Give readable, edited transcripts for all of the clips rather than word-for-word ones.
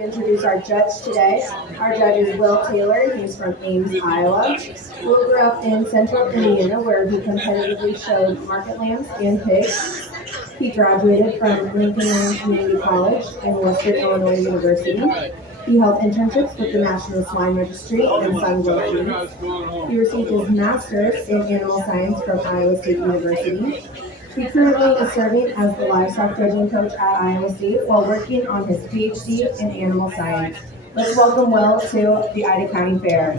Introduce our judge today. Our judge is Will Taylor. He's from Ames, Iowa. Will grew up in central Indiana where he competitively showed market lambs and pigs. He graduated from Lincoln Land Community College and Western Illinois University. He held internships with the National Swine Registry and Sun-Grown Foods. He received his master's in animal science from Iowa State University. He currently is serving as the livestock judging coach at Iowa State while working on his PhD in animal science. Let's welcome Will to the Ida County Fair.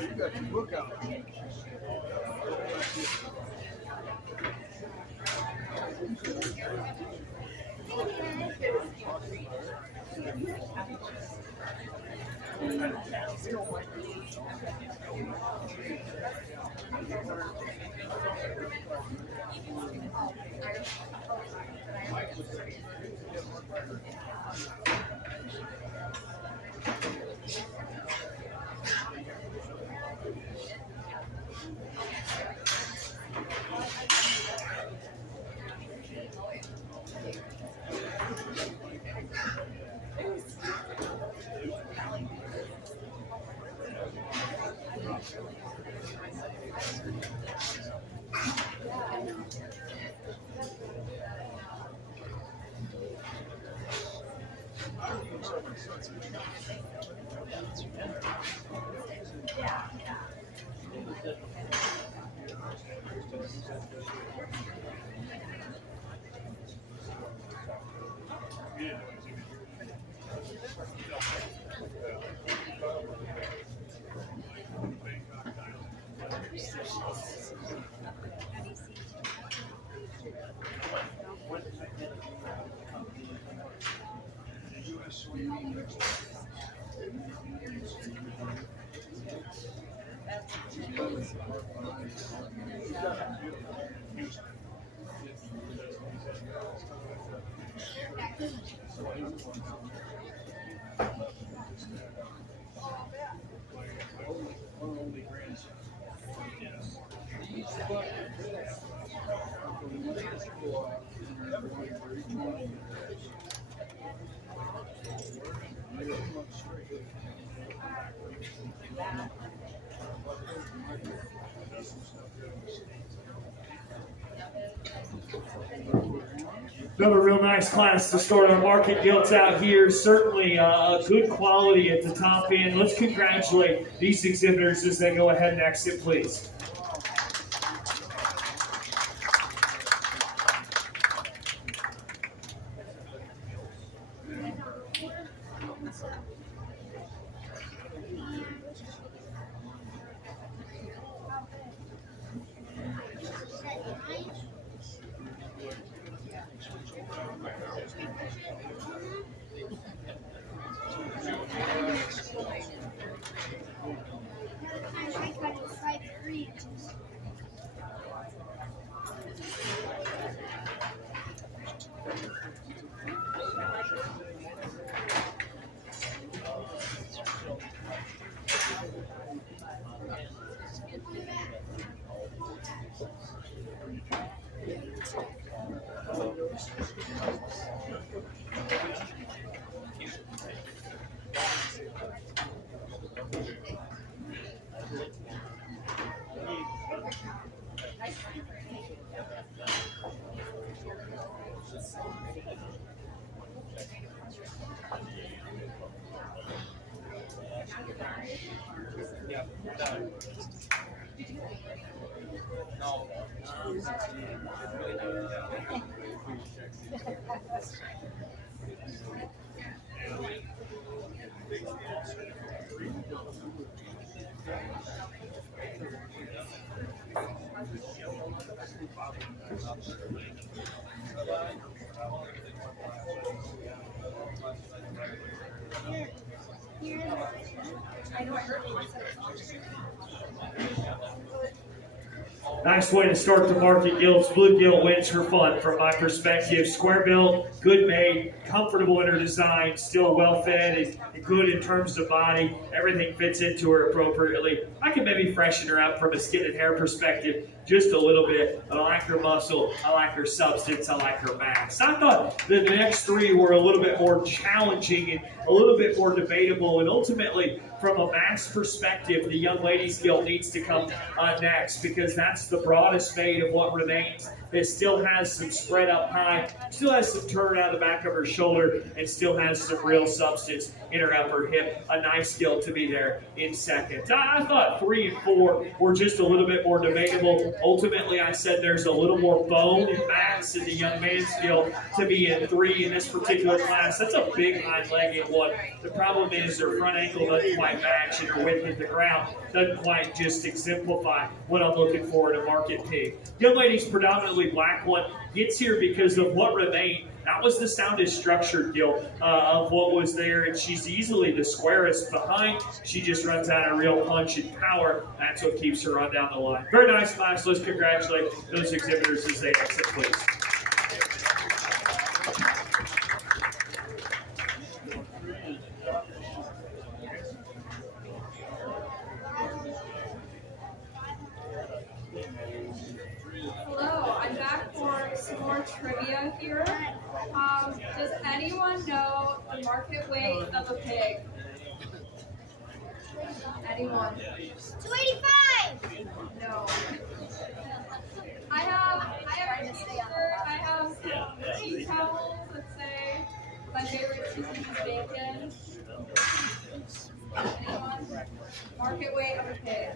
You got your book out. Another real nice class to start our market gilts out here. Certainly a good quality at the top end. Let's congratulate these exhibitors as they go ahead and exit, please. Nice way to start the market gilts. Blue gilt wins for fun from my perspective. Square built, good made, comfortable in her design, still well fed and good in terms of body. Everything fits into her appropriately. I can maybe freshen her up from a skin and hair perspective just a little bit. But I like her muscle, I like her substance, I like her mass. I thought the next three were a little bit more challenging and a little bit more debatable, and ultimately from a mass perspective, the young ladies gilt needs to come next, because that's the broadest fade of what remains. It still has some spread up high, still has some turn out the back of her shoulder, and still has some real substance in her upper hip. A nice gilt to be there in second. I thought 3 and 4 were just a little bit more debatable. Ultimately, I said there's a little more bone and mass in the young man's gilt to be in 3 in this particular class. That's a big hind-legged one. The problem is her front ankle doesn't quite match, and her width at the ground doesn't quite just exemplify what I'm looking for in a market pig. Young lady's predominantly black one gets here because of what remained. That was the soundest structured gilt of what was there, and she's easily the squarest behind. She just runs out of real punch and power. That's what keeps her on down the line. Very nice class. Let's congratulate those exhibitors as they exit, please. Hello, I'm back for some more trivia here. Does anyone know the market weight of a pig? Anyone? 285! No. I have tea towels that say my favorite cheese is bacon. Anyone? Market weight of a pig.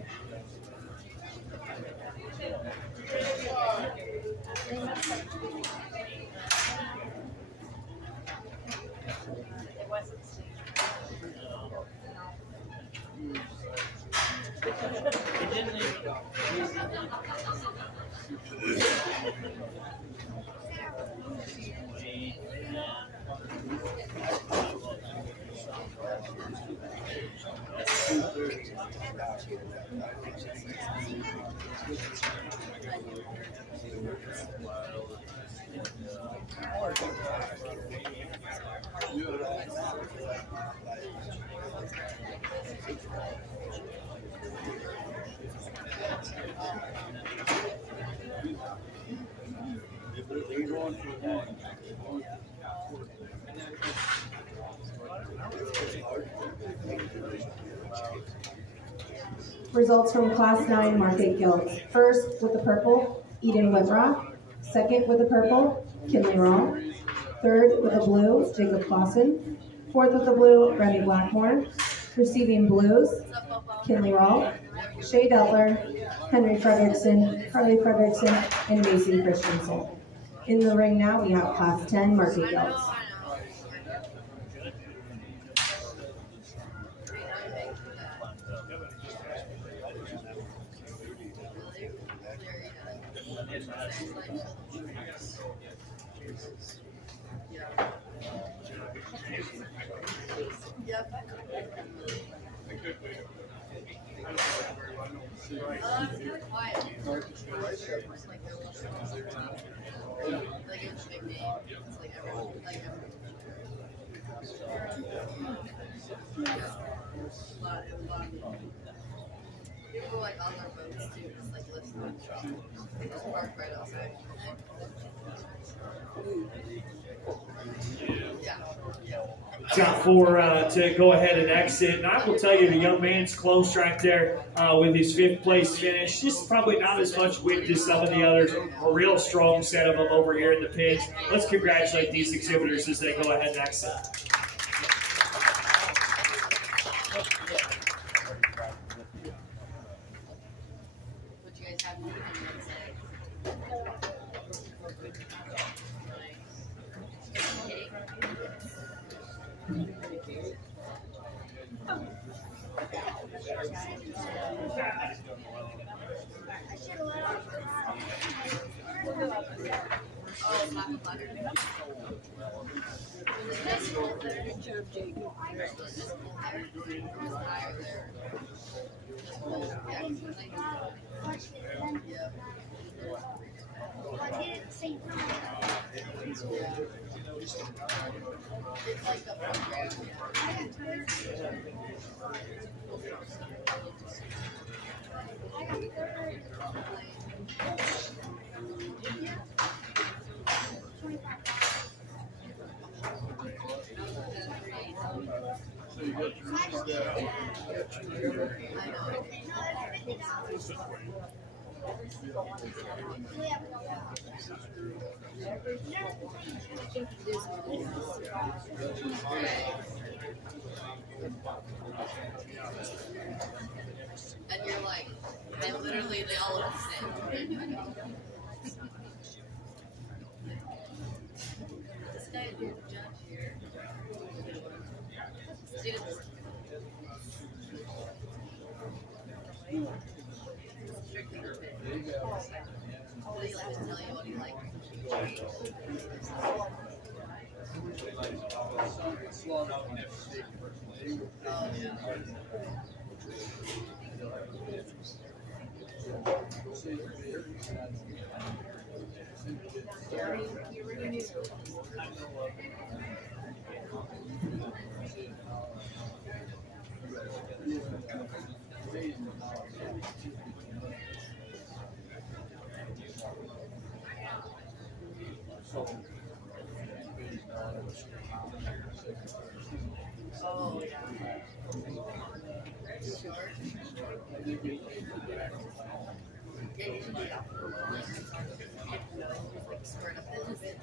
Results from Class 9 market gilts. First with the purple, Eden Webrock. Second with the purple, Kinley Rawl. Third with the blue, Jacob Clausen. Fourth with the blue, Remy Blackmore. Receiving blues, Kinley Rawl, Shay Deller, Henry Frederickson, Carly Frederickson, and Mason Christensen. In the ring now, we have Class 10 market gilts. People like on their boats too, just like listening. They just park right outside. Got 4 to go ahead and exit. And I will tell you, the young man's close right there with his 5th place finish. Just probably not as much width as some of the others. A real strong set of them over here in the pins. Let's congratulate these exhibitors as they go ahead and exit. What you guys have to do higher there. Yeah. It's like a program. So you got your I know. And you're like, they all look the same. This guy is your judge here. Students. Strictly forbidden. Does he like to tell you what he likes? Oh, yeah. Oh, yeah. Sure. Yeah, you should do that. Like, squirt up a little bit.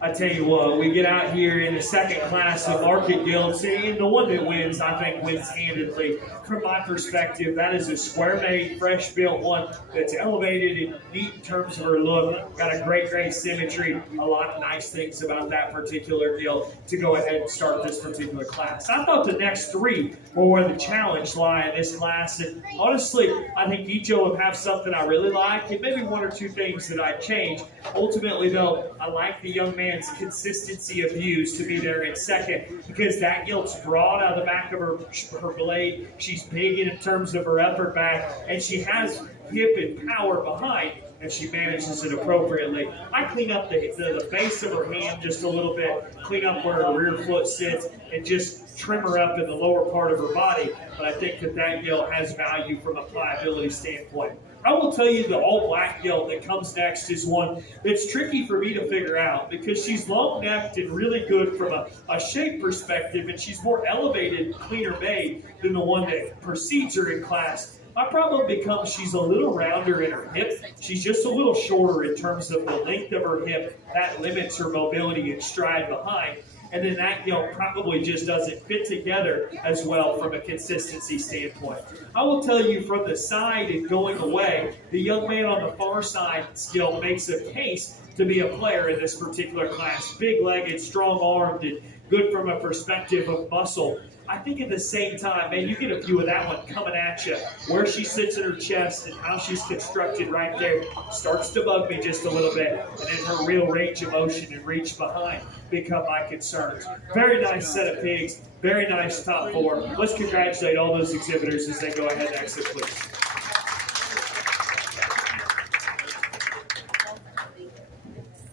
I tell you what, we get out here in the second class of Market Guild, and the one that wins, I think, wins handedly. From my perspective, that is a square-made, fresh-built one that's elevated and neat in terms of her look. Got a great symmetry. A lot of nice things about that particular deal to go ahead and start this particular class. I thought the next three were where the challenge lie in this class, and honestly, I think each of them have something I really like, and maybe one or two things that I'd change. Ultimately, though, I like the young man's consistency of views to be there in second, because that gilt's broad out of the back of her blade. She's big in terms of her upper back, and she has hip and power behind, and she manages it appropriately. I clean up the base of her hand just a little bit, clean up where her rear foot sits, and just trim her up in the lower part of her body. But I think that gilt has value from a pliability standpoint. I will tell you the all-black gilt that comes next is one that's tricky for me to figure out, because she's long-necked and really good from a shape perspective, and she's more elevated, cleaner made than the one that precedes her in class. My problem becomes she's a little rounder in her hip. She's just a little shorter in terms of the length of her hip. That limits her mobility and stride behind. And then that gilt probably just doesn't fit together as well from a consistency standpoint. I will tell you, from the side and going away, the young man on the far side skill makes a case to be a player in this particular class. Big-legged, strong-armed, and good from a perspective of muscle. I think at the same time, man, you get a view of that one coming at you. Where she sits in her chest and how she's constructed right there starts to bug me just a little bit. And then her real range of motion and reach behind become my concerns. Very nice set of pigs. Very nice top four. Let's congratulate all those exhibitors as they go ahead and exit, please.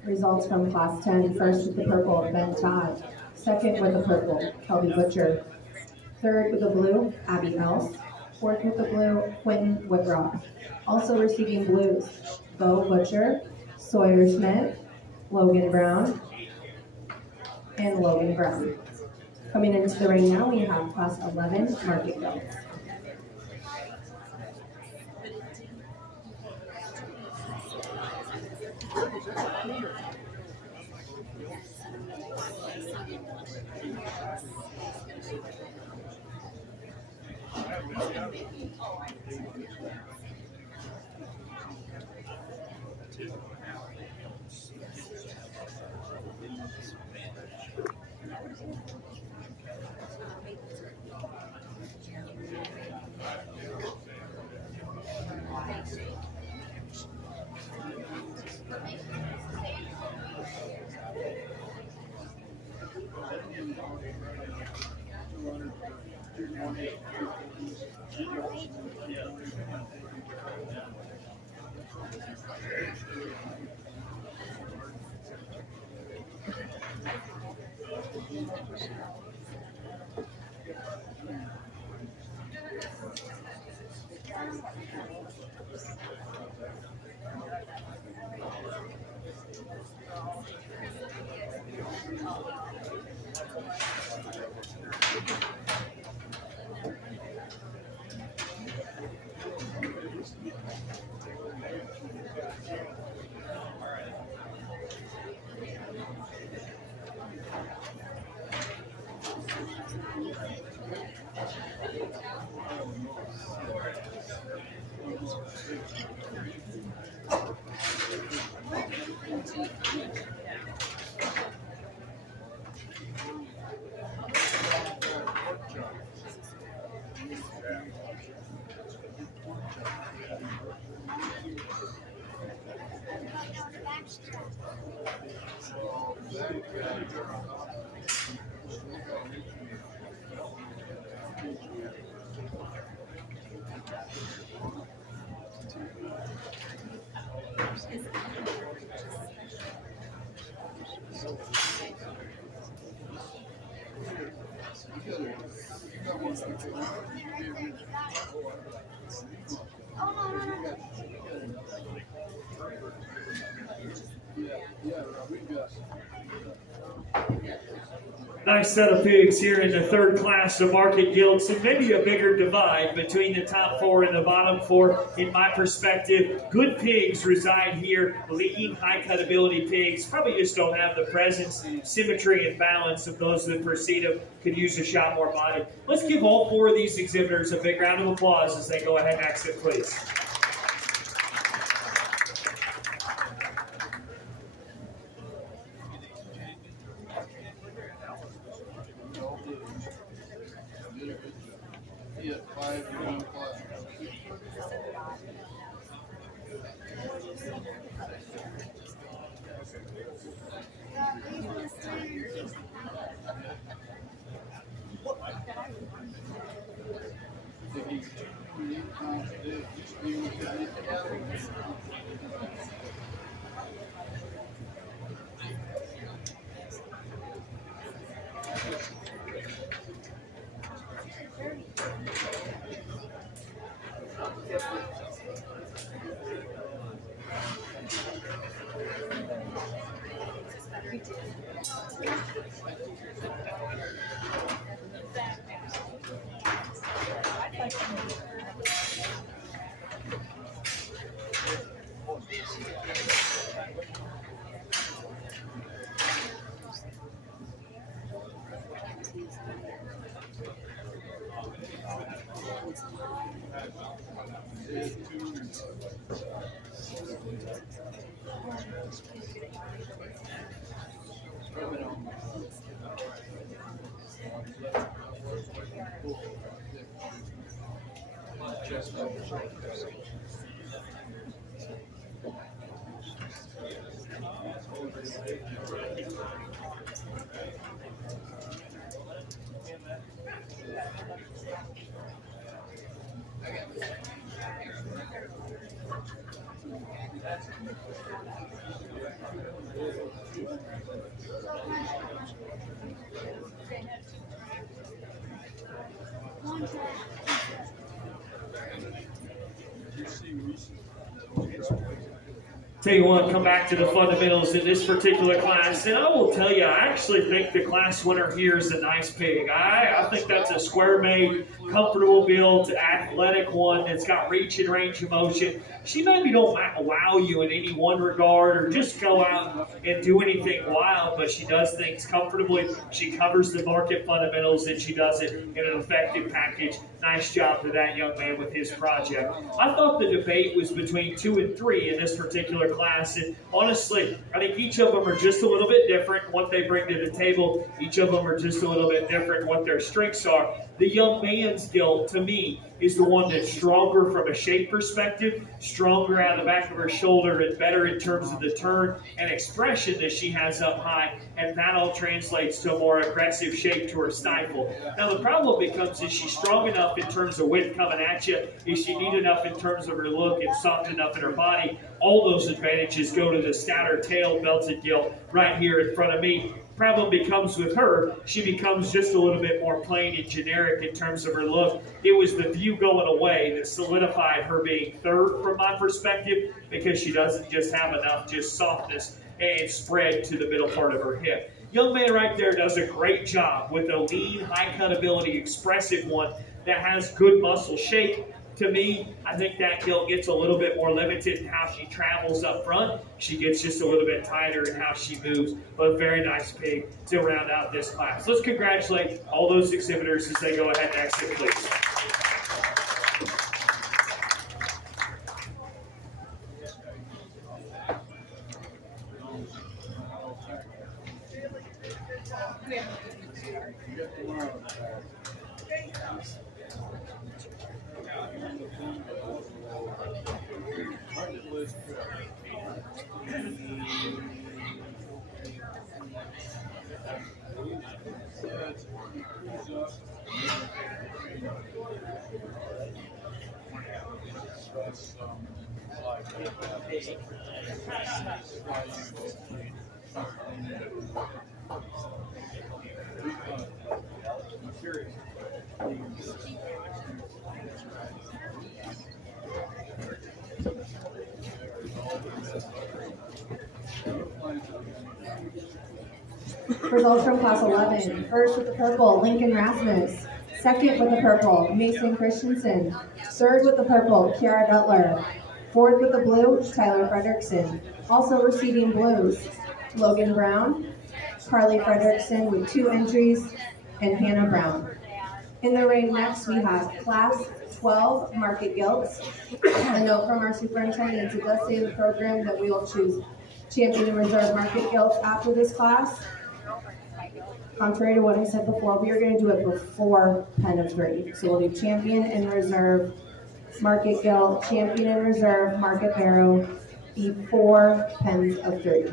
Results from Class 10. First with the purple, Ben Todd. Second with the purple, Kelby Butcher. Third with the blue, Abby Else. Fourth with the blue, Quentin Whitrock. Also receiving blues, Bo Butcher, Sawyer Schmidt, Logan Brown, and Logan Brown. Coming into the ring now, we have Class 11, Market Guild. Nice set of pigs here in the third class of Market Guild. So maybe a bigger divide between the top four and the bottom four, in my perspective. Good pigs reside here, lean, high cut ability pigs. Probably just don't have the presence, symmetry, and balance of those that precede them. Could use a shot more body. Let's give all four of these exhibitors a big round of applause as they go ahead and exit, please. Tell you what, come back to the fundamentals in this particular class, and I will tell you, I actually think the class winner here is a nice pig. I think that's a square-made, comfortable build, athletic one that's got reach and range of motion. She maybe don't wow you in any one regard or just go out and do anything wild, but she does things comfortably. She covers the market fundamentals, and she does it in an effective package. Nice job to that young man with his project. I thought the debate was between 2 and 3 in this particular class, and honestly, I think each of them are just a little bit different in what they bring to the table. Each of them are just a little bit different in what their strengths are. The young man's gilt, to me, is the one that's stronger from a shape perspective, stronger out of the back of her shoulder, and better in terms of the turn and expression that she has up high, and that all translates to a more aggressive shape to her stifle. Now the problem becomes, is she strong enough in terms of width coming at you? Is she neat enough in terms of her look and soft enough in her body? All those advantages go to the stouter tail belted gilt right here in front of me. Problem becomes with her, she becomes just a little bit more plain and generic in terms of her look. It was the view going away that solidified her being third from my perspective, because she doesn't just have enough just softness and spread to the middle part of her hip. Young man right there does a great job with a lean, high cut ability, expressive one that has good muscle shape. To me, I think that gilt gets a little bit more limited in how she travels up front. She gets just a little bit tighter in how she moves, but a very nice pig to round out this class. Let's congratulate all those exhibitors as they go ahead and exit, please. Results from class 11. First with the purple, Lincoln Rasmus. Second with the purple, Mason Christensen. Third with the purple, Kiara Butler. Fourth with the blue, Tyler Frederickson. Also receiving blues, Logan Brown, Carly Frederickson with 2 entries, and Hannah Brown. In the ring next, we have class 12 market gilts. A note from our superintendent, it does say in the program that we will choose champion and reserve market gilts after this class. Contrary to what I said before, we are going to do it before pen of 3. So we'll do champion and reserve market gilt, champion and reserve market barrow before pens of 3.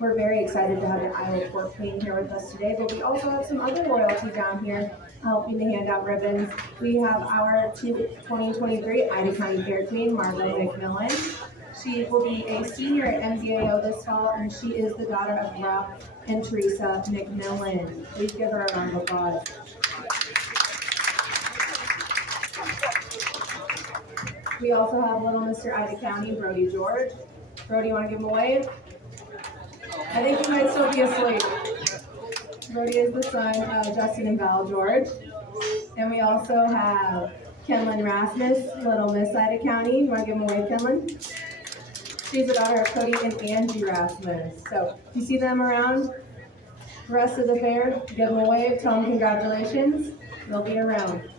We're very excited to have the Iowa Pork Queen here with us today, but we also have some other royalty down here helping to hand out ribbons. We have our 2023 Ida County Fair Queen, Margot McMillan. She will be a senior at MDAO this fall, and she is the daughter of Rob and Teresa McMillan. Please give her a round of applause. We also have Little Mr. Ida County, Brody George. Brody, you want to give him a wave? I think he might still be asleep. Brody is the son of Justin and Val George. And we also have Kenlyn Rasmus, Little Miss Ida County. You want to give him a wave, Kenlyn? She's the daughter of Cody and Angie Rasmus. So if you see them around the rest of the fair, give them a wave, tell them congratulations. They'll be around.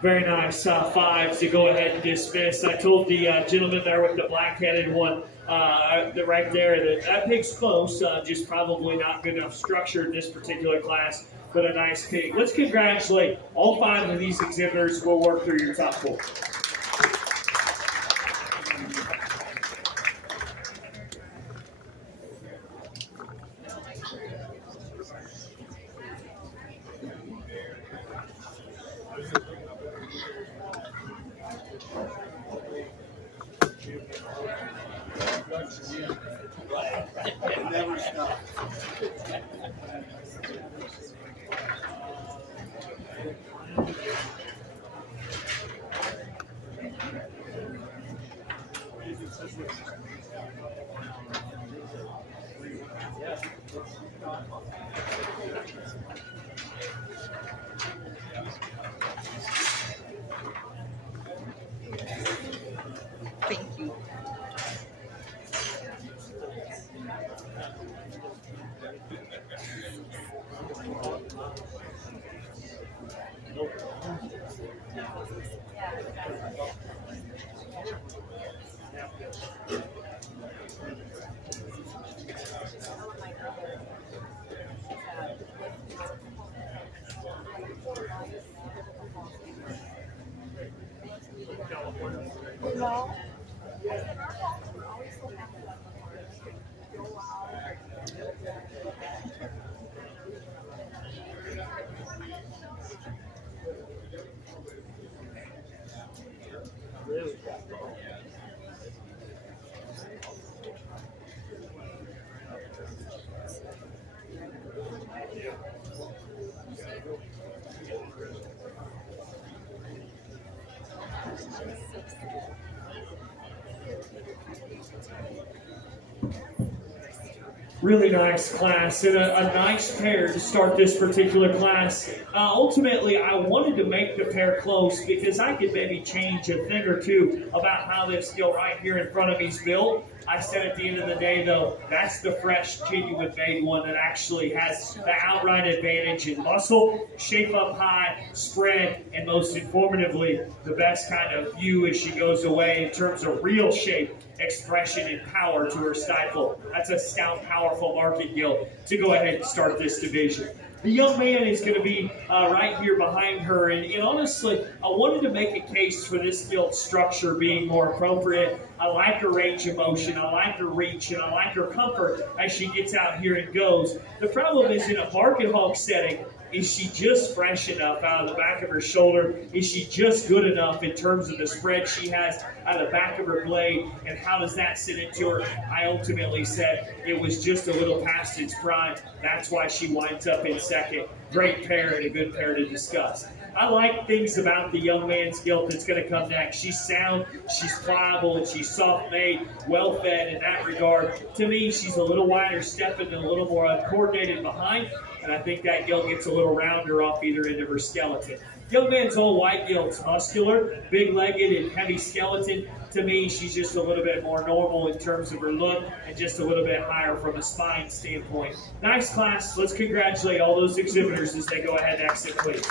Very nice. Fives to go ahead and dismiss. I told the gentleman there with the black-headed one right there that pig's close, just probably not good enough structure in this particular class, but a nice pig. Let's congratulate all 5 of these exhibitors. We'll work through your top 4. Never stop. Thank you. No. Really nice class and a nice pair to start this particular class. Ultimately, I wanted to make the pair close because I could maybe change a thing or two about how this skill right here in front of me is built. I said at the end of the day, though, that's the fresh, genuine made one that actually has the outright advantage in muscle, shape up high, spread, and most informatively, the best kind of view as she goes away in terms of real shape, expression, and power to her stifle. That's a stout, powerful market gilt to go ahead and start this division. The young man is going to be right here behind her, and honestly, I wanted to make a case for this gilt structure being more appropriate. I like her range of motion, I like her reach, and I like her comfort as she gets out here and goes. The problem is in a market hog setting, is she just fresh enough out of the back of her shoulder? Is she just good enough in terms of the spread she has out of the back of her blade? And how does that sit into her? I ultimately said it was just a little past its prime. That's why she winds up in second. Great pair and a good pair to discuss. I like things about the young man's gilt that's going to come next. She's sound, she's pliable, and she's soft-made, well-fed in that regard. To me, she's a little wider stepping and a little more uncoordinated behind, and I think that gilt gets a little rounder off either end of her skeleton. Young man's all white gilt's muscular, big-legged, and heavy skeleton. To me, she's just a little bit more normal in terms of her look and just a little bit higher from a spine standpoint. Nice class. Let's congratulate all those exhibitors as they go ahead and exit, please.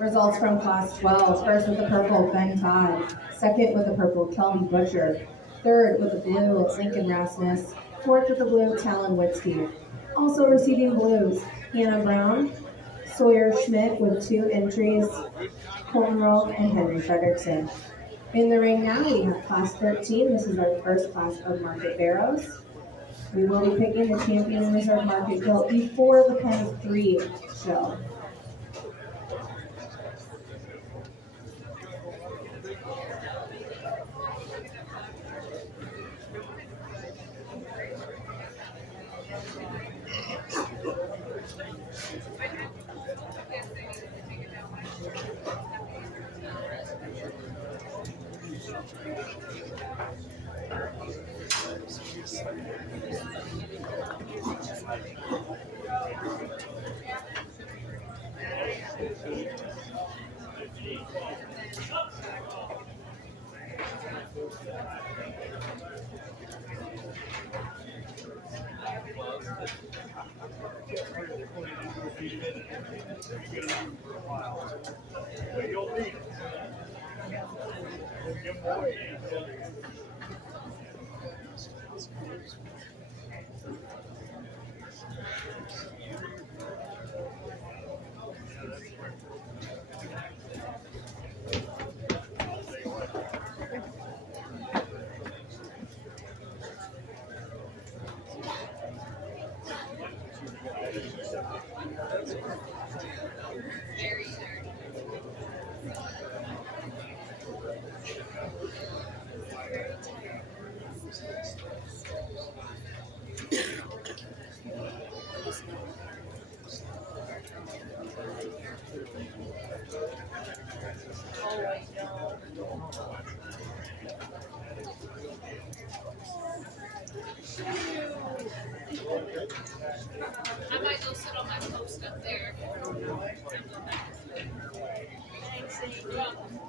Results from Class 12. First with the purple, Ben Todd. Second with the purple, Kelby Butcher. Third with the blue, Lincoln Rasmus. Fourth with the blue, Talon Witzke. Also receiving blues, Hannah Brown, Sawyer Schmidt with 2 entries, Colton Rowe, and Henry Frederickson. In the ring now, we have Class 13. This is our first class of Market Barrows. We will be picking the champion reserve market gilt before the Pen 3 show. I might go sit on my post up there. Thanks. You're welcome.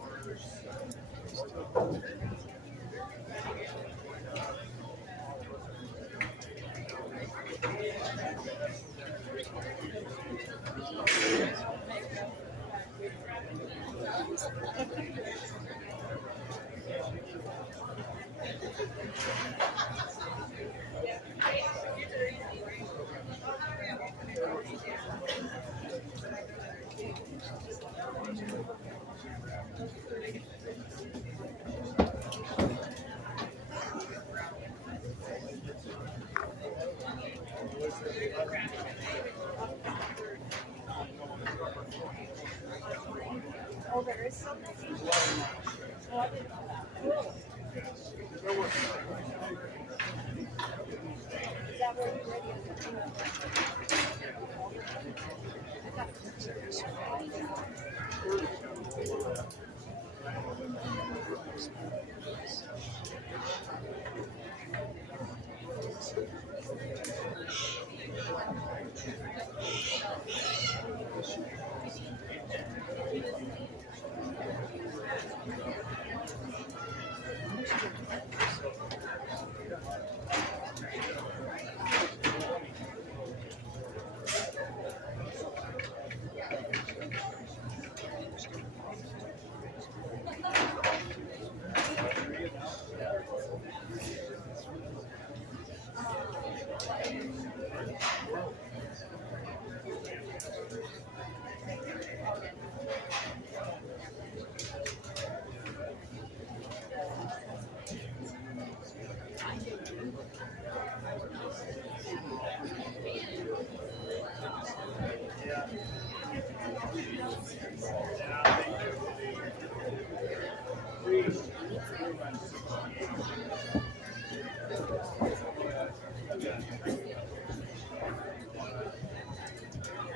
Oh, there is something? Oh, I didn't know that. Is that where you're ready?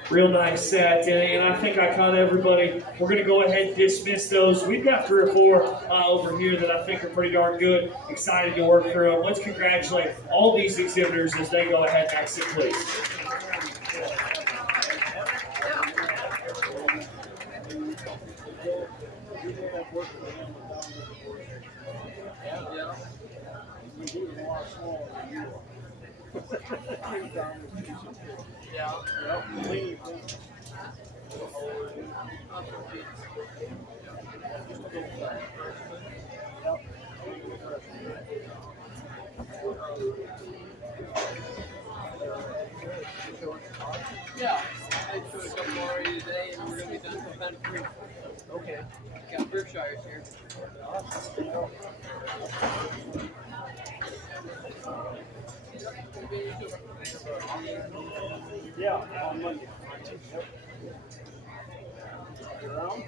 Real nice set, and I think I caught everybody. We're going to go ahead and dismiss those. We've got 3 or 4 over here that I think are pretty darn good. Excited to work through them. Let's congratulate all these exhibitors as they go ahead and exit, please. Yeah, I took a couple already today, and we're gonna be done till 10:03. Okay. Got Berkshires here. Yeah, on Monday. You around?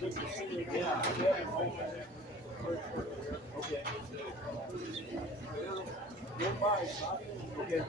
Okay. Goodbye. Okay.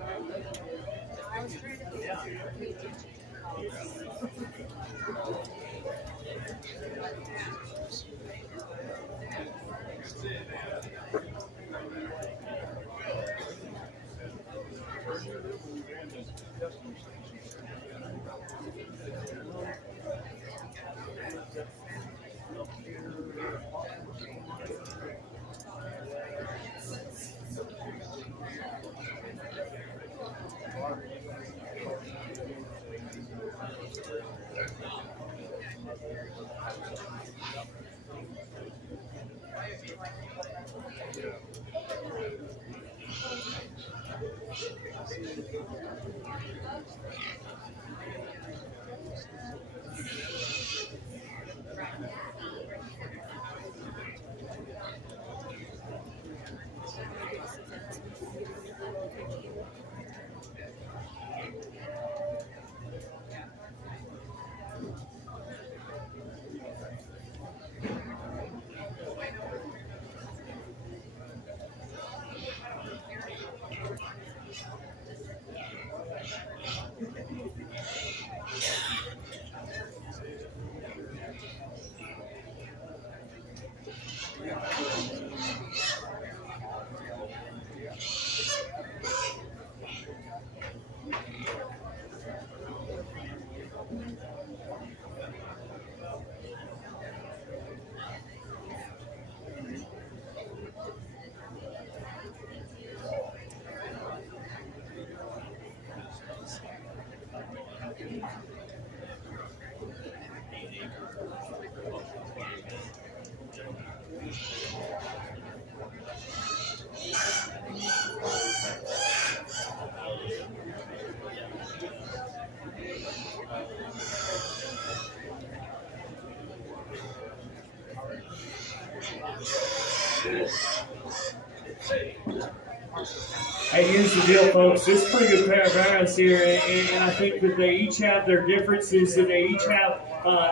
Hey, here's the deal, folks. This is a pretty good pair of arrows here, and I think that they each have their differences, and they each have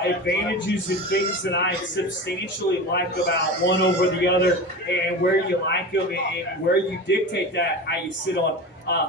advantages and things that I substantially like about one over the other, and where you like them, and where you dictate that, how you sit on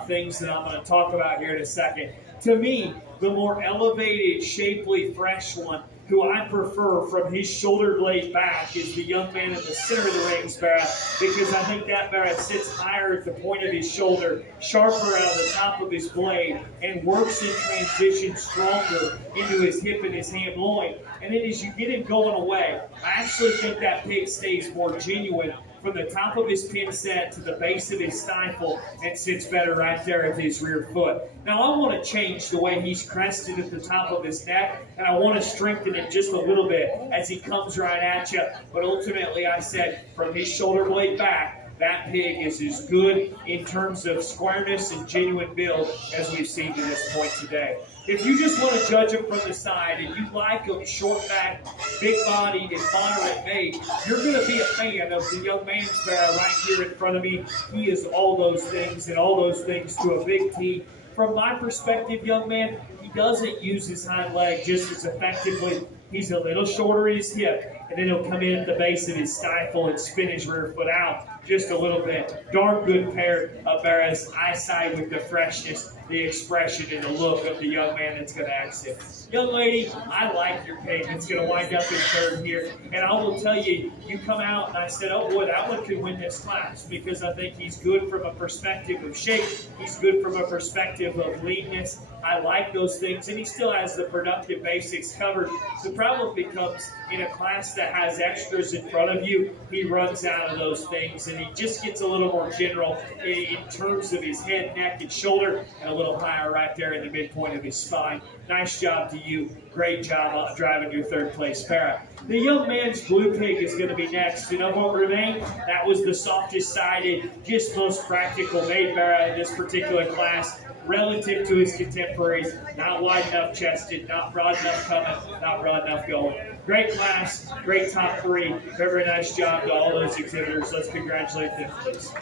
things that I'm going to talk about here in a second. To me, the more elevated, shapely, fresh one, who I prefer from his shoulder blade back, is the young man in the center of the rings, Barrett, because I think that Barrett sits higher at the point of his shoulder, sharper out of the top of his blade, and works in transition stronger into his hip and his ham loin. And then as you get him going away, I actually think that pig stays more genuine from the top of his pin set to the base of his stifle, and sits better right there at his rear foot. Now I want to change the way he's crested at the top of his neck, and I want to strengthen it just a little bit as he comes right at you. But ultimately I said, from his shoulder blade back, that pig is as good in terms of squareness and genuine build as we've seen to this point today. If you just want to judge him from the side and you like him short back, big bodied, and moderate made, you're going to be a fan of the young man's Barrow right here in front of me. He is all those things and all those things to a big T. From my perspective, young man, he doesn't use his hind leg just as effectively. He's a little shorter at his hip, and then he'll come in at the base of his stifle and spin his rear foot out just a little bit. Darn good pair of Barrows. I side with the freshness, the expression, and the look of the young man that's going to exit. Young lady, I like your pig. It's going to wind up in third here. And I will tell you, you come out and I said, oh boy, that one could win this class, because I think he's good from a perspective of shape. He's good from a perspective of leanness. I like those things, and he still has the productive basics covered. The problem becomes in a class that has extras in front of you, he runs out of those things, and he just gets a little more general in terms of his head, neck, and shoulder, and a little higher right there in the midpoint of his spine. Nice job to you. Great job driving your third place para. The young man's blue pig is going to be next. And of what remained, that was the softest sided, just most practical made para in this particular class, relative to his contemporaries. Not wide enough chested, not broad enough coming, not broad enough going. Great class, great top three. Very nice job to all those exhibitors. Let's congratulate them, please.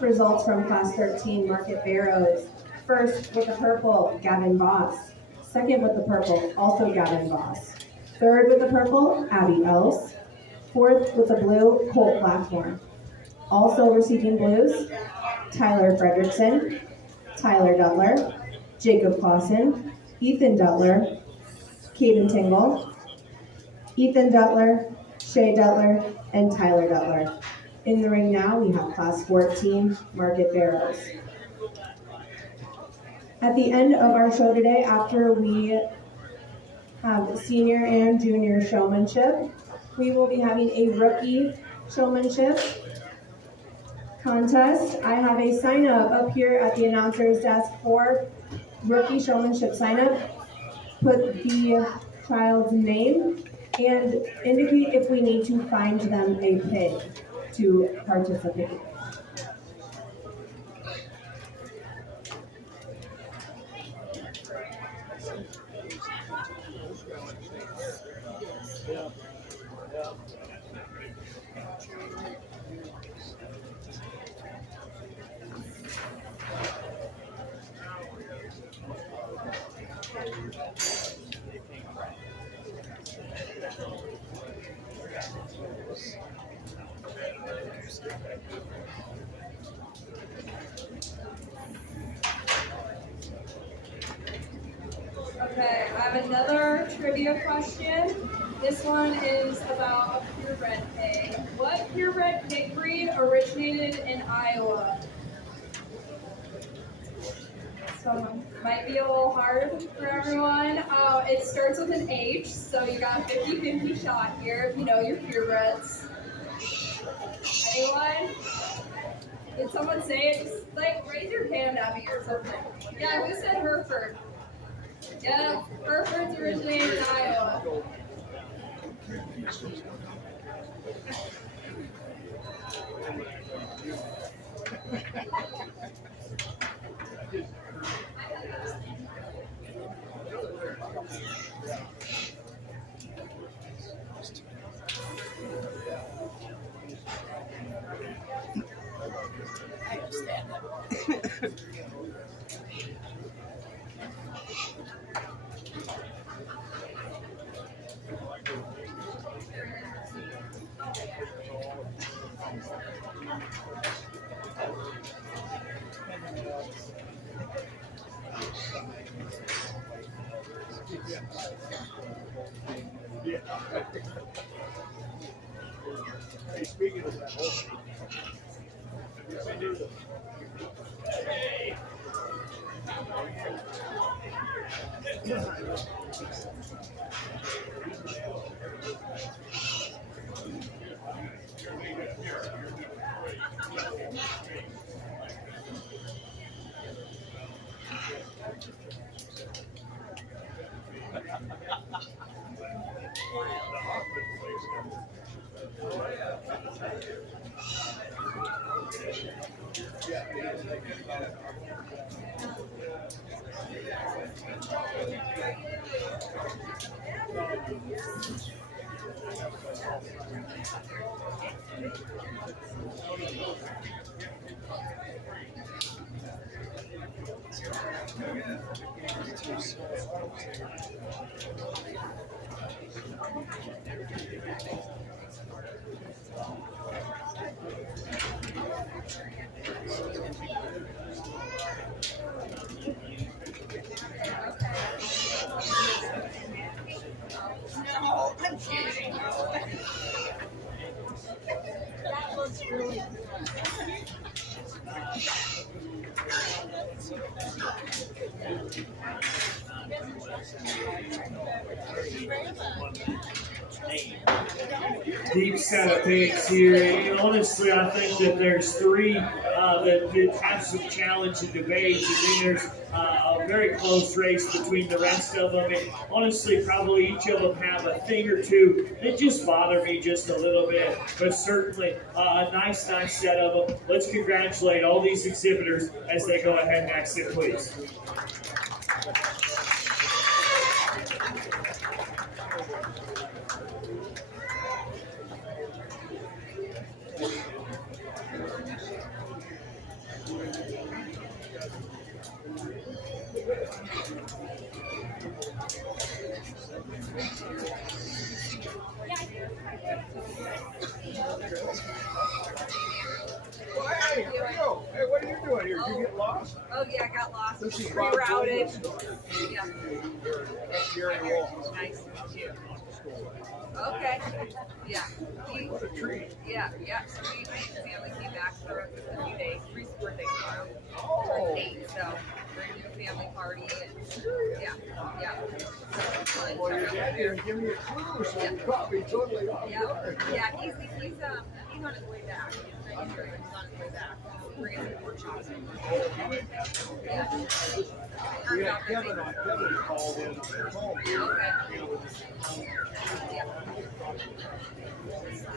Results from Class 13 Market Barrows. First with the purple, Gavin Voss. Second with the purple, also Gavin Voss. Third with the purple, Abby Else. Fourth with the blue, Colt Blackmore. Also receiving blues, Tyler Fredrickson, Tyler Dutler, Jacob Clausen, Ethan Dutler, Caden Tingle, Ethan Dutler, Shay Dutler, and Tyler Dutler. In the ring now, we have Class 14 Market Barrows. At the end of our show today, after we have senior and junior showmanship, we will be having a rookie showmanship contest. I have a sign up here at the announcer's desk for rookie showmanship sign up. Put the child's name and indicate if we need to find them a pig to participate. Okay, I have another trivia question. This one is about a purebred pig. What purebred pig breed originated in Iowa? So might be a little hard for everyone. It starts with an H, so you got 50-50 shot here if you know your purebreds. Anyone? Did someone say it? Just like raise your hand, Abby, or something. Yeah, who said Hereford? Yeah, Herefords originated in Iowa. Hey, speaking of that, have you seen Deep set of pigs here. And honestly, I think that there's three that have some challenge and debate, and then there's a very close race between the rest of them. And honestly, probably each of them have a thing or two that just bother me just a little bit, but certainly a nice set of them. Let's congratulate all these exhibitors as they go ahead and exit, please. Hey, what are you doing here? Did you get lost? Oh yeah, I got lost. This is Rerouted. Yeah. That's Gary Wall. Nice to meet you. Okay. Yeah. What a treat. Yeah. So my family came back for a few days. Reese's birthday tomorrow. Oh. 8, so we're gonna do a family party. And, yeah. Well, your dad didn't give me a clue, so you caught me totally off guard. Yeah. He's on his way back. He's on his way back. We're gonna do workshops. Yeah. We had Kevin called in from home. Okay. Yeah.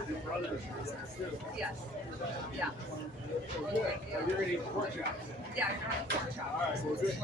Your brothers too. Yes. Yeah. Well, good. You're going to eat the pork chop. Yeah, I'm going to pork chop. All right, well, good.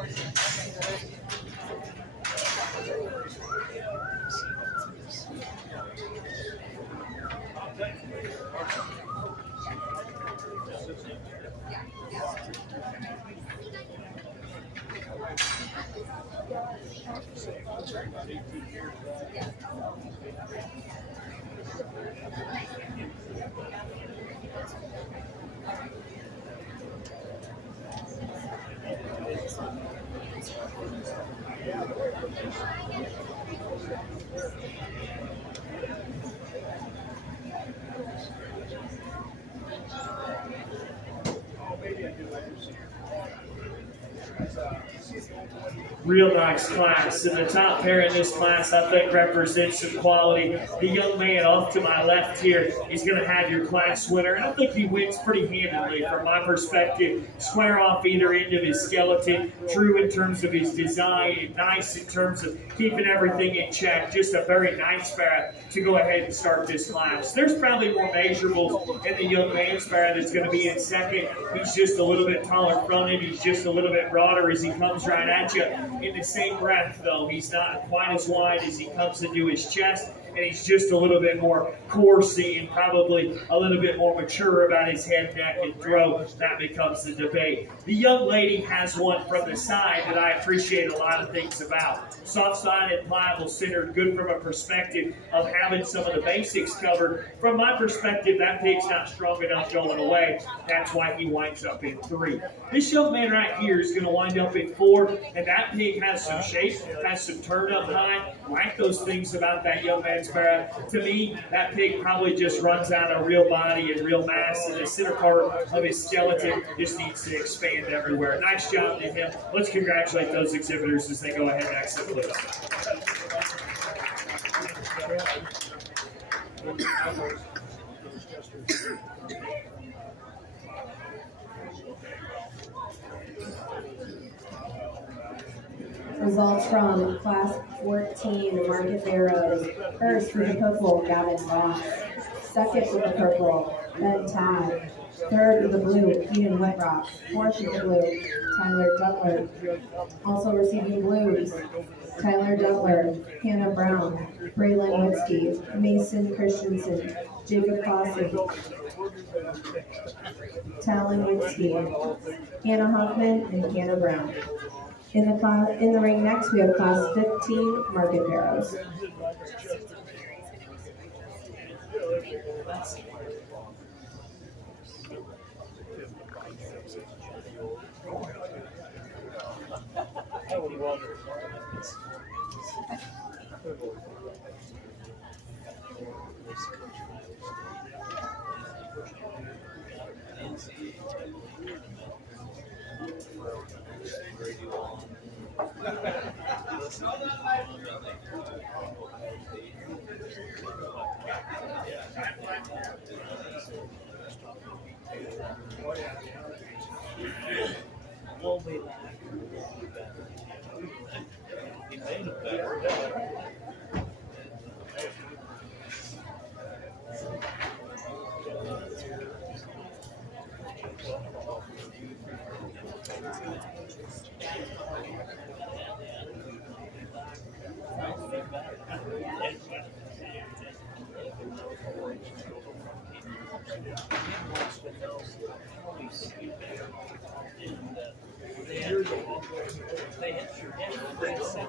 Real nice class, and the top pair in this class I think represents some quality. The young man off to my left here is going to have your class winner, and I think he wins pretty handily from my perspective. Square off either end of his skeleton, true in terms of his design, and nice in terms of keeping everything in check. Just a very nice pair to go ahead and start this class. There's probably more measurables in the young man's pair that's going to be in second. He's just a little bit taller fronted. He's just a little bit broader as he comes right at you. In the same breath, though, he's not quite as wide as he comes into his chest, and he's just a little bit more coursey and probably a little bit more mature about his head, neck, and throat. That becomes the debate. The young lady has one from the side that I appreciate a lot of things about. Soft-sided, pliable, centered, good from a perspective of having some of the basics covered. From my perspective, that pig's not strong enough going away. That's why he winds up in 3. This young man right here is going to wind up in 4, and that pig has some shape, has some turn up high. Like those things about that young man's barrel. To me, that pig probably just runs out of real body and real mass, and the center part of his skeleton just needs to expand everywhere. Nice job to him. Let's congratulate those exhibitors as they go ahead and exit, please. Results from Class 14, Market Barrows. First with the purple, Gavin Ross. Second with the purple, Ben Todd. Third with the blue, Ian Whitrock. Fourth with the blue, Tyler Dutler. Also receiving blues, Tyler Dutler, Hannah Brown, Braylon Witzke, Mason Christensen, Jacob Clausen, Talon Witzke, Hannah Hoffman, and Hannah Brown. In the ring next, we have Class 15, Market Barrows. We'll be back. He made it better. They hit your head. They said,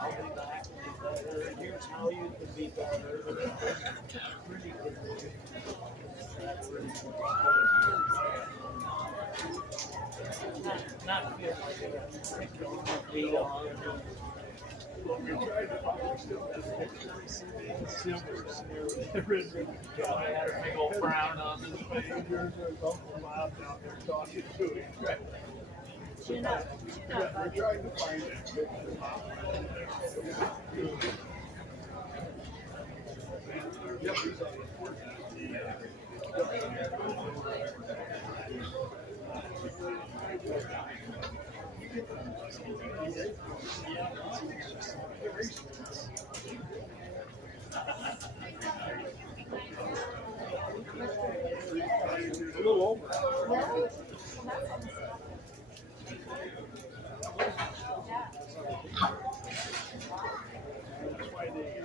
I'll be back. Here's how you can be better. Really good. Not feel like a beat on. We tried to find still that picture. Silvers and red. I had a big old frown on his face. There's Uncle Bob down there talking to him. Yeah, we're trying to find that picture. Yep, he's on the board. A little over. That's why they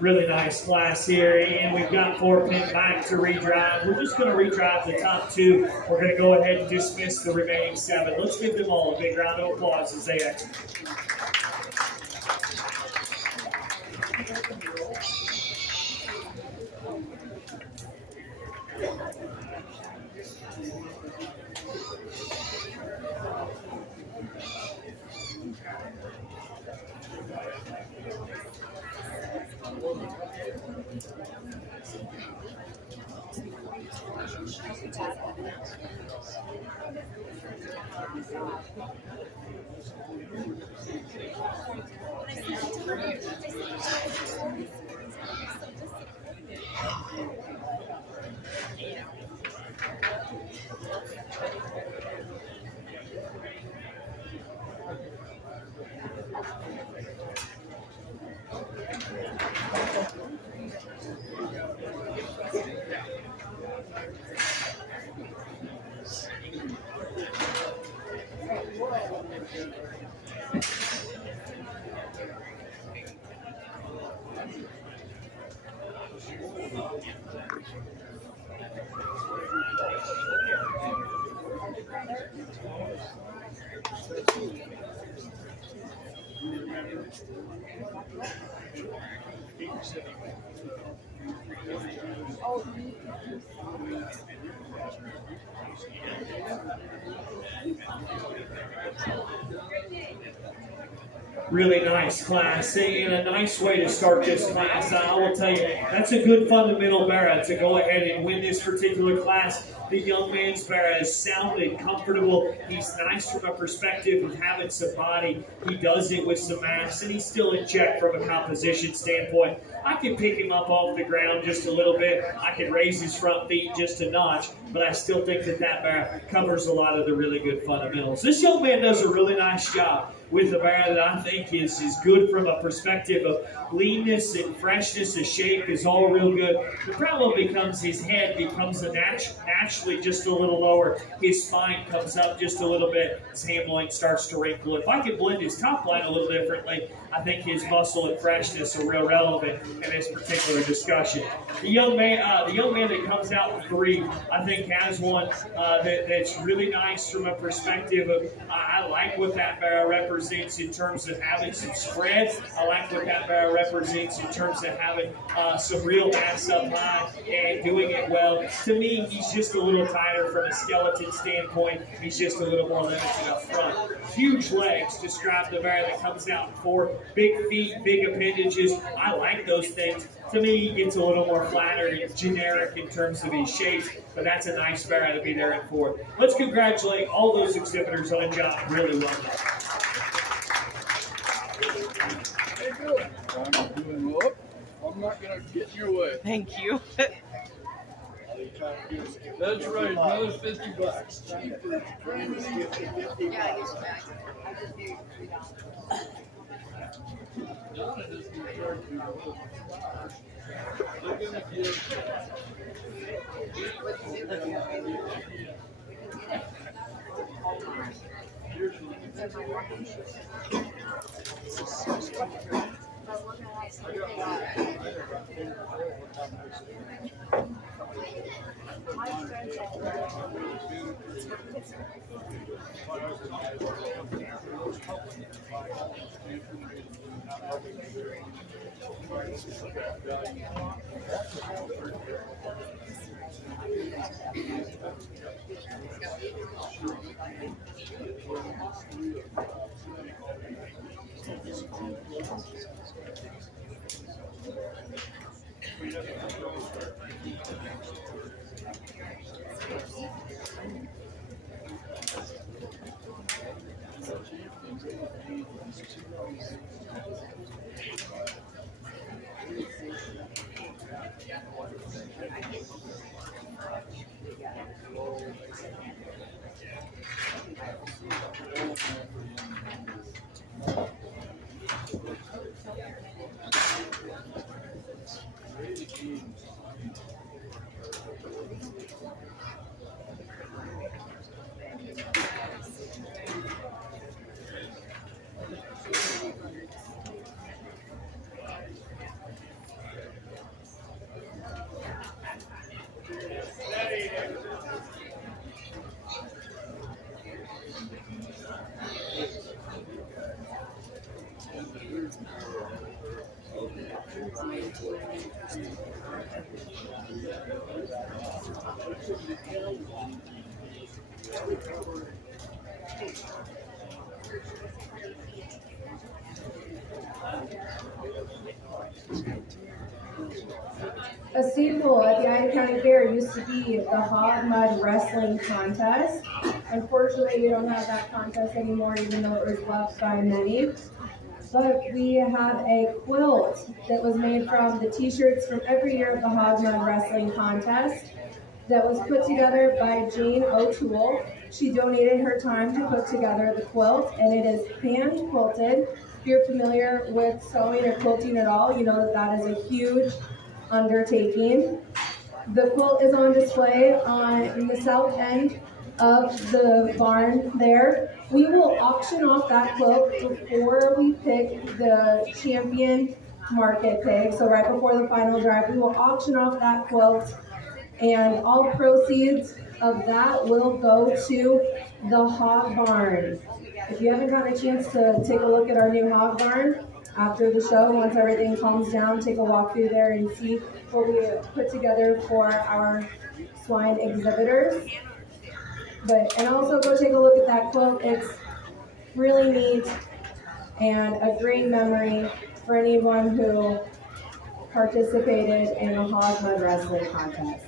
Really nice class here, and we've got 4 pin back to redrive. We're just going to redrive the top 2. We're going to go ahead and dismiss the remaining 7. Let's give them all a big round of applause as they exit. Really nice class, and a nice way to start this class. I will tell you, that's a good fundamental Barra to go ahead and win this particular class. The young man's Barra is sounded, comfortable. He's nice from a perspective of having some body. He does it with some mass, and he's still in check from a composition standpoint. I can pick him up off the ground just a little bit. I can raise his front feet just a notch, but I still think that Barra covers a lot of the really good fundamentals. This young man does a really nice job with a Barra that I think is good from a perspective of leanness and freshness. The shape is all real good. The problem becomes his head becomes naturally just a little lower. His spine comes up just a little bit. His ham line starts to wrinkle. If I could blend his top line a little differently, I think his muscle and freshness are real relevant in this particular discussion. The young man that comes out with 3, I think has one that's really nice from a perspective of I like what that Barra represents in terms of having some spread. I like what that Barra represents in terms of having some real mass up high and doing it well. To me, he's just a little tighter from a skeleton standpoint. He's just a little more limited up front. Huge legs describe the Barra that comes out in 4. Big feet, big appendages. I like those things. To me, he gets a little more flatter and generic in terms of his shapes, but that's a nice Barra to be there in 4. Let's congratulate all those exhibitors on a job really well done. I'm not going to get your way. Thank you. That's right, another $50. Yeah, he's back. I just gave you $3. Donna doesn't charge me a little flowers. They're going to give. A staple at the Ida County Fair used to be the Hog Mud Wrestling Contest. Unfortunately, we don't have that contest anymore, even though it was loved by many. But we have a quilt that was made from the t-shirts from every year of the Hog Mud Wrestling Contest that was put together by Jane O'Toole. She donated her time to put together the quilt, and it is hand quilted. If you're familiar with sewing or quilting at all, you know that that is a huge undertaking. The quilt is on display in the south end of the barn there. We will auction off that quilt before we pick the champion market pig. So right before the final drive, we will auction off that quilt, and all proceeds of that will go to the hog barn. If you haven't gotten a chance to take a look at our new hog barn, After the show, once everything calms down, take a walk through there and see what we put together for our swine exhibitors. And also go take a look at that quilt. It's really neat and a great memory for anyone who participated in a hog mud wrestling contest.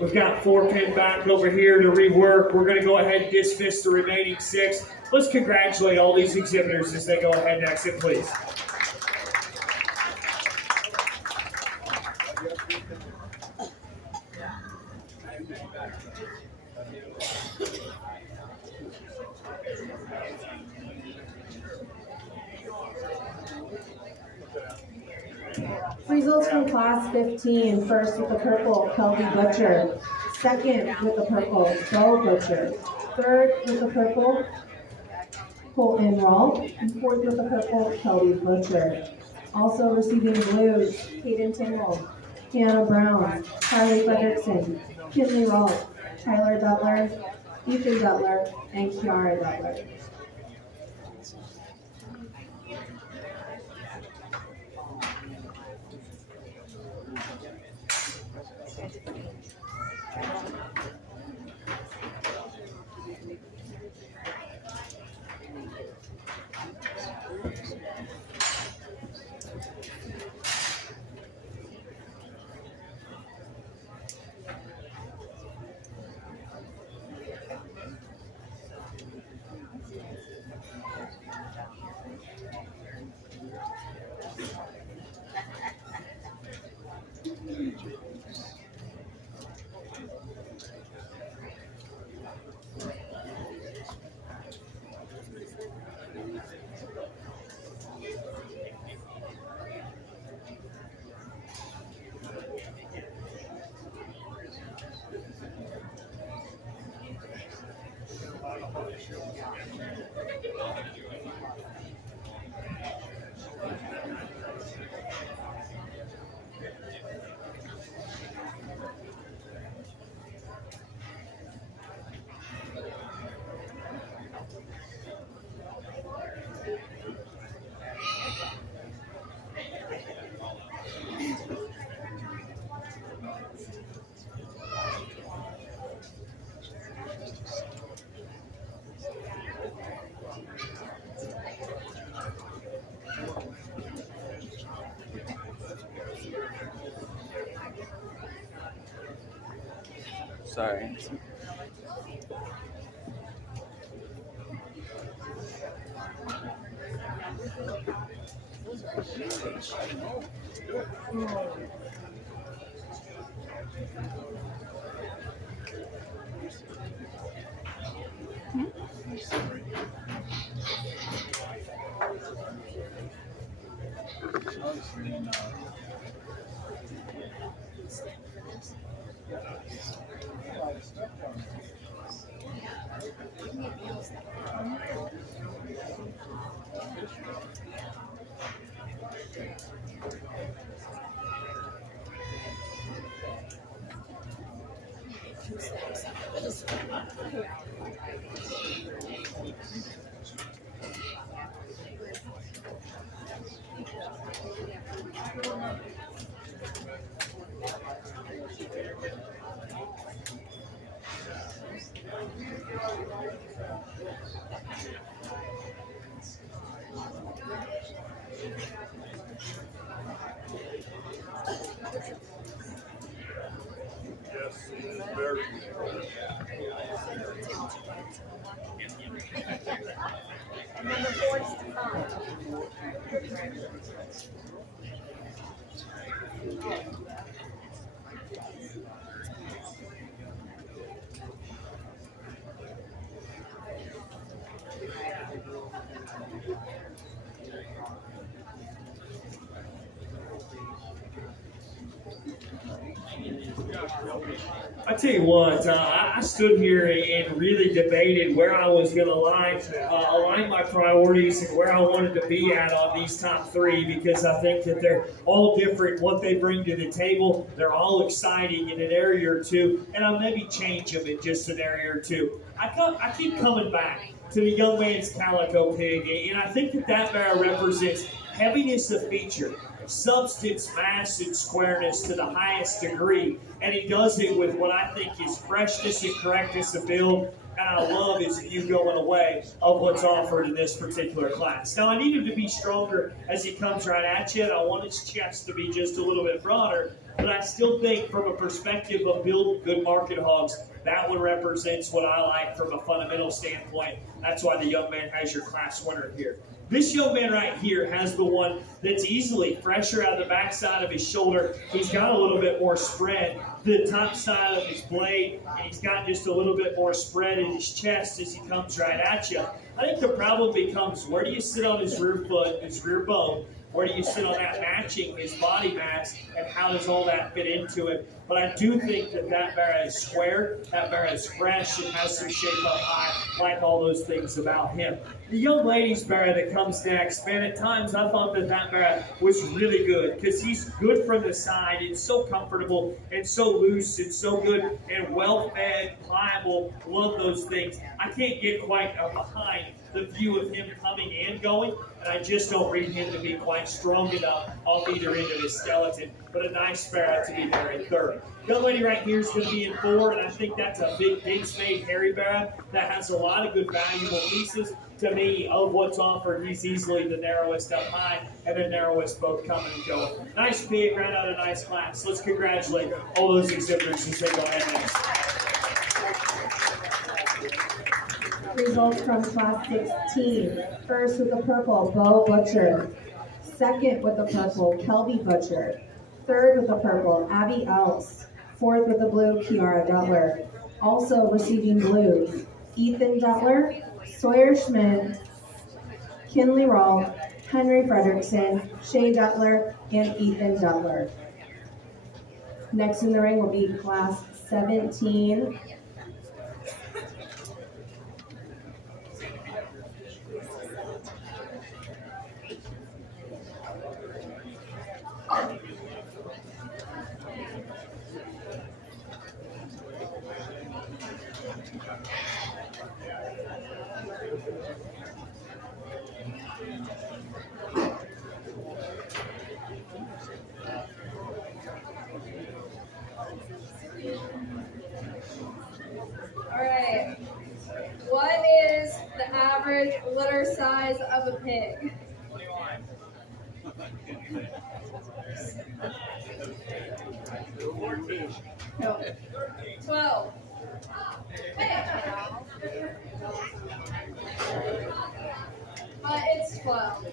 We've got 4 pinned back over here to rework. We're going to go ahead and dismiss the remaining 6. Let's congratulate all these exhibitors as they go ahead and exit, please. Results from class 15. First with the purple, Kelby Butcher. Second with the purple, Bo Butcher. Third with the purple, Colton Rawl. And fourth with the purple, Kelby Butcher. Also receiving blues, Hayden Tingle, Hannah Brown, Carly Frederickson, Kinley Rawl, Tyler Dutler, Ethan Dutler, and Kiara Dutler. Sorry. I tell you what, I stood here and really debated where I was going to align my priorities and where I wanted to be at on these top three, because I think that they're all different, what they bring to the table. They're all exciting in an area or two, and I'll maybe change them in just an area or two. I keep coming back to the young man's calico pig, and I think that barrel represents heaviness of feature, substance, mass, and squareness to the highest degree, and he does it with what I think is freshness and correctness of build, and I love his view going away of what's offered in this particular class. Now, I need him to be stronger as he comes right at you, and I want his chest to be just a little bit broader, but I still think from a perspective of building good market hogs, that one represents what I like from a fundamental standpoint. That's why the young man has your class winner here. This young man right here has the one that's easily fresher out of the backside of his shoulder. He's got a little bit more spread to the top side of his blade, and he's got just a little bit more spread in his chest as he comes right at you. I think the problem becomes, where do you sit on his rear foot, his rear bone? Where do you sit on that matching his body mass, and how does all that fit into it? But I do think that barra is square, that barra is fresh, and has some shape up high, like all those things about him. The young lady's barra that comes next, man, at times I thought that barra was really good, because he's good from the side, and so comfortable, and so loose, and so good, and well-fed, pliable, love those things. I can't get quite behind the view of him coming and going, and I just don't read him to be quite strong enough off either end of his skeleton, but a nice barra to be there in third. Young lady right here is going to be in 4, and I think that's a big pigs-made hairy barra that has a lot of good valuable pieces. To me, of what's offered, he's easily the narrowest up high and the narrowest both coming and going. Nice pig, right out of nice class. Let's congratulate all those exhibitors as they go ahead next. Results from class 16. First with the purple, Bo Butcher. Second with the purple, Kelby Butcher. Third with the purple, Abby Else. Fourth with the blue, Kiara Dutler. Also receiving blues, Ethan Dutler, Sawyer Schmidt, Kinley Rawl, Henry Frederickson, Shay Dutler, and Ethan Dutler. Next in the ring will be class 17. Alright, what is the average litter size of a pig? No. 12. It's 12.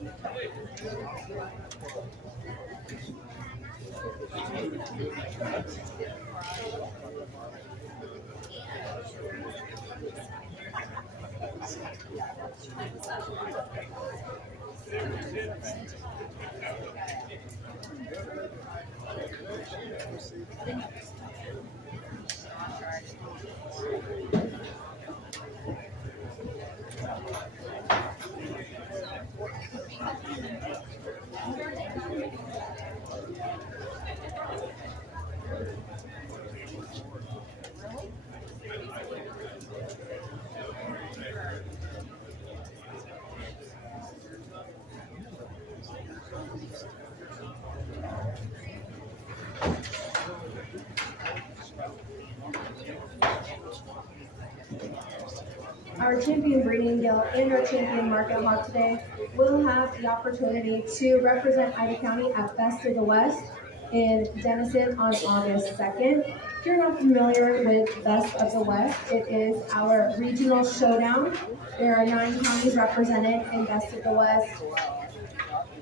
Our champion breeding guild and our champion market hog today will have the opportunity to represent Ida County at Best of the West in Denison on August 2nd. If you're not familiar with Best of the West, it is our regional showdown. There are 9 counties represented in Best of the West,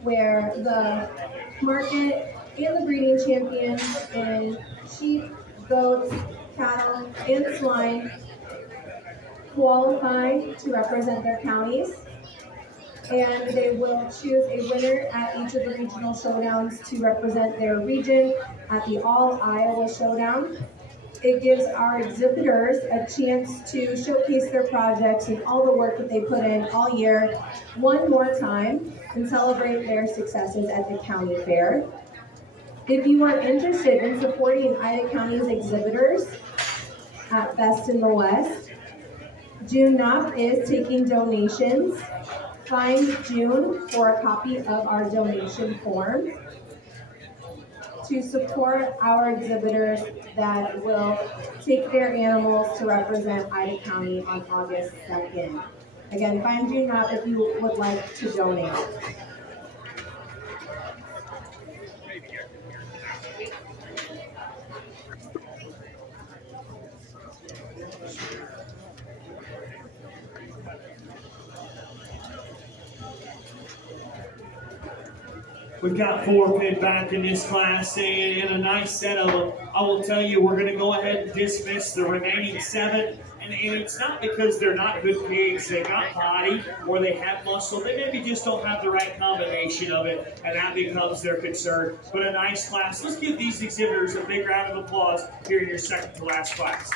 where the market and the breeding champions in sheep, goats, cattle, and swine qualify to represent their counties, and they will choose a winner at each of the regional showdowns to represent their region at the All Iowa Showdown. It gives our exhibitors a chance to showcase their projects and all the work that they put in all year one more time and celebrate their successes at the county fair. If you are interested in supporting Ida County's exhibitors at Best in the West, June Knopf is taking donations. Find June for a copy of our donation form to support our exhibitors that will take their animals to represent Ida County on August 2nd. Again, find June Knopf if you would like to donate. We've got 4 pin back in this class and a nice set of them. I will tell you, we're going to go ahead and dismiss the remaining 7. And it's not because they're not good pigs. They got body or they have muscle. They maybe just don't have the right combination of it, and that becomes their concern. But a nice class. Let's give these exhibitors a big round of applause here in your second to last class.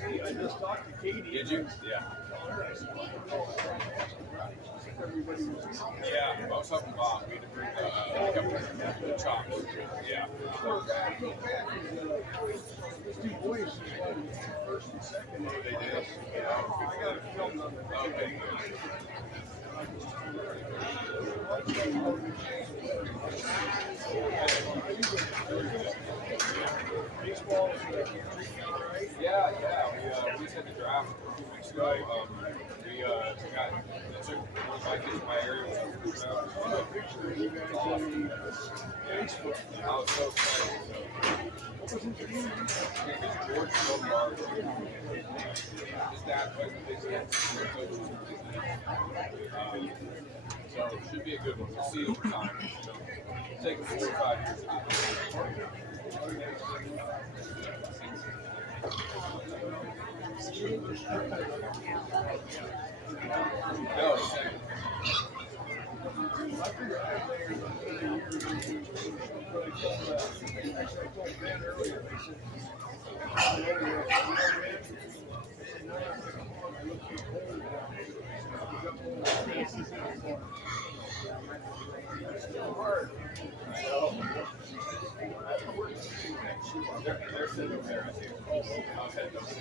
I just talked to Katie. Did you? Yeah. Yeah, I was helping Bob. We had to bring the chops. Yeah. These 2 boys first and second. They did. I got it filmed on the Okay. Baseball, Yeah. We just had the draft 2 weeks ago. We took one of my kids in my area. a picture of you guys on Facebook. I was so excited. What was his name? It's George Silver. His dad plays the big game. So it should be a good one. We'll see over time. It'll take 4 or 5 years to No, it's second. They're sitting over there, I think. I'll head those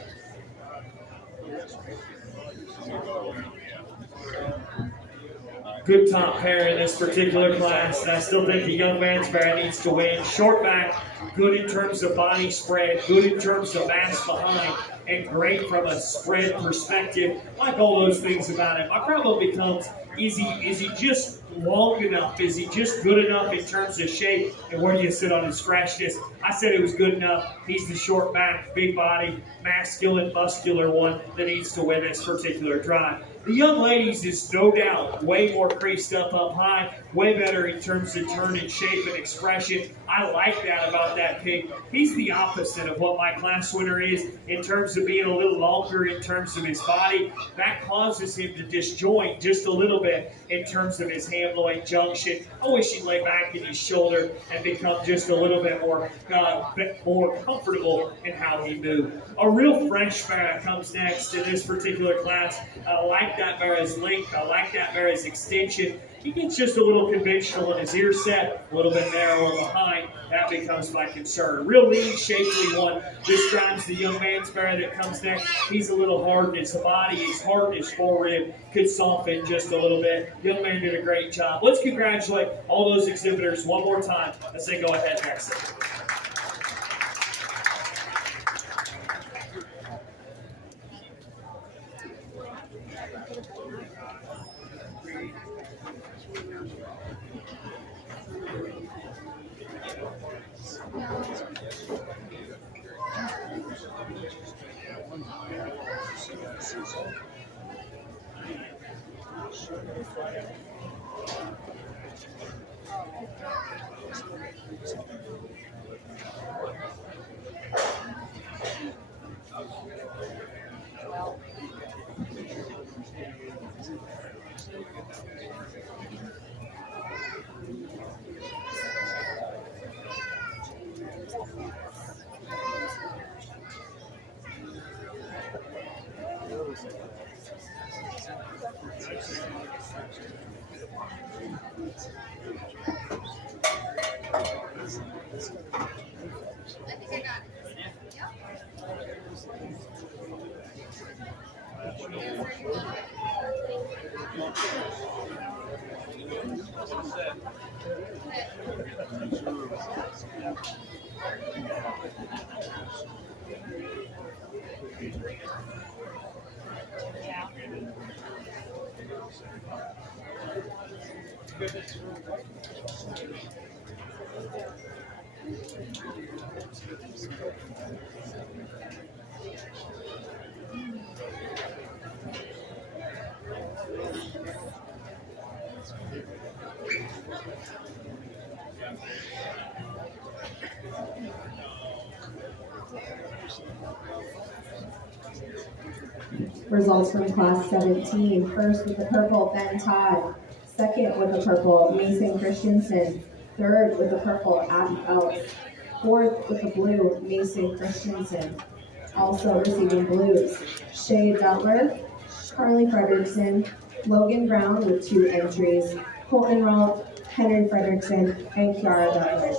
Good top pair in this particular class, and I still think the young man's pair needs to win. Short back, good in terms of body spread, good in terms of mass behind, and great from a spread perspective. Like all those things about him. My problem becomes, is he just long enough? Is he just good enough in terms of shape? And where do you sit on his freshness? I said it was good enough. He's the short back, big body, masculine, muscular one that needs to win this particular drive. The young ladies is no doubt way more creased up high, way better in terms of turn and shape and expression. I like that about that pig. He's the opposite of what my class winner is in terms of being a little longer in terms of his body. That causes him to disjoint just a little bit in terms of his ham-loin junction. I wish he'd lay back in his shoulder and become just a little bit more comfortable in how he moved. A real fresh bear comes next in this particular class. I like that bear's length. I like that bear's extension. He gets just a little conventional in his ear set, a little bit narrower behind. That becomes my concern. Real lean, shapely one describes the young man's bear that comes next. He's a little hard in his body. His heart and his forerib could soften just a little bit. Young man did a great job. Let's congratulate all those exhibitors one more time as they go ahead next. Results from Class 17. First with the purple, Ben Todd. Second with the purple, Mason Christensen. Third with the purple, Abby Ellis. Fourth with the blue, Mason Christensen. Also receiving blues, Shay Dutler, Carly Frederickson, Logan Brown with 2 entries, Colton Ralt, Henry Frederickson, and Kiara Dutler.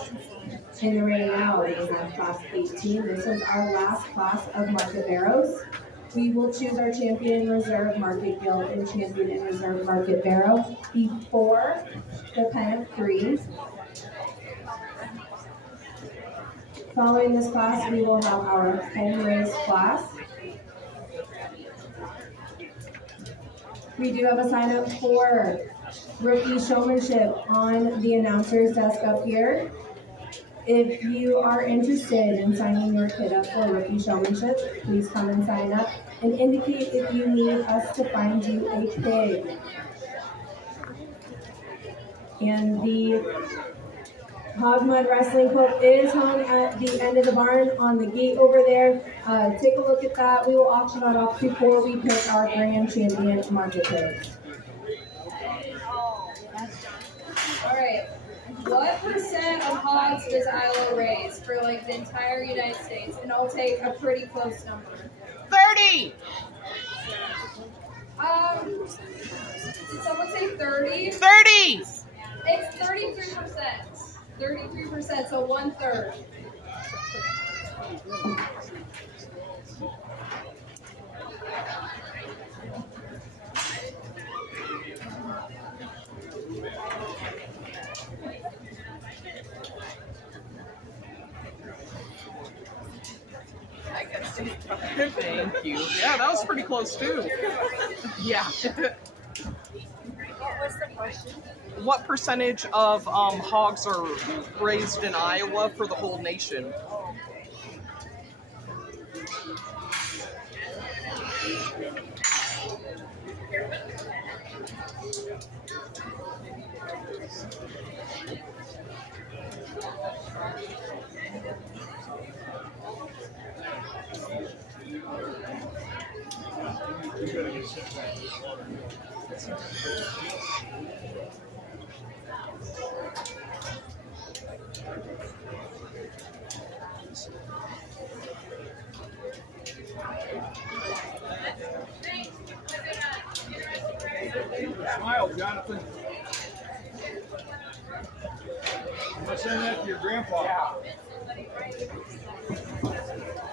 In the ring now, we have Class 18. This is our last class of Market Barrows. We will choose our champion in reserve Market Guild and champion in reserve Market Barrow before the pen of 3. Following this class, we will have our pen raise class. We do have a sign up for rookie showmanship on the announcer's desk up here. If you are interested in signing your kid up for rookie showmanship, please come and sign up and indicate if you need us to find you a pig. And the Hog Mud Wrestling Club is hung at the end of the barn on the gate over there. Take a look at that. We will auction that off before we pick our grand champion market pig. All right. What percent of hogs does Iowa raise for like the entire United States? And I'll take a pretty close number. 30! Did someone say 30? 30! It's 33%. 33%, so 1/3. Thank you. Yeah, that was pretty close too. Yeah. What was the question? What percentage of hogs are raised in Iowa for the whole nation? Smile, Jonathan. I'm gonna send that to your grandpa.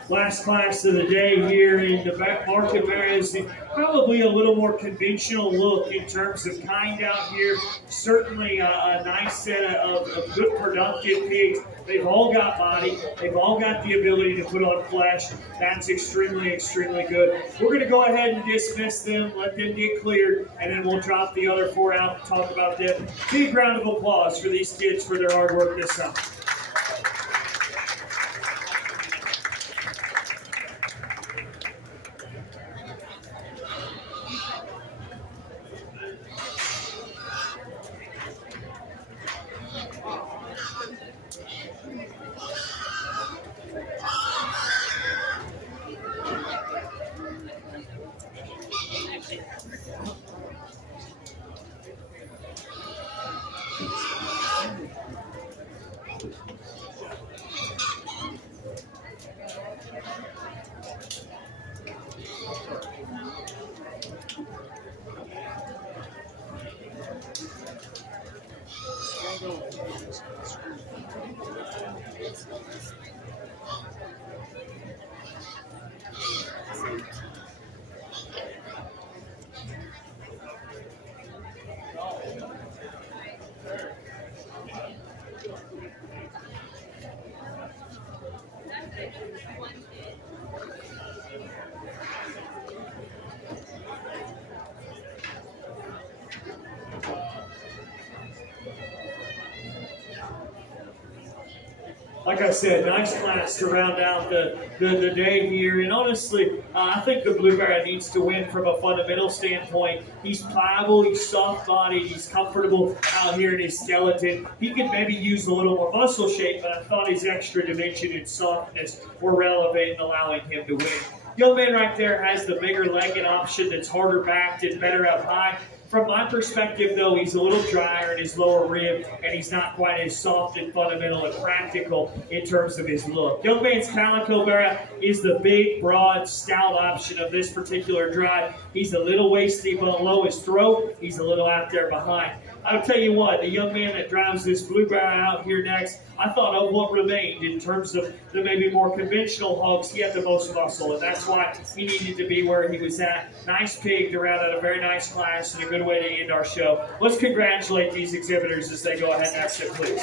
Last class of the day here in the back market areas, probably a little more conventional look in terms of kind out here. Certainly a nice set of good productive pigs. They've all got body. They've all got the ability to put on flesh. That's extremely, extremely good. We're going to go ahead and dismiss them, let them get cleared, and then we'll drop the other 4 out and talk about them. Big round of applause for these kids for their hard work this summer. like I said, nice class to round out the day here. And honestly, I think the Blue Bear needs to win from a fundamental standpoint. He's pliable, he's soft-bodied, he's comfortable out here in his skeleton. He could maybe use a little more muscle shape, but I thought his extra dimension and softness were relevant in allowing him to win. Young man right there has the bigger legged option that's harder backed and better up high. From my perspective, though, he's a little drier in his lower rib, and he's not quite as soft and fundamental and practical in terms of his look. Young man's Calico Bear is the big, broad, stout option of this particular drive. He's a little waisty below his throat. He's a little out there behind. I'll tell you what, the young man that drives this Blue Bear out here next, I thought of what remained in terms of the maybe more conventional hogs. He had the most muscle, and that's why he needed to be where he was at. Nice pig to round out a very nice class and a good way to end our show. Let's congratulate these exhibitors as they go ahead and exit, please.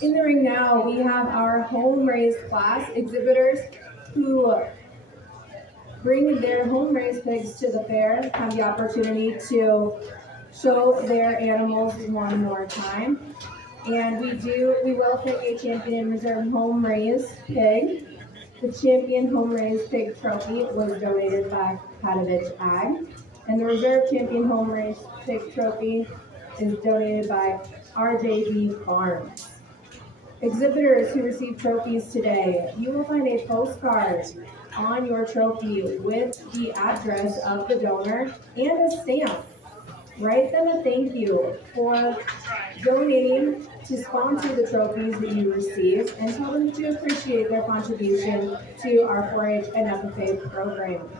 In the ring now, we have our home-raised class exhibitors who bring their home-raised pigs to the fair, have the opportunity to show their animals one more time. And we will pick a champion reserve home-raised pig. The champion home-raised pig trophy was donated by Patovich Ag. And the reserve champion home-raised pig trophy is donated by RJB Farms. Exhibitors who receive trophies today, you will find a postcard on your trophy with the address of the donor and a stamp. Write them a thank you for donating to sponsor the trophies that you receive, and tell them to appreciate their contribution to our 4-H and FFA programs.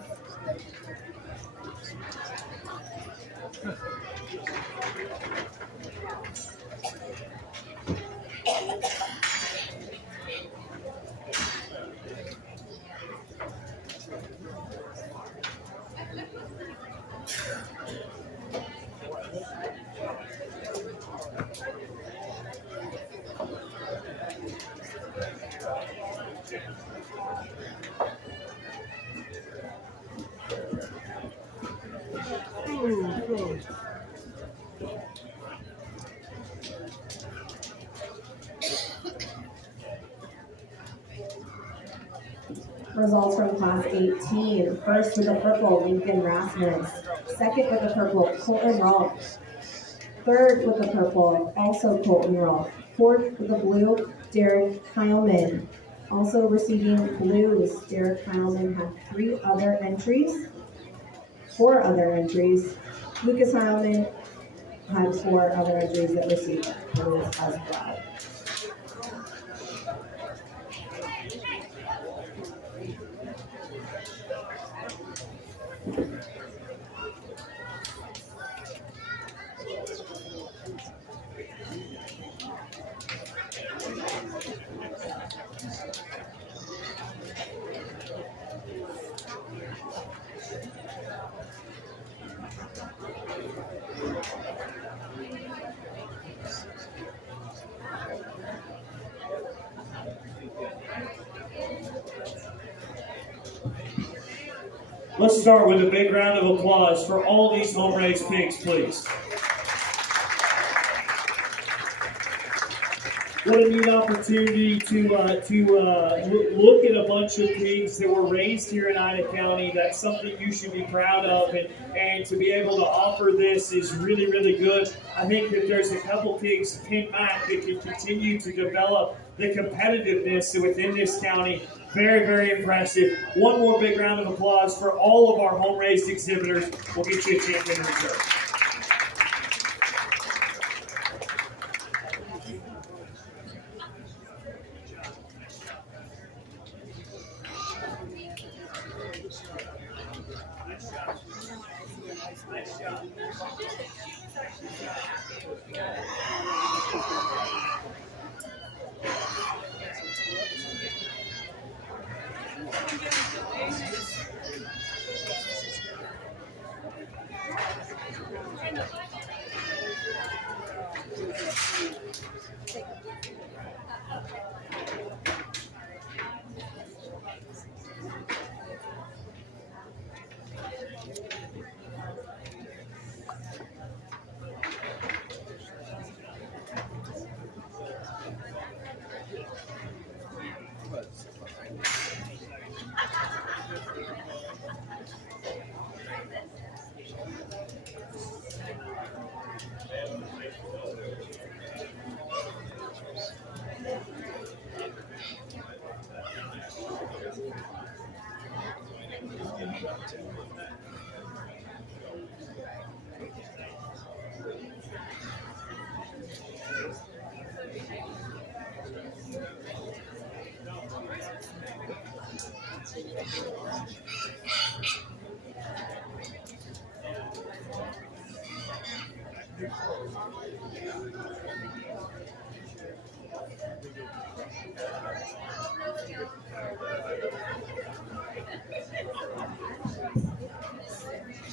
Results from Class 18. First with the purple, Lincoln Rasmus. Second with the purple, Colton Rolfe. Third with the purple, also Colton Rolfe. Fourth with the blue, Derek Heilman. Also receiving blues, Derek Heilman had 4 other entries. Lucas Heilman had 4 other entries that received blues as well. Let's start with a big round of applause for all these home-raised pigs, please. What a neat opportunity to look at a bunch of pigs that were raised here in Ida County. That's something you should be proud of, and to be able to offer this is really, really good. I think that there's a couple pigs pinned back that can continue to develop the competitiveness within this county. Very, very impressive. One more big round of applause for all of our home-raised exhibitors. We'll get you a champion reserve.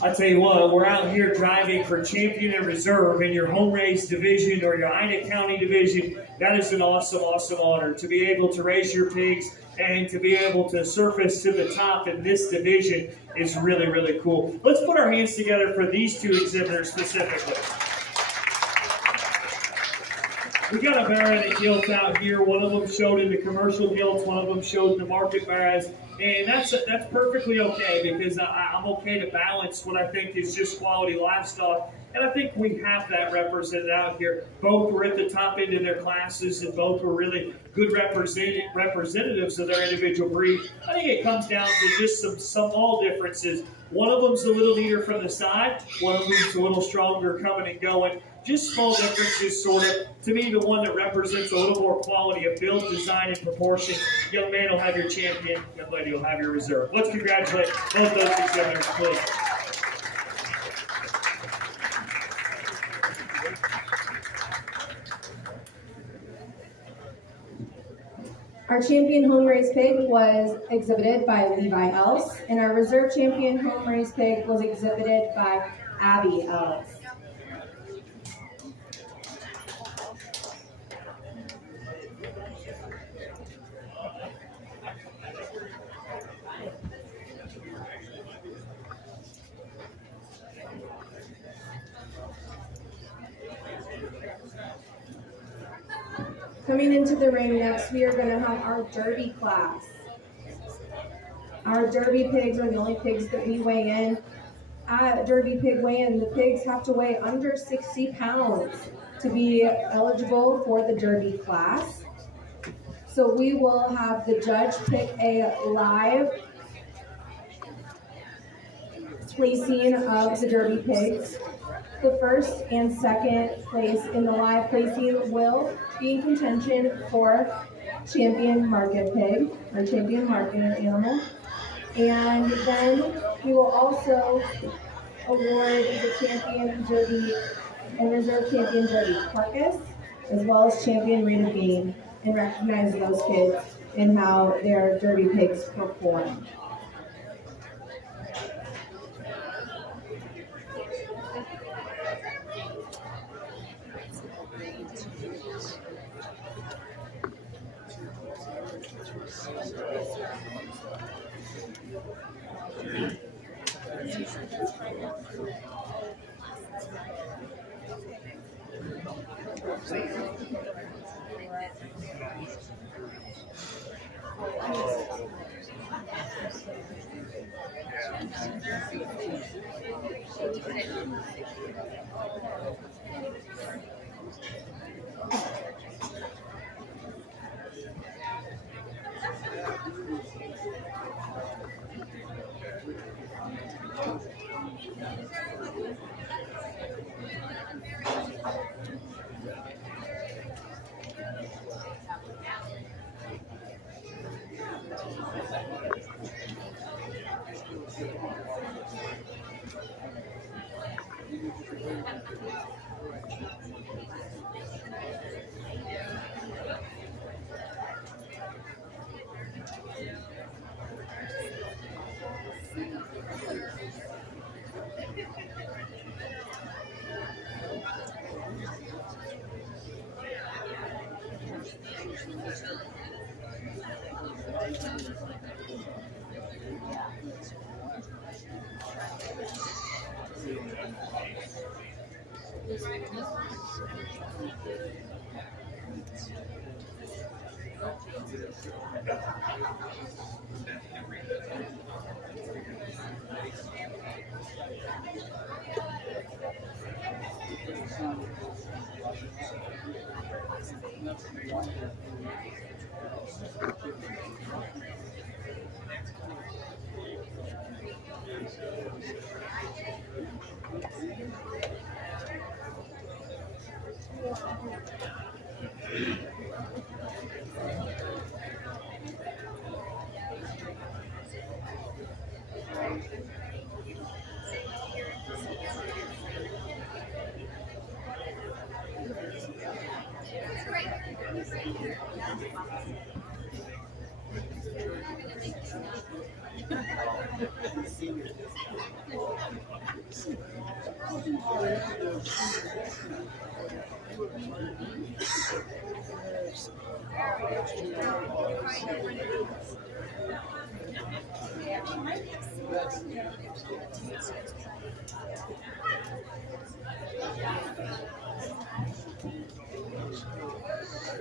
I tell you what, we're out here driving for champion and reserve in your home race division or your Ida County division. That is an awesome, awesome honor to be able to raise your pigs and to be able to surface to the top in this division is really, really cool. Let's put our hands together for these two exhibitors specifically. We got a bear and a gilt out here. One of them showed in the commercial gilts, one of them showed in the market bears. And that's perfectly okay because I'm okay to balance what I think is just quality livestock. And I think we have that represented out here. Both were at the top end of their classes and both were really good representatives of their individual breed. I think it comes down to just some small differences. One of them's a little neater from the side. One of them's a little stronger coming and going. Just small differences, sort of. To me, the one that represents a little more quality of build, design, and proportion. Young man will have your champion. Young lady will have your reserve. Let's congratulate both those exhibitors, please. Our champion home raised pig was exhibited by Levi Else, and our reserve champion home raised pig was exhibited by Abby Else. Coming into the ring next, we are going to have our Derby class. Our Derby pigs are the only pigs that we weigh in. At Derby pig weigh-in, the pigs have to weigh under 60 pounds to be eligible for the Derby class. So we will have the judge pick a live placing of the Derby pigs. The first and second place in the live placing will be in contention for champion market pig or champion market animal. And then we will also award the champion Derby and reserve champion Derby carcass, as well as champion rate of gain, and recognize those kids and how their Derby pigs perform.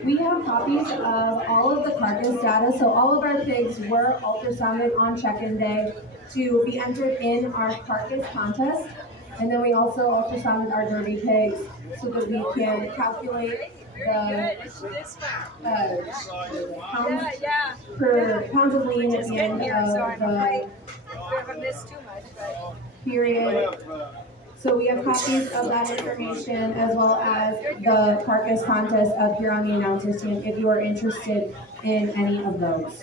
We have copies of all of the carcass data, so all of our pigs were ultrasounded on check-in day to be entered in our carcass contest. And then we also ultrasounded our derby pigs so that we can calculate the pounds of lean at the end of the period. So we have copies of that information as well as the carcass contest up here on the announcer stand if you are interested in any of those.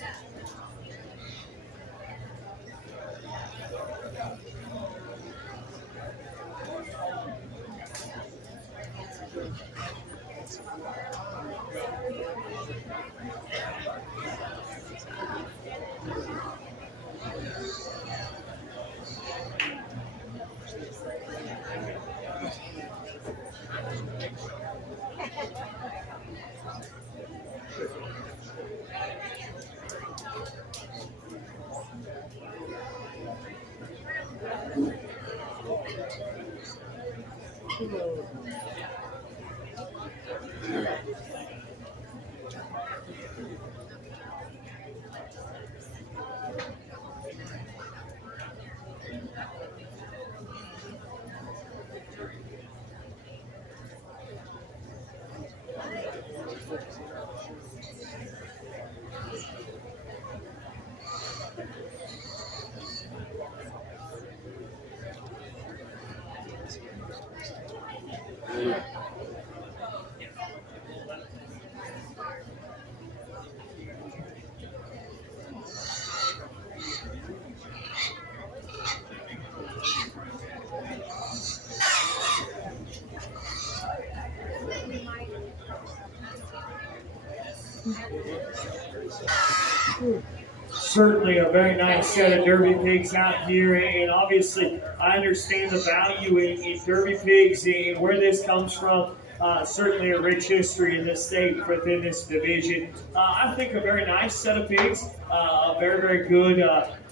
Certainly a very nice set of Derby pigs out here, and obviously I understand the value in Derby pigs and where this comes from. Certainly a rich history in this state within this division. I think a very nice set of pigs, a very, very good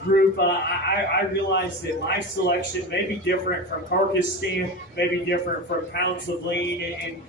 group. I realize that my selection may be different from carcass stand, maybe different from pounds of lean and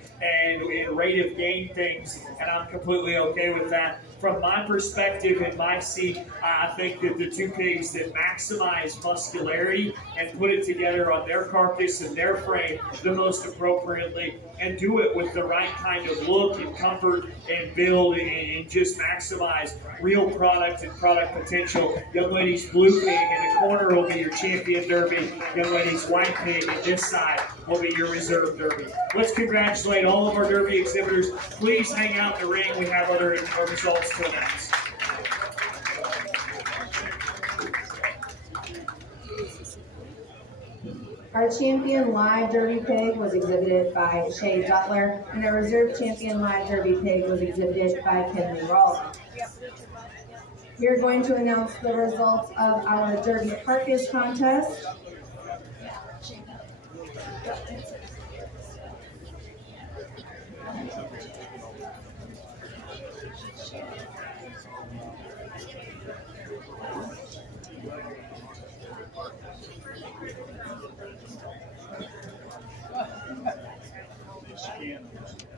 rate of gain things, and I'm completely okay with that. From my perspective and my seat, I think that the two pigs that maximize muscularity and put it together on their carcass and their frame the most appropriately and do it with the right kind of look and comfort and build and just maximize real product and product potential. Young ladies, blue pig in the corner will be your champion derby. Young ladies, white pig at this side will be your reserve derby. Let's congratulate all of our derby exhibitors. Please hang out in the ring. We have other results to announce. Our champion live derby pig was exhibited by Shay Dutler, and our reserve champion live derby pig was exhibited by Kinley Rawl. We are going to announce the results of our derby carcass contest.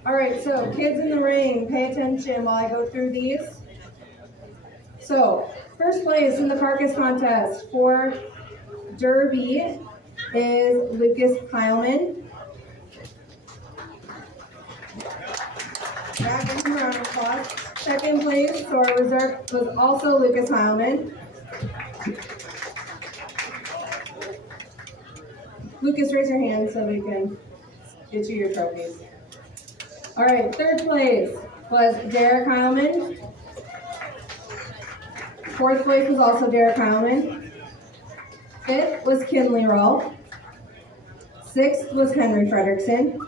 All right, so kids in the ring, pay attention while I go through these. So, first place in the carcass contest for Derby is Lucas Heilman. Back in the round of applause. Second place for reserve was also Lucas Heilman. Lucas, raise your hand so we can get you your trophies. All right, third place was Derek Heilman. Fourth place was also Derek Heilman. 5th was Kinley Rolfe. 6th was Henry Frederickson.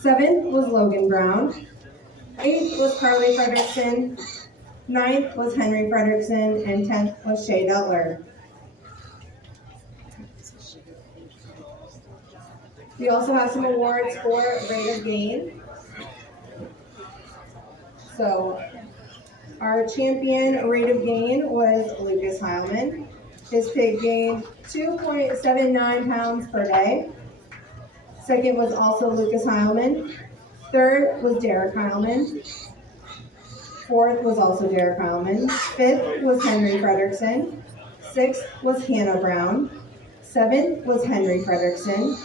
7th was Logan Brown. 8th was Carly Frederickson. 9th was Henry Frederickson. And 10th was Shay Dutler. We also have some awards for rate of gain. So our champion rate of gain was Lucas Heilman. His pig gained 2.79 pounds per day. Second was also Lucas Heilman. Third was Derek Heilman. Fourth was also Derek Heilman. Fifth was Henry Frederickson. Sixth was Hannah Brown. Seventh was Henry Frederickson.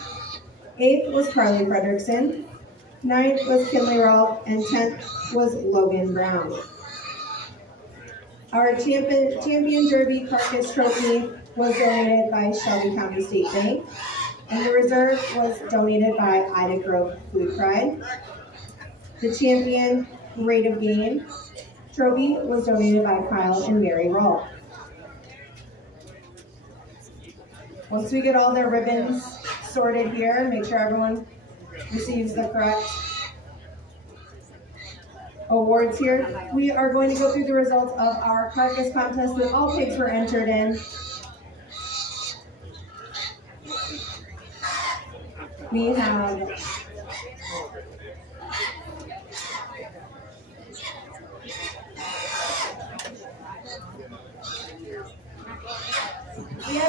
Eighth was Carly Frederickson. Ninth was Kinley Rolfe. And 10th was Logan Brown. Our champion Derby carcass trophy was donated by Shelby County State Bank. And the reserve was donated by Ida Grove Food Pride. The champion rate of gain trophy was donated by Kyle and Mary Rolfe. Once we get all their ribbons sorted here, make sure everyone receives the correct awards here. We are going to go through the results of our carcass contest that all pigs were entered in. We have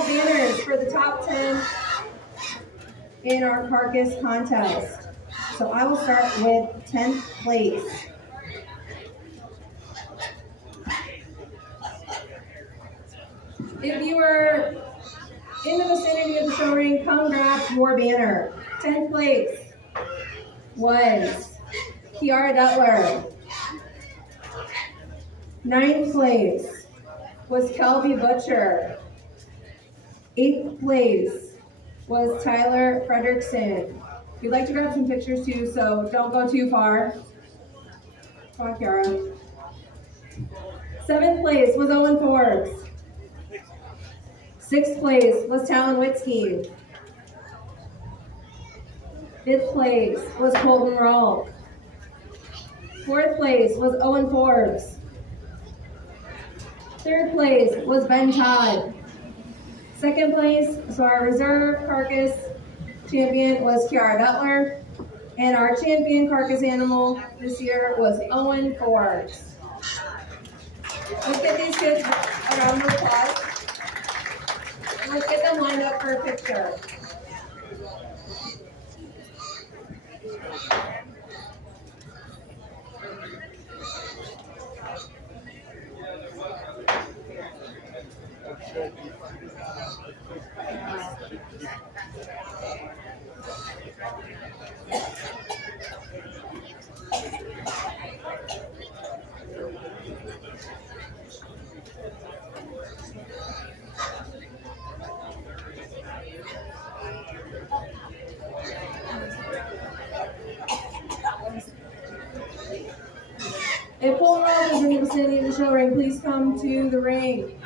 banners for the top 10 in our carcass contest. So I will start with 10th place. If you were in the vicinity of the show ring, come grab your banner. 10th place was Kiara Dutler. 9th place was Kelby Butcher. 8th place was Tyler Frederickson. We'd like to grab some pictures too, so don't go too far. Come on, Kiara. 7th place was Owen Forbes. 6th place was Talon Witzke. 5th place was Colton Rolfe. 4th place was Owen Forbes. 3rd place was Ben Todd. 2nd place, so our reserve carcass champion was Kiara Dutler. And our champion carcass animal this year was Owen Forbes. Let's get these kids a round of applause. Let's get them lined up for a picture. If Colton Rolfe is in the vicinity of the show ring, please come to the ring.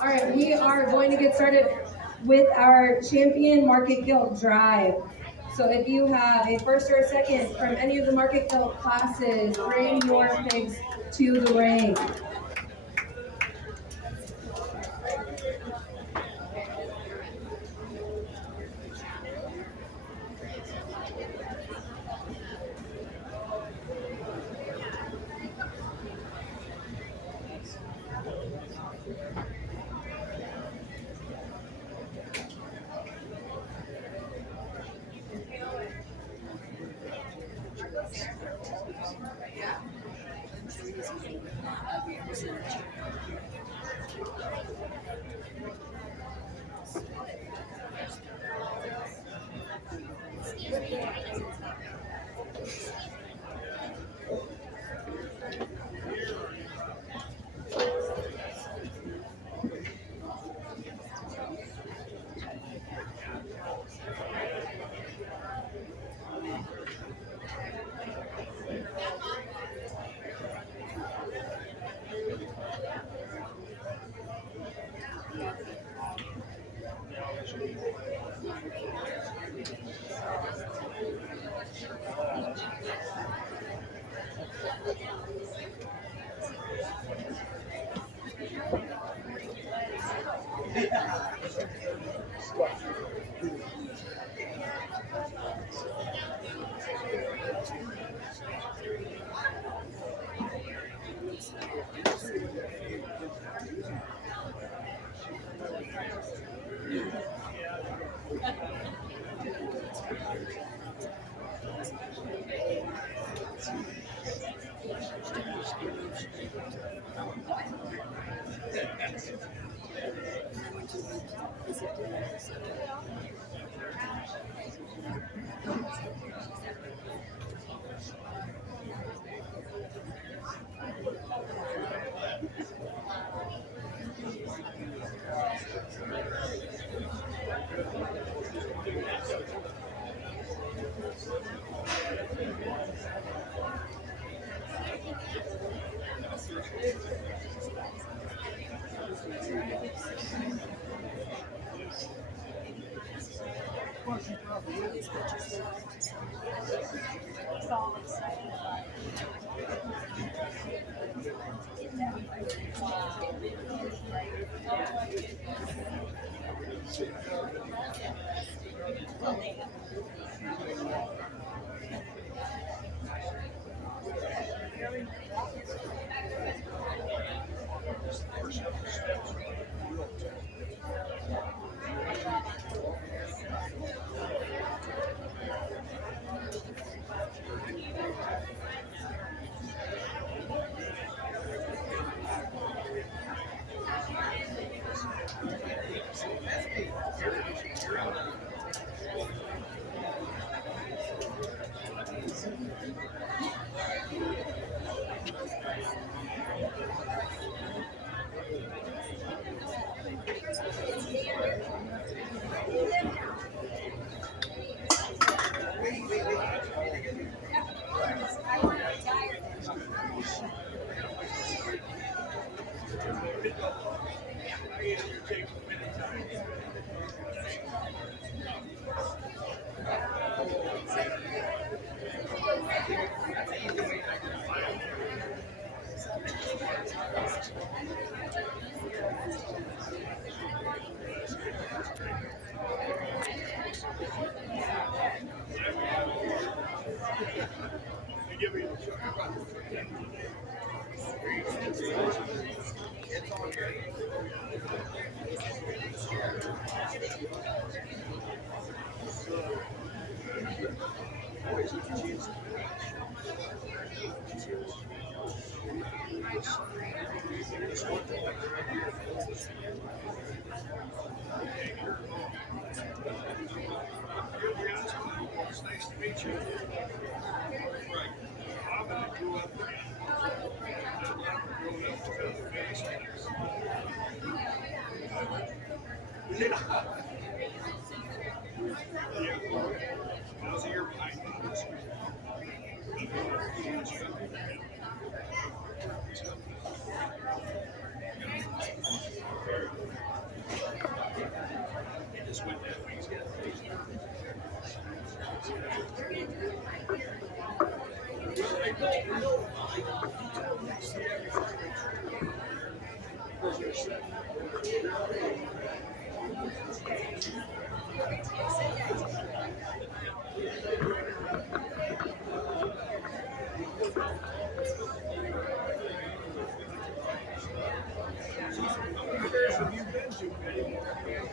All right, we are going to get started with our champion market guild drive. So if you have a first or a second from any of the market guild classes, bring your pigs to the ring.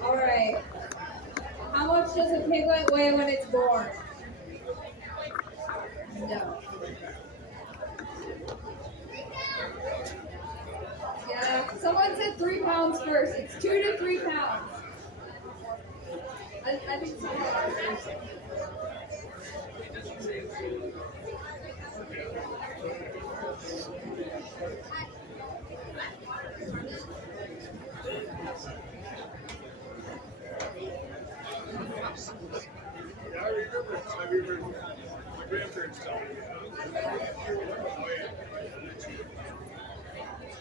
All right. How much does a piglet weigh when it's born? No. Yeah, someone said 3 pounds first. It's 2 to 3 pounds. I think so. I remember my grandparents telling me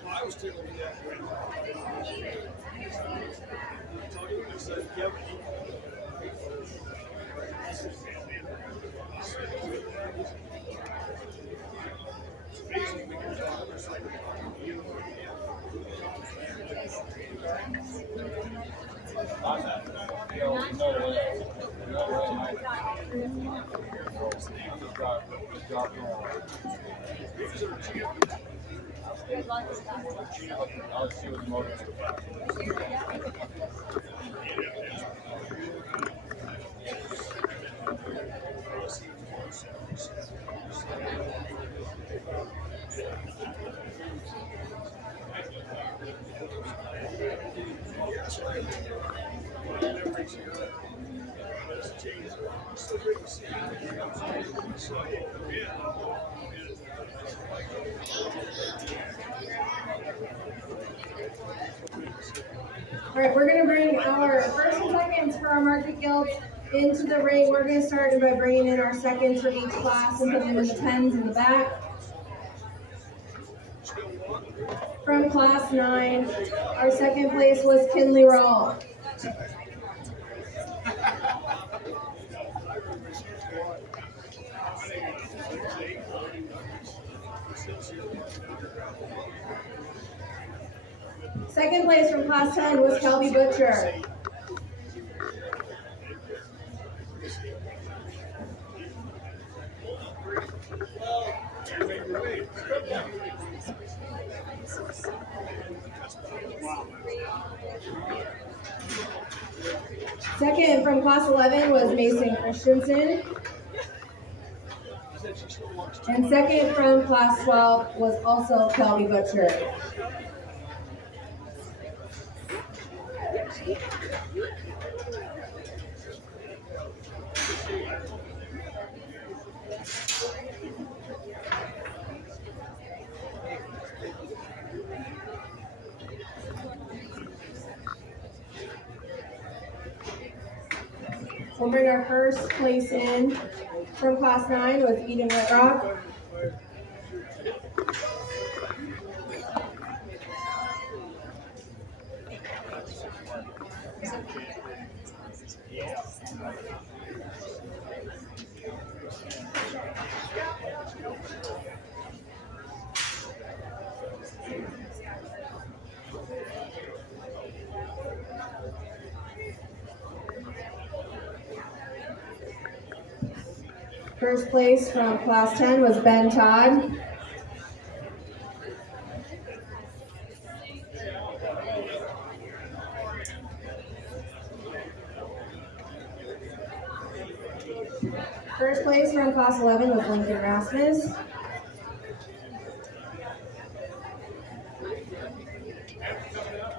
I was tickled to death when I said, Kevin, I'll see what the motive is. All right, we're gonna bring our first and seconds for our market guilds into the ring. We're gonna start by bringing in our seconds for each class and put them in the pens in the back. From class 9, our second place was Kinley Rawl. Second place from class 10 was Kelby Butcher. Second from class 11 was Mason Christensen. And second from class 12 was also Kelby Butcher. We'll bring our first place in from class 9 was Eden Whitrock. First place from class 10 was Ben Todd. First place from class 11 was Lincoln Rasmus.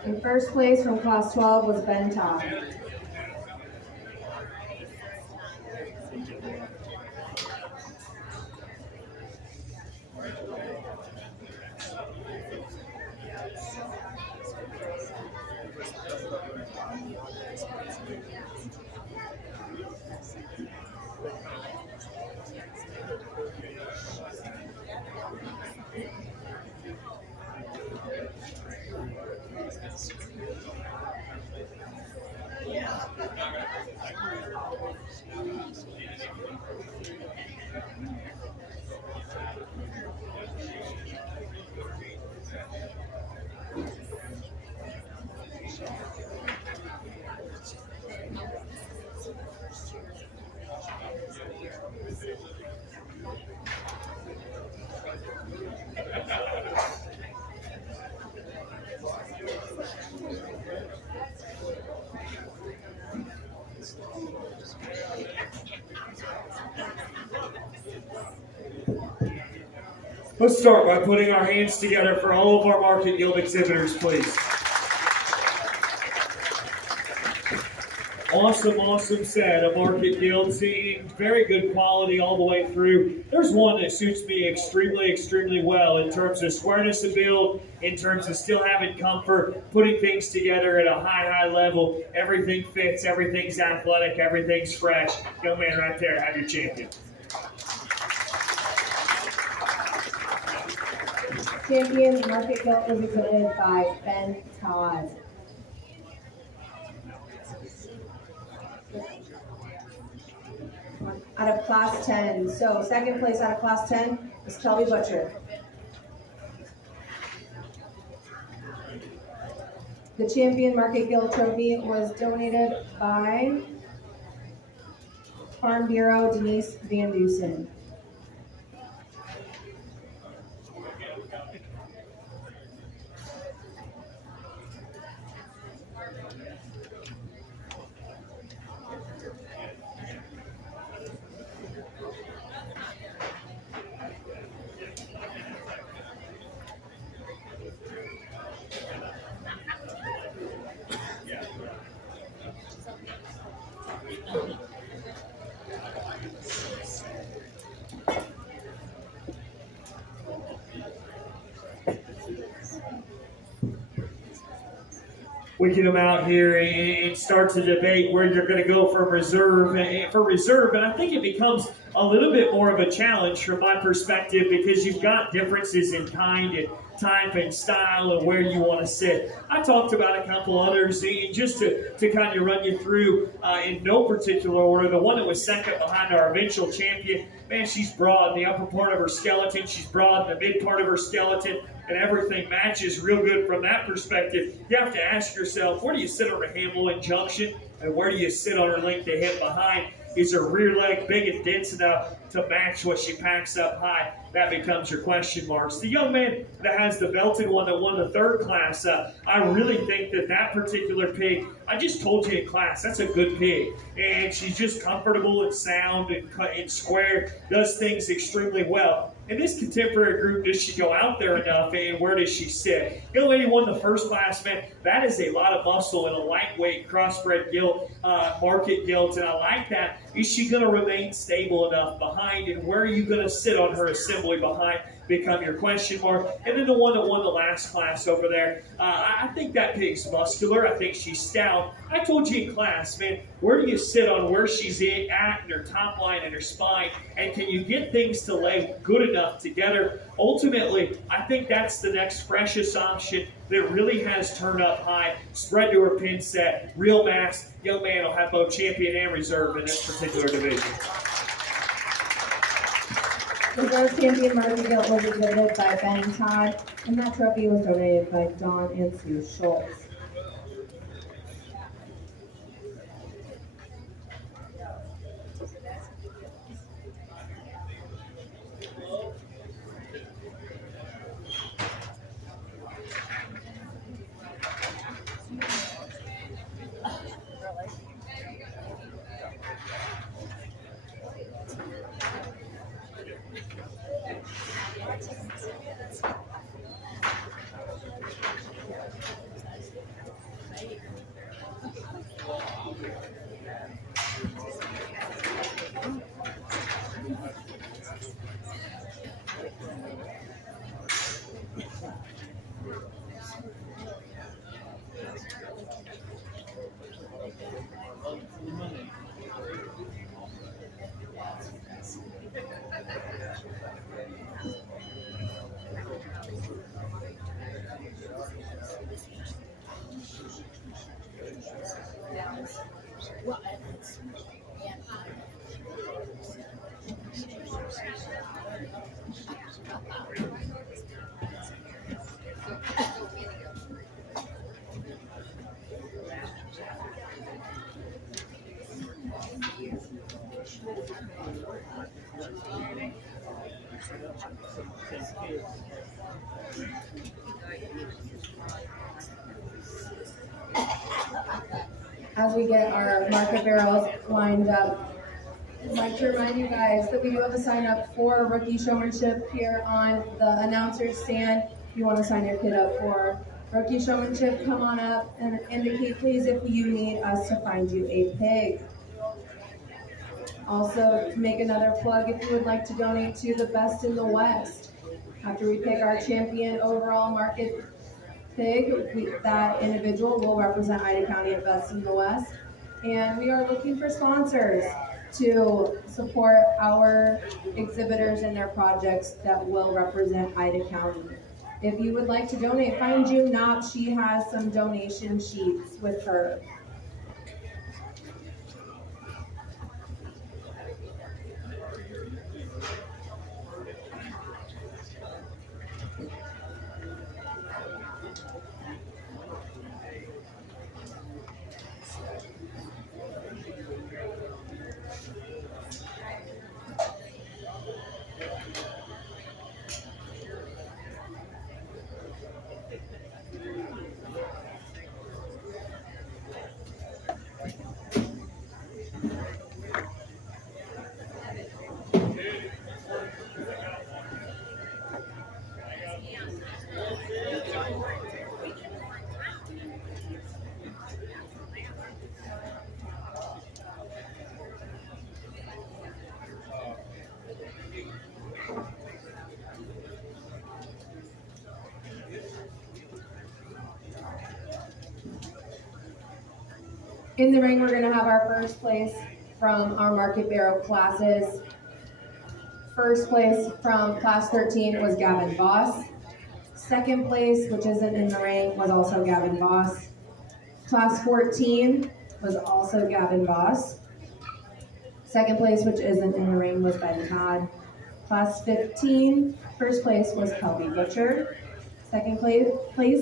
And first place from class 12 was Ben Todd. Let's start by putting our hands together for all of our Market Guild exhibitors, please. Awesome set of Market Guild seating. Very good quality all the way through. There's one that suits me extremely well in terms of squareness of build, in terms of still having comfort, putting things together at a high level. Everything fits, everything's athletic, everything's fresh. Young man right there, have your champion. Champion Market Guild was exhibited by Ben Todd. Out of class 10. So second place out of class 10 is Kelby Butcher. The Champion Market Guild trophy was donated by Farm Bureau Denise Van Dusen. we get them out here and start to debate where you're going to go for reserve. And I think it becomes a little bit more of a challenge from my perspective because you've got differences in kind and type and style and where you want to sit. I talked about a couple others, and just to kind of run you through in no particular order, the one that was second behind our eventual champion, man, she's broad in the upper part of her skeleton, she's broad in the mid part of her skeleton, and everything matches real good from that perspective. You have to ask yourself, where do you sit on her ham-loin junction, and where do you sit on her length of hip behind? Is her rear leg big and dense enough to match what she packs up high? That becomes your question marks. The young man that has the belted one that won the third class, I really think that particular pig, I just told you in class, that's a good pig. And she's just comfortable and sound and cut and square, does things extremely well. In this contemporary group, does she go out there enough, and where does she sit? The young lady won the first class, man. That is a lot of muscle in a lightweight crossbred gilt, market gilt, and I like that. Is she going to remain stable enough behind, and where are you going to sit on her assembly behind? Become your question mark. And then the one that won the last class over there, I think that pig's muscular. I think she's stout. I told you in class, man, where do you sit on where she's at in her top line and her spine, and can you get things to lay good enough together? Ultimately, I think that's the next freshest option that really has turned up high, spread to her pin set, real mass. Young man will have both champion and reserve in this particular division. Reserve champion market gilt was exhibited by Ben Todd, and that trophy was donated by Don and Sue Schultz. As we get our market barrels lined up, I'd like to remind you guys that we do have a sign up for rookie showmanship here on the announcer's stand. If you want to sign your kid up for rookie showmanship, come on up and indicate please if you need us to find you a pig. Also, to make another plug, if you would like to donate to the Best in the West, after we pick our champion overall market pig, that individual will represent Ida County at Best in the West. And we are looking for sponsors to support our exhibitors and their projects that will represent Ida County. If you would like to donate, find June Knopp. She has some donation sheets with her. In the ring, we're going to have our first place from our Market Barrow classes. First place from class 13 was Gavin Voss. Second place, which isn't in the ring, was also Gavin Voss. Class 14 was also Gavin Voss. Second place, which isn't in the ring, was Ben Todd. Class 15, first place was Kelby Butcher. Second place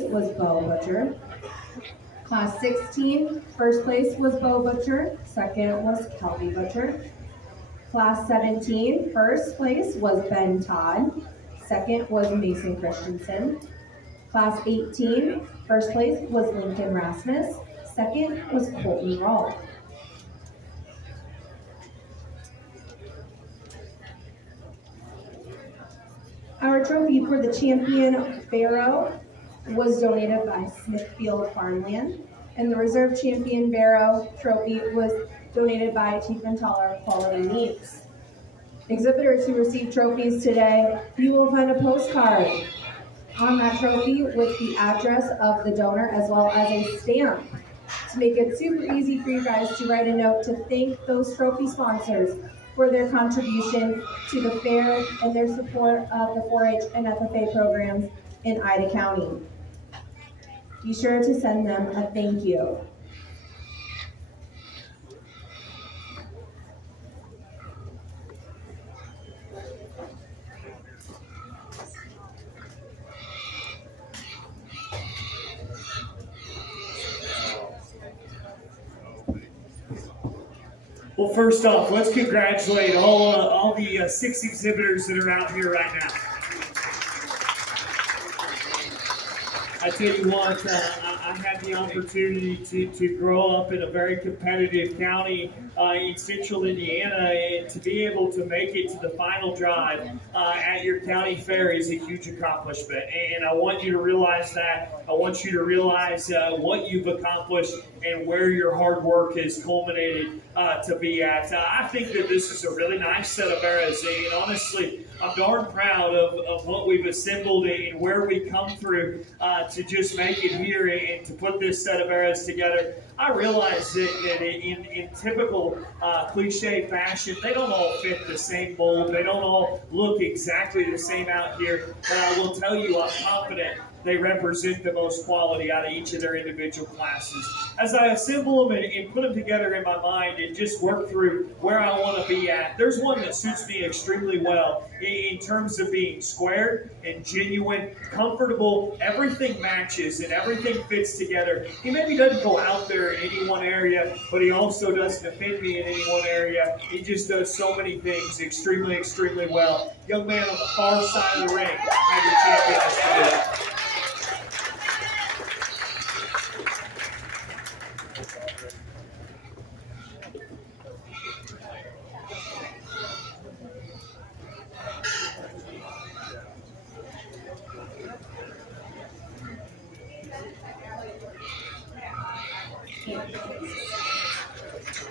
was Bo Butcher. Class 16, first place was Bo Butcher. Second was Kelby Butcher. Class 17, first place was Ben Todd. Second was Mason Christensen. Class 18, first place was Lincoln Rasmus. Second was Colton Rawl. Our trophy for the champion Barrow was donated by Smithfield Farmland, and the reserve champion Barrow trophy was donated by Tiefenthaler Quality Meats. Exhibitors who received trophies today, you will find a postcard on that trophy with the address of the donor as well as a stamp to make it super easy for you guys to write a note to thank those trophy sponsors for their contribution to the fair and their support of the 4-H and FFA programs in Ida County. Be sure to send them a thank you. Well, first off, let's congratulate all the 6 exhibitors that are out here right now. I tell you what, I had the opportunity to grow up in a very competitive county in central Indiana, and to be able to make it to the final drive at your county fair is a huge accomplishment. And I want you to realize that. I want you to realize what you've accomplished and where your hard work has culminated to be at. I think that this is a really nice set of arrows, and honestly, I'm darn proud of what we've assembled and where we come through to just make it here and to put this set of arrows together. I realize that in typical cliche fashion, they don't all fit the same mold. They don't all look exactly the same out here. But I will tell you, I'm confident they represent the most quality out of each of their individual classes. As I assemble them and put them together in my mind and just work through where I want to be at, there's one that suits me extremely well in terms of being square and genuine, comfortable, everything matches and everything fits together. He maybe doesn't go out there in any one area, but he also doesn't offend me in any one area. He just does so many things extremely, extremely well. Young man on the far side of the ring, have your champion today.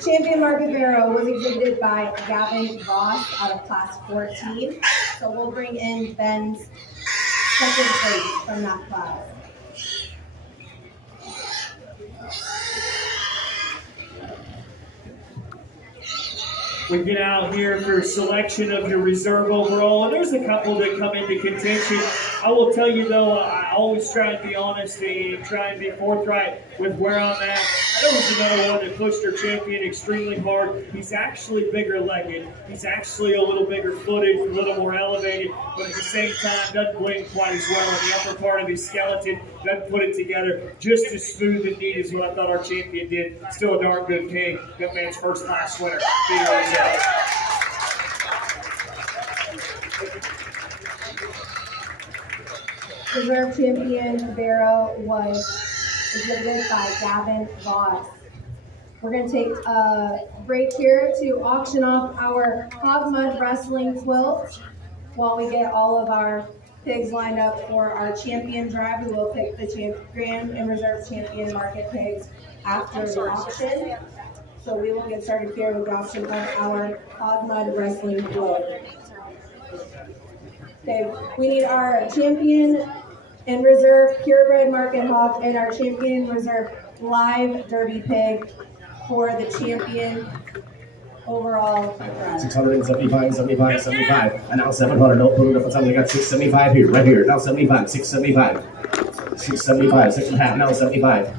Champion Market Barrow was exhibited by Gavin Voss out of class 14. So we'll bring in Ben's second place from that class. We get out here for selection of your reserve overall, and there's a couple that come into contention. I will tell you though, I always try and be honest and try and be forthright with where I'm at. There was another one that pushed their champion extremely hard. He's actually bigger legged. He's actually a little bigger footed, a little more elevated, but at the same time doesn't blend quite as well in the upper part of his skeleton. Doesn't put it together just as smooth and neat as what I thought our champion did. Still a darn good king. Young man's first class winner. Reserve champion Barrow was exhibited by Gavin Voss. We're going to take a break here to auction off our hog mud wrestling quilt while we get all of our pigs lined up for our champion drive. We will pick the grand and reserve champion market pigs after the auction. So we will get started here with the auction of our hog mud wrestling quilt. Okay, we need our champion and reserve purebred market hog and our champion reserve live derby pig for the champion overall. 675, 75, 75. And now 700. Don't put it up on something. I got 675 here, right here. Now 75, 675. 675, 6.5. Now 75.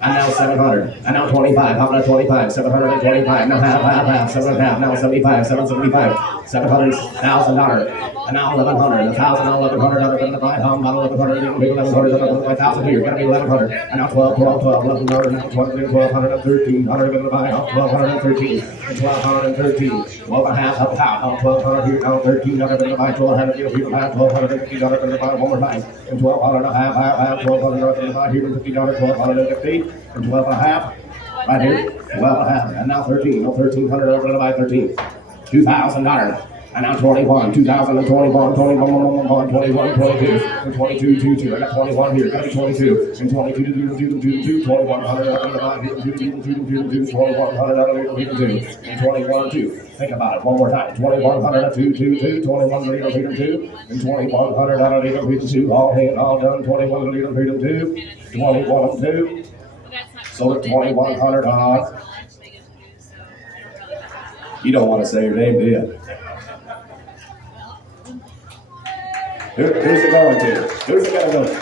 And now 700. And now 25. How about 25? 725. Now half. 7.5. Now 75. 775. $700,000. And now 1,100. 1,000. Now 1,100. Now 1,100. How about 1,100? 1,100. Here. Gotta be 1,100. And now 12. 1,100. Now 1,200. And 1,300. 1,213. And 1,213. 12 and a half. Help out. Now 1,200 here. Now 1,300. 1,200. Here. 1,250. One more time. And 1,200 and a half. 1,200 here. 1,500. 1,250. And 12 and a half. Right here. 12 and a half. And now 13. No, 1,300 divided by 13. $2,000. And now 21, 2021, 21, 21, 22, and 22, 22. I got 21 here, gotta be 22, and 22, 2,100 out of the 2,100 out of the 2, and 21, 2. Think about it one more time. 2,100 out of 2, 21 out of the 2, and 2,100 out of the 2. All in, all done. 21 out of the 2, 21, 2. So 2,100 odds. You don't want to say your name, do you? Who's it going to? Who's it going to go to?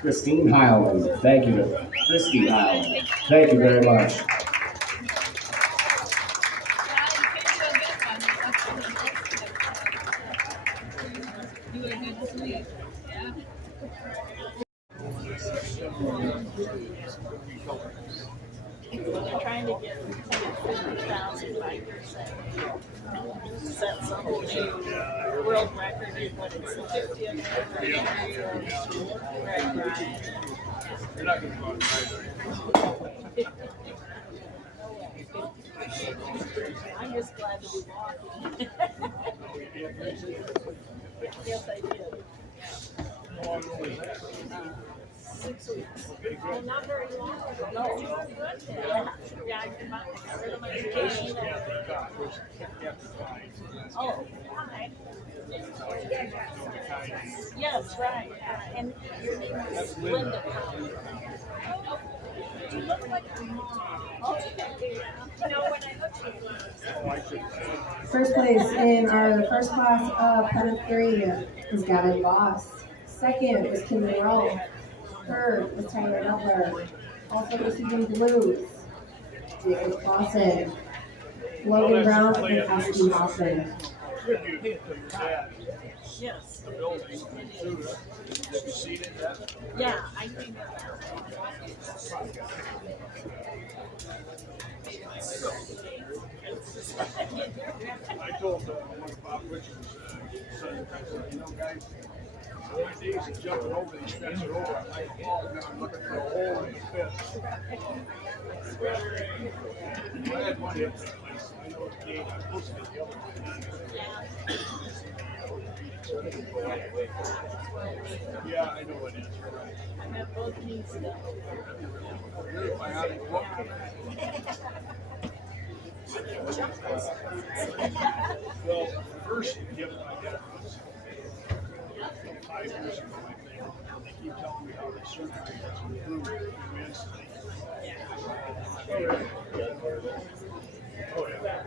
Christine Highland. Thank you. Christine Highland. Thank you very much. Trying to get 50,000 bikers set some new world record in what it's the 50th anniversary of Greg Ryan. You're not going to go on I'm just glad to be walking. Yes, I did. 6 weeks. Oh, not very long. No. Yeah, I got rid of my vacation. Oh, hi. Yes, right. And your name is Linda. You look like your mom. Oh, you know, when I looked at you. First place in our first class of Pen 3 was Gavin Voss. Second was Kim Monroe. Third was Tyler Butler. Also receiving blues, Jacob Clausen, Logan Brown, and Ashley Hawson. Yes. the building. Have you seen it yet? Yeah, I think. I told one of Bob Richards' son, I said, you know, guys, the only days he's jumping over these fences over, I'm like, oh, now I'm looking for a hole in the fence. I had one hit that place. I know it's gate. I'm supposed to get the other one. Yeah, I know it is. I met both knees though. You're my honey. Well, the first gift I got was 5 years ago, I think. They keep telling me how the surgery has improved immensely. Oh, yeah. Oh, yeah.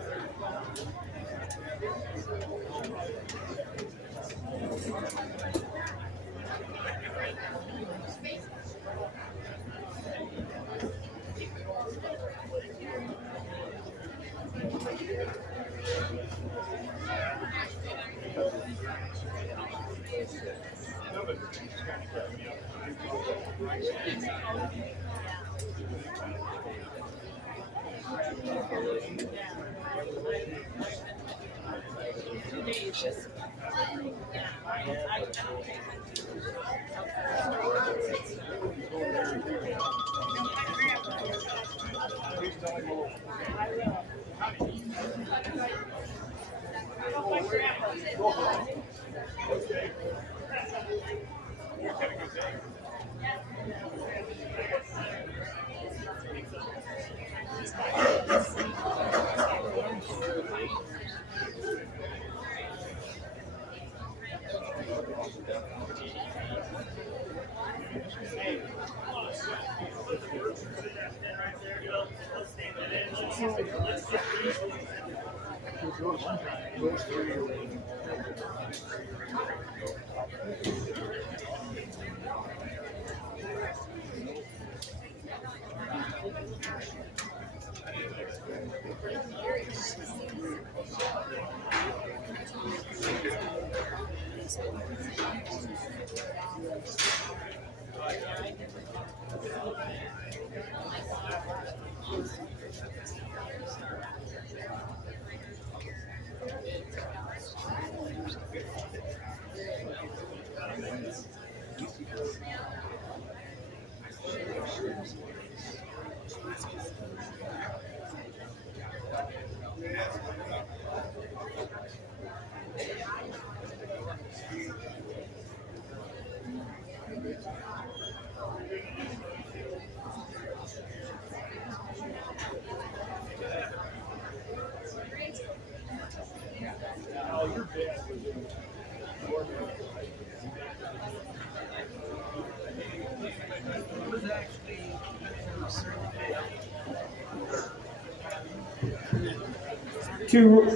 Now, your dad was in your Two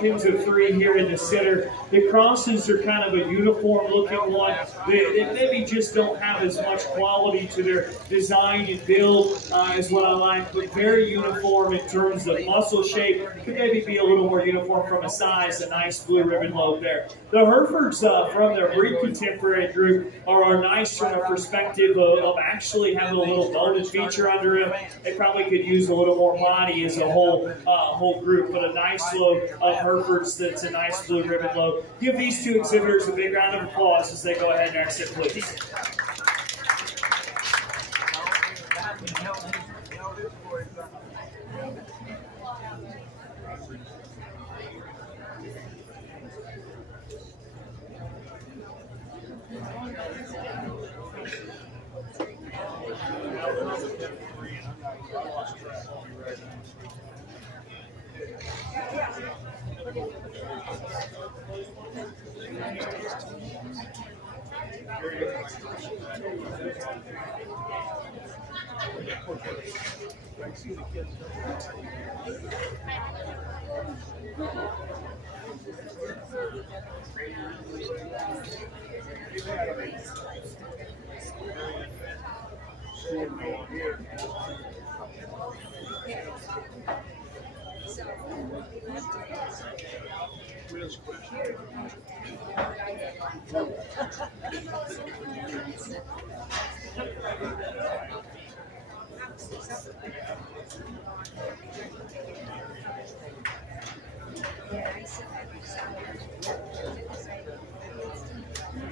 pins of three here in the center. The crosses are kind of a uniform looking one. They maybe just don't have as much quality to their design and build as what I like, but very uniform in terms of muscle shape. Could maybe be a little more uniform from a size. A nice blue ribbon lobe there. The Herefords from their breed contemporary group are nice from a perspective of actually having a little bone feature under them. They probably could use a little more body as a whole group, but a nice lobe of Herefords that's a nice blue ribbon lobe. Give these two exhibitors a big round of applause as they go ahead and exit, please.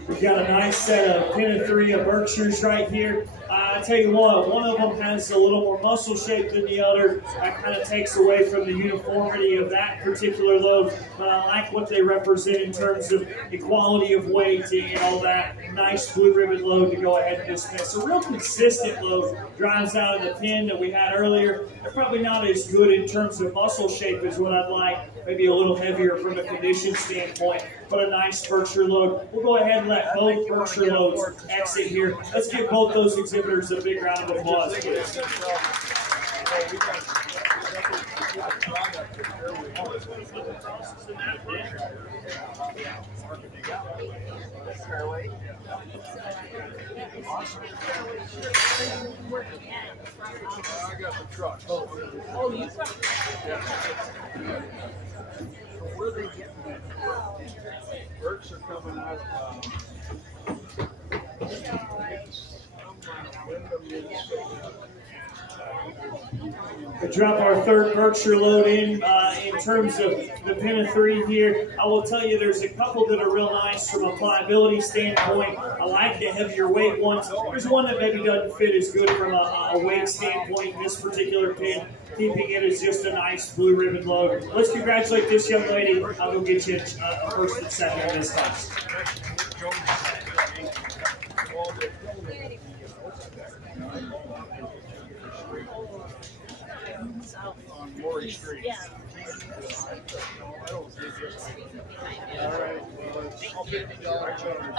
We've got a nice set of pin of three of Berkshires right here. I tell you what, one of them has a little more muscle shape than the other. That kind of takes away from the uniformity of that particular lobe. But I like what they represent in terms of equality of weight and all that. Nice blue ribbon lobe to go ahead and dismiss. A real consistent lobe drives out of the pin that we had earlier. They're probably not as good in terms of muscle shape as what I'd like. Maybe a little heavier from a condition standpoint, but a nice Berkshire lobe. We'll go ahead and let both Berkshire lobes exit here. Let's give both those exhibitors a big round of applause, please. I got the truck. Oh, you got Where are they getting that? Berks are coming out We drop our third Berkshire load in terms of the pin of three here. I will tell you there's a couple that are real nice from a pliability standpoint. I like the heavier weight ones. There's one that maybe doesn't fit as good from a weight standpoint in this particular pin. Keeping it as just a nice blue ribbon load. Let's congratulate this young lady. I'll go get you a first and second in this class. on Maury Street. Yeah. All right. Well, it's all $50 charge.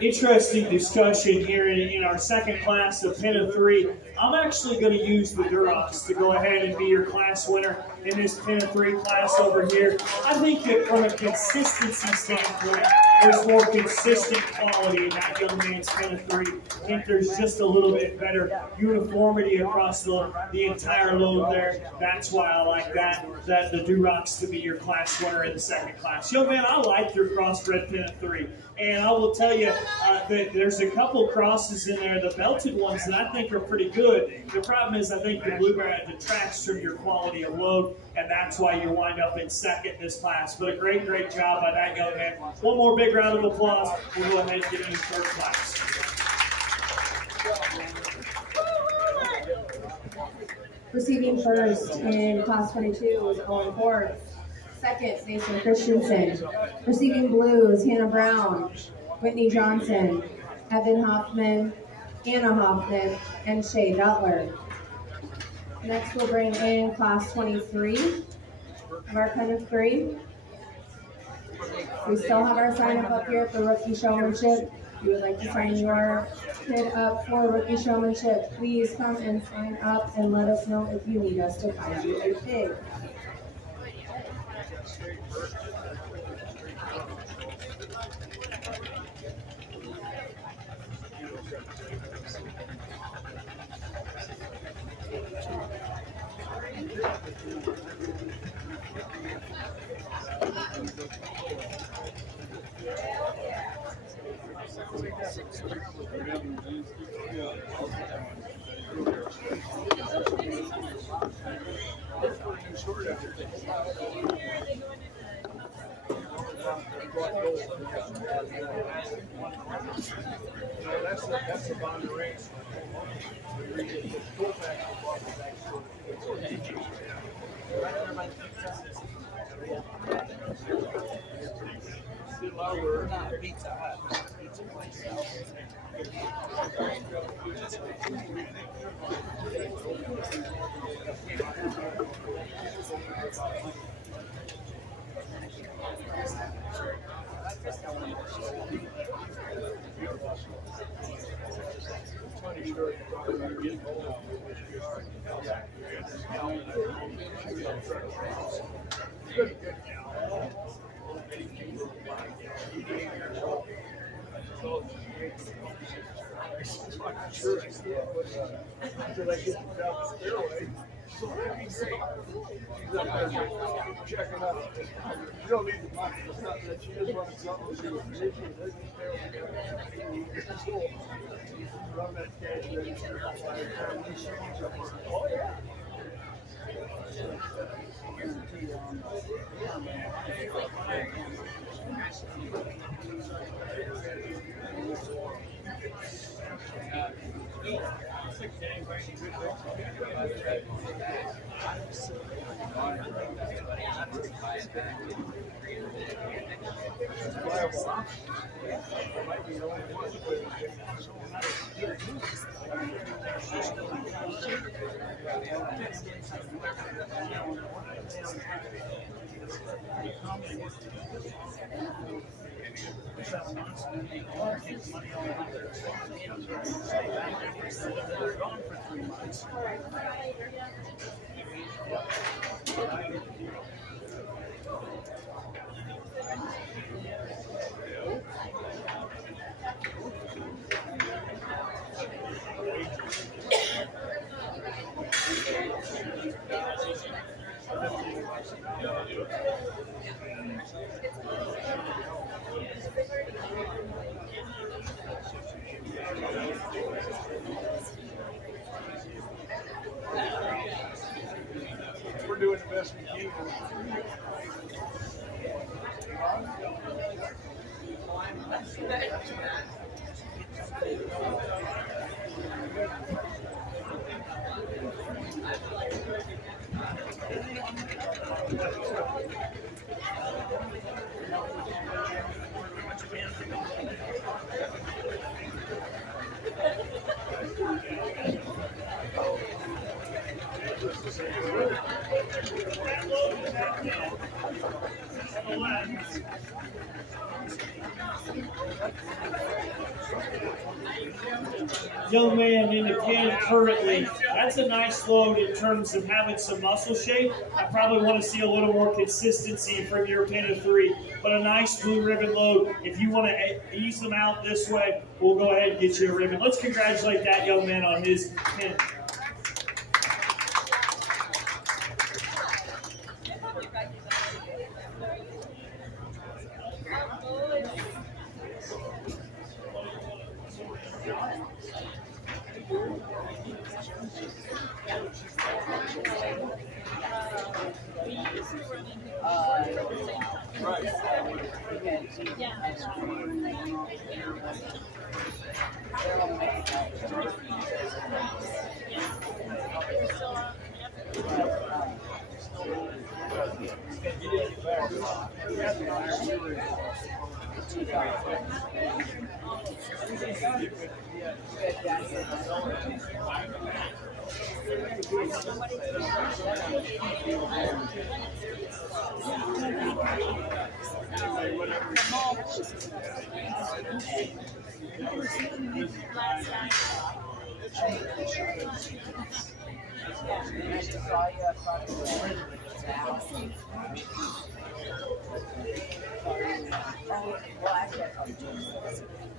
Interesting discussion here in our second class of Pen of 3. I'm actually going to use the Durocs to go ahead and be your class winner in this Pen of 3 class over here. I think that from a consistency standpoint, there's more consistent quality in that young man's Pen of 3. I think there's just a little bit better uniformity across the entire load there. That's why I like that the Durocs to be your class winner in the second class. Young man, I like your crossbred Pen of 3. And I will tell you that there's a couple crosses in there, the belted ones, that I think are pretty good. The problem is I think the blueberry detracts from your quality of load, and that's why you wind up in second in this class. But a great, great job by that young man. One more big round of applause. We'll go ahead and get into third class. Receiving first in class 22 is Owen Ford. Second, Mason Christensen. Receiving blue is Hannah Brown, Whitney Johnson, Evan Hoffman, Anna Hoffman, and Shay Butler. Next, we'll bring in class 23 of our Pen of 3. We still have our sign up here for rookie showmanship. If you would like to sign your kid up for rookie showmanship, please come and sign up and let us know if you need us to find you a pig. That's the bond race. We're not a Pizza Hut, we're a pizza place. Checking out. You don't need the money. It's not that she just wants something she was run that cash register. Oh, yeah. They're gone for 3 months. We're doing the best we can. Young man in the pen currently, that's a nice load in terms of having some muscle shape. I probably want to see a little more consistency from your pin of 3, but a nice blue ribbon load. If you want to ease them out this way, we'll go ahead and get you a ribbon. Let's congratulate that young man on his pin.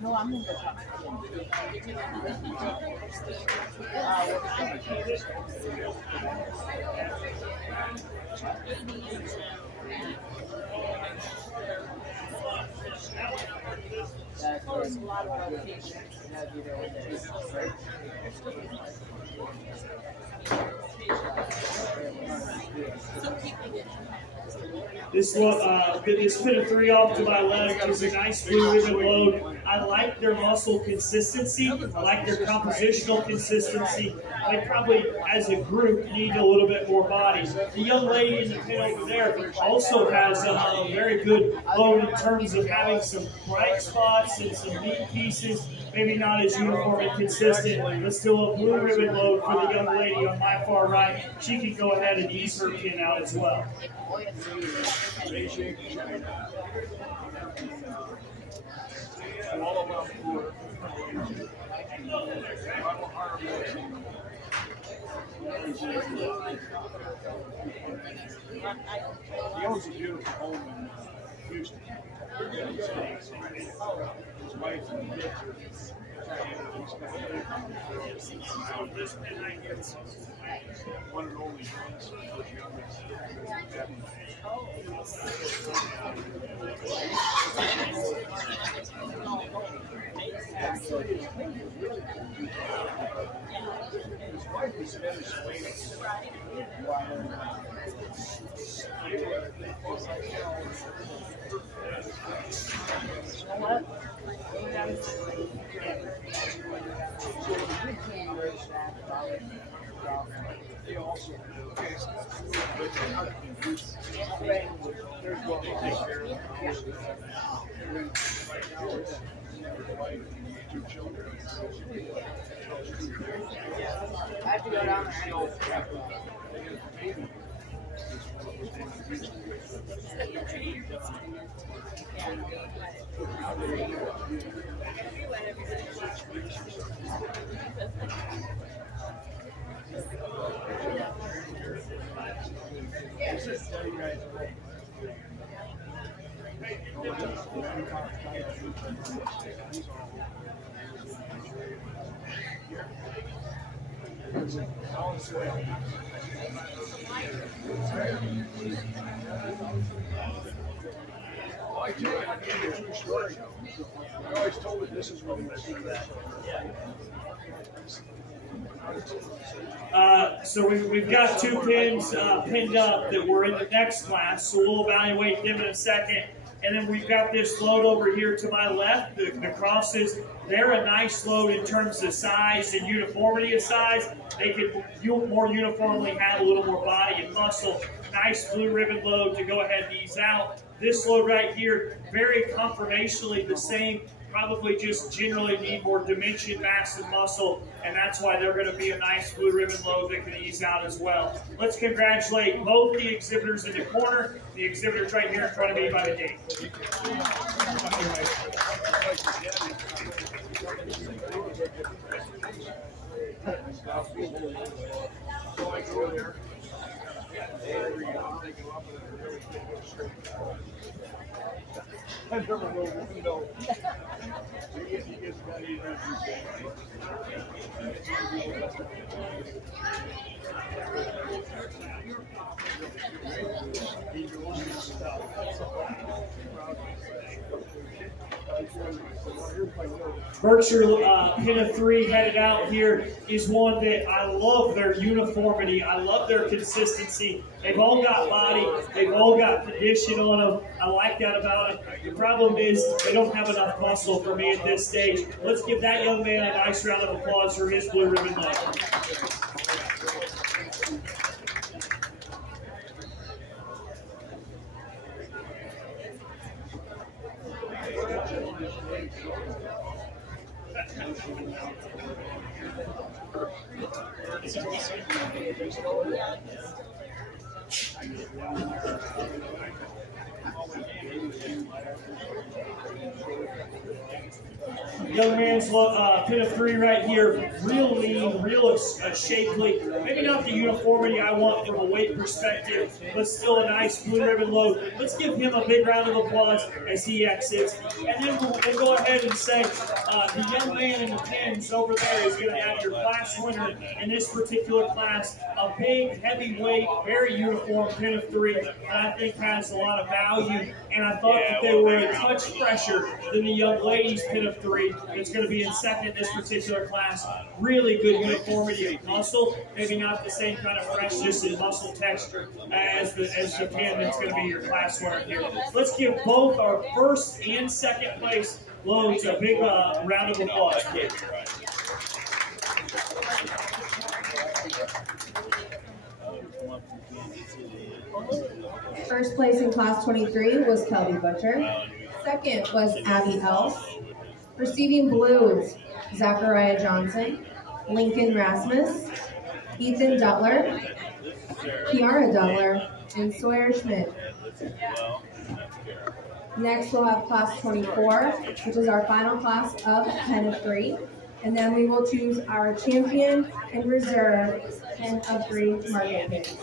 No, I'm gonna go talk to there's a lot of locations. This pin of 3 off to my left is a nice blue ribbon load. I like their muscle consistency. I like their compositional consistency. They probably, as a group, need a little bit more body. The young lady in the pin over there also has a very good load in terms of having some bright spots and some neat pieces. Maybe not as uniform and consistent, but still a blue ribbon load for the young lady on my far right. She can go ahead and ease her pin out as well. He owns a beautiful home in Houston. His wife and kids one and only grandson, his youngest. His wife is Venezuelan. They also there's what we take care of the house. Right now it's the wife and 2 children. I have to go down Well, I tell you, I give you a true story. I always told her this is what we do that. So we've got 2 pins pinned up that were in the next class, so we'll evaluate them in a second. And then we've got this load over here to my left, the crosses. They're a nice load in terms of size and uniformity of size. They could more uniformly have a little more body and muscle. Nice blue ribbon load to go ahead and ease out. This load right here, very conformationally the same probably just generally need more dimension, mass, and muscle, and that's why they're going to be a nice blue ribbon load that can ease out as well. Let's congratulate both the exhibitors in the corner, the exhibitors right here in front of me by the gate. I never know when, no. You guys got to Berkshire pin of 3 headed out here is one that I love their uniformity. I love their consistency. They've all got body. They've all got condition on them. I like that about it. The problem is they don't have enough muscle for me at this stage. Let's give that young man a nice round of applause for his blue ribbon load. Young man's pin of 3 right here, real lean, real shapely. Maybe not the uniformity I want from a weight perspective, but still a nice blue ribbon load. Let's give him a big round of applause as he exits. And then we'll go ahead and say the young man in the pins over there is going to have your class winner in this particular class. A big, heavyweight, very uniform pin of 3 that I think has a lot of value. And I thought that they were a touch fresher than the young ladies pin of 3. It's going to be in second in this particular class. Really good uniformity of muscle. Maybe not the same kind of freshness and muscle texture as the pin that's going to be your class winner here. Let's give both our first and second place loads a big round of applause, please. First place in class 23 was Kelby Butcher. Second was Abby Else. Receiving blues, Zachariah Johnson, Lincoln Rasmus, Ethan Dutler, Kiara Dutler, and Sawyer Schmidt. Next we'll have class 24, which is our final class of pen of 3. And then we will choose our champion and reserve pen of 3 market pins.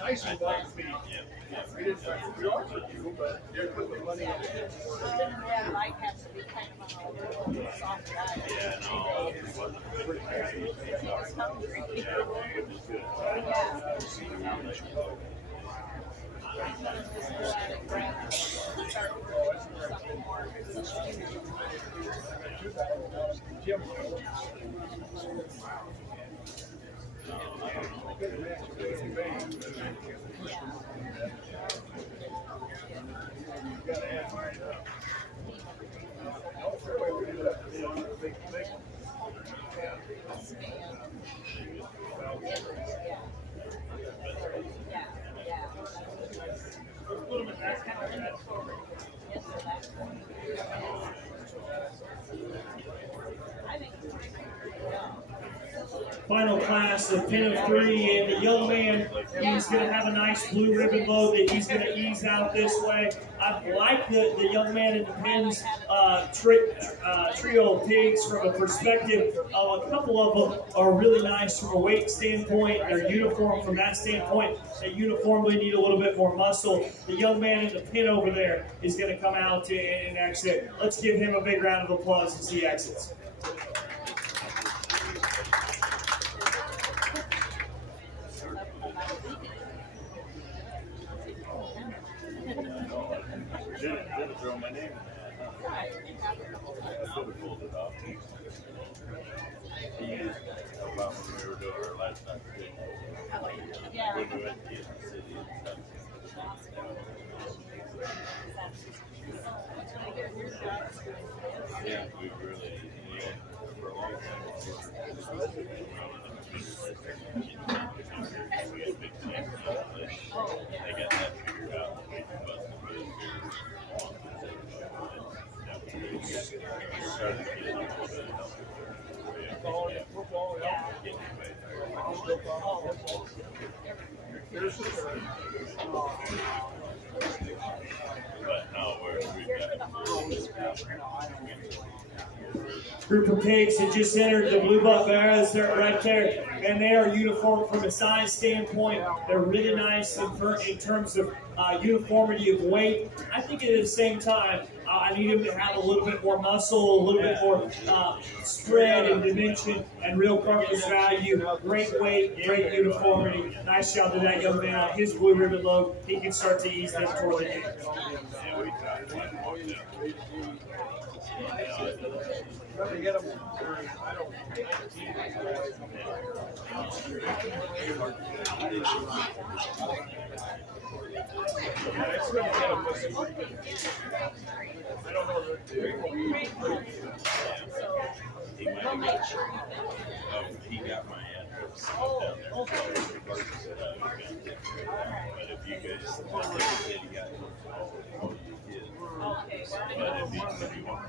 Nice and like me. We didn't we offered you, but you're putting the money in it. Light has to be kind of on a soft side. Yeah, no, it wasn't good. He's hungry. Jim. Final class of pin of 3, and the young man, he's going to have a nice blue ribbon load that he's going to ease out this way. I like the young man in the pins trio of pigs from a perspective. A couple of them are really nice from a weight standpoint. They're uniform from that standpoint. They uniformly need a little bit more muscle. The young man in the pin over there is going to come out and exit. Let's give him a big round of applause as he exits. Didn't throw my name in there. I should have pulled it off. He used it about when we were doing our last night. Yeah. When we went to the city and stuff. Yeah, we really, for a long time, started getting a little bit of help. But now we've got Group of pigs that just entered the blue buff arrows. They're right there, and they are uniform from a size standpoint. They're really nice in terms of uniformity of weight. I think at the same time, I need them to have a little bit more muscle, a little bit more spread and dimension and real carcass value. Great weight, great uniformity. Nice job to that young man on his blue ribbon load. He can start to ease them toward the end. He got my address down there. But if you guys said you got all you did. But if you want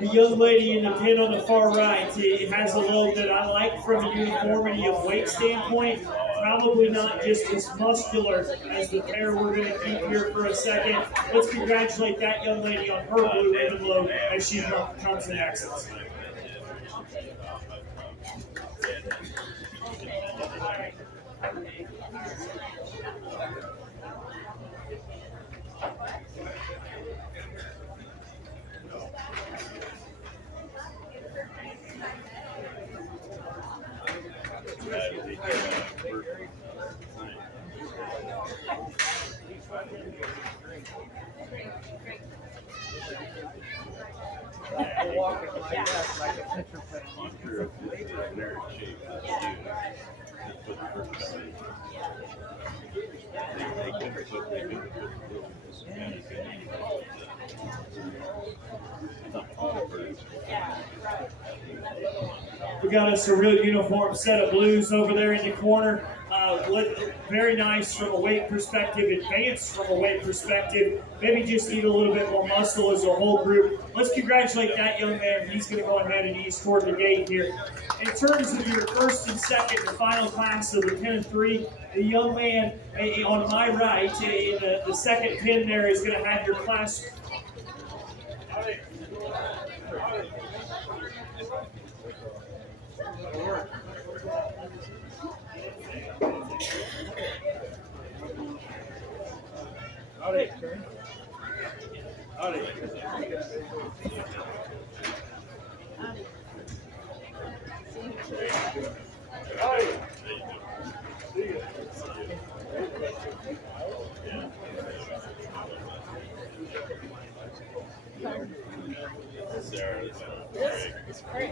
The young lady in the pin on the far right, it has a load that I like from a uniformity of weight standpoint. Probably not just as muscular as the pair we're going to keep here for a second. Let's congratulate that young lady on her blue ribbon load as she comes in excellence. We got us a real uniform set of blues over there in the corner. Very nice from a weight perspective, advanced from a weight perspective. Maybe just need a little bit more muscle as a whole group. Let's congratulate that young man. He's going to go ahead and ease toward the gate here. In terms of your first and second, the final class of the 10 and 3, the young man on my right, in the second pin there, is going to have your class. Howdy. Howdy. Howdy. See ya. It's great.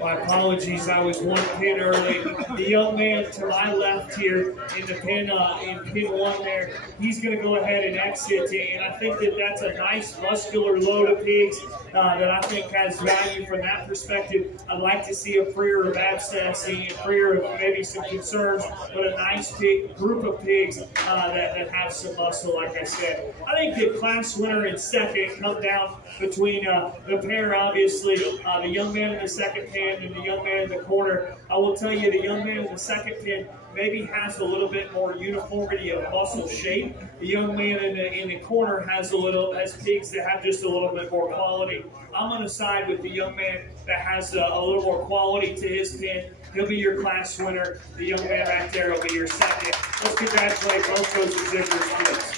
My apologies, I was one pin early. The young man to my left here in the pin, in pin 1 there, he's going to go ahead and exit, and I think that that's a nice muscular load of pigs that I think has value from that perspective. I'd like to see a freer of abscessing, a freer of maybe some concerns, but a nice group of pigs that have some muscle, like I said. I think the class winner in second come down between the pair, obviously, the young man in the second pin and the young man in the corner. I will tell you, the young man in the second pin maybe has a little bit more uniformity of muscle shape. The young man in the corner has pigs that have just a little bit more quality. I'm going to side with the young man that has a little more quality to his pin. He'll be your class winner. The young man right there will be your second. Let's congratulate both those exhibitors, please.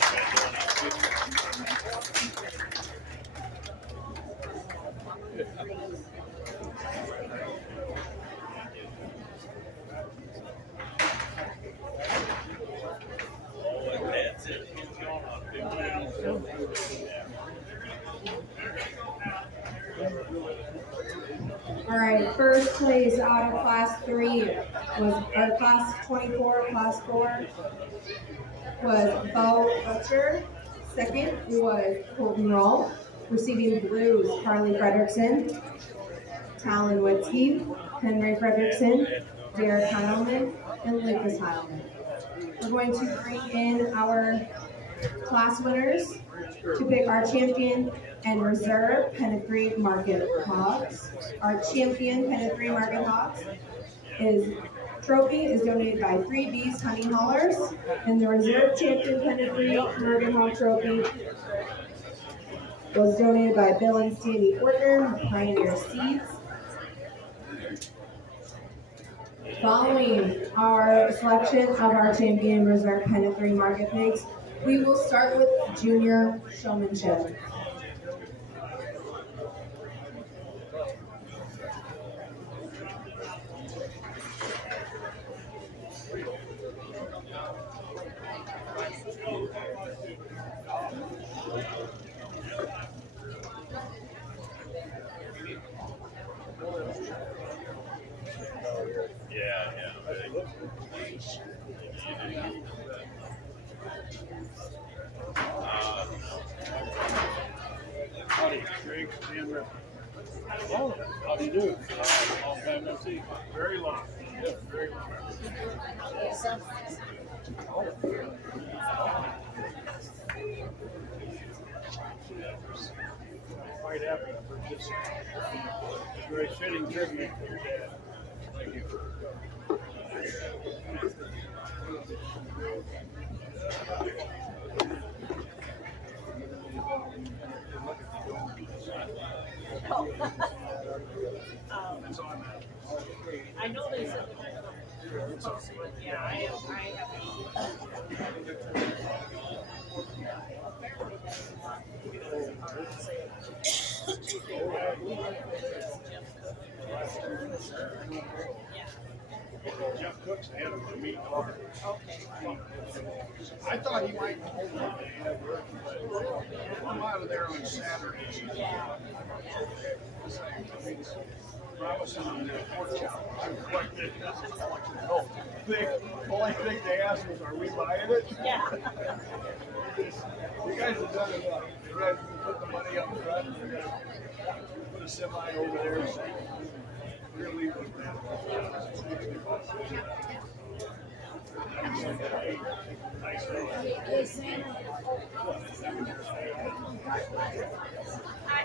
All right, first place out of class 3 was, or class 24, class 4 was Bo Butcher. Second was Colton Roll. Receiving blues, Carly Frederickson, Talon Witzke, Henry Frederickson, Derek Heilman, and Lucas Heilman. We're going to bring in our class winners to pick our champion and reserve pedigree market hogs. Our champion pedigree market hogs trophy is donated by 3B's Honey Haulers, and the reserve champion pedigree market hog trophy was donated by Bill and Sandy Ortner, Pioneer Seeds. Following our selection of our champion reserve pedigree market pigs, we will start with junior showmanship. Howdy, Greg, Dan Ripper. Oh, how do you do? Long time no see. Very long. Yep, very long. Quite happy for just a very fitting tribute for your dad. Thank you. I know they said that they're going to post it. Yeah, I have. Jeff Cook's the head of the meat club. Okay. I thought he might hold on to it, but I'm out of there on Saturday. Yeah. Promising on the pork chop. I'm quite big. Oh, big. Only thing they asked was, "Are we buying it?" Yeah. You guys have done enough. You guys can put the money up front. We're gonna put a semi over there. So we're gonna leave with that.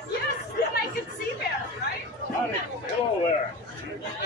Yes, I can see that, right? Hello there.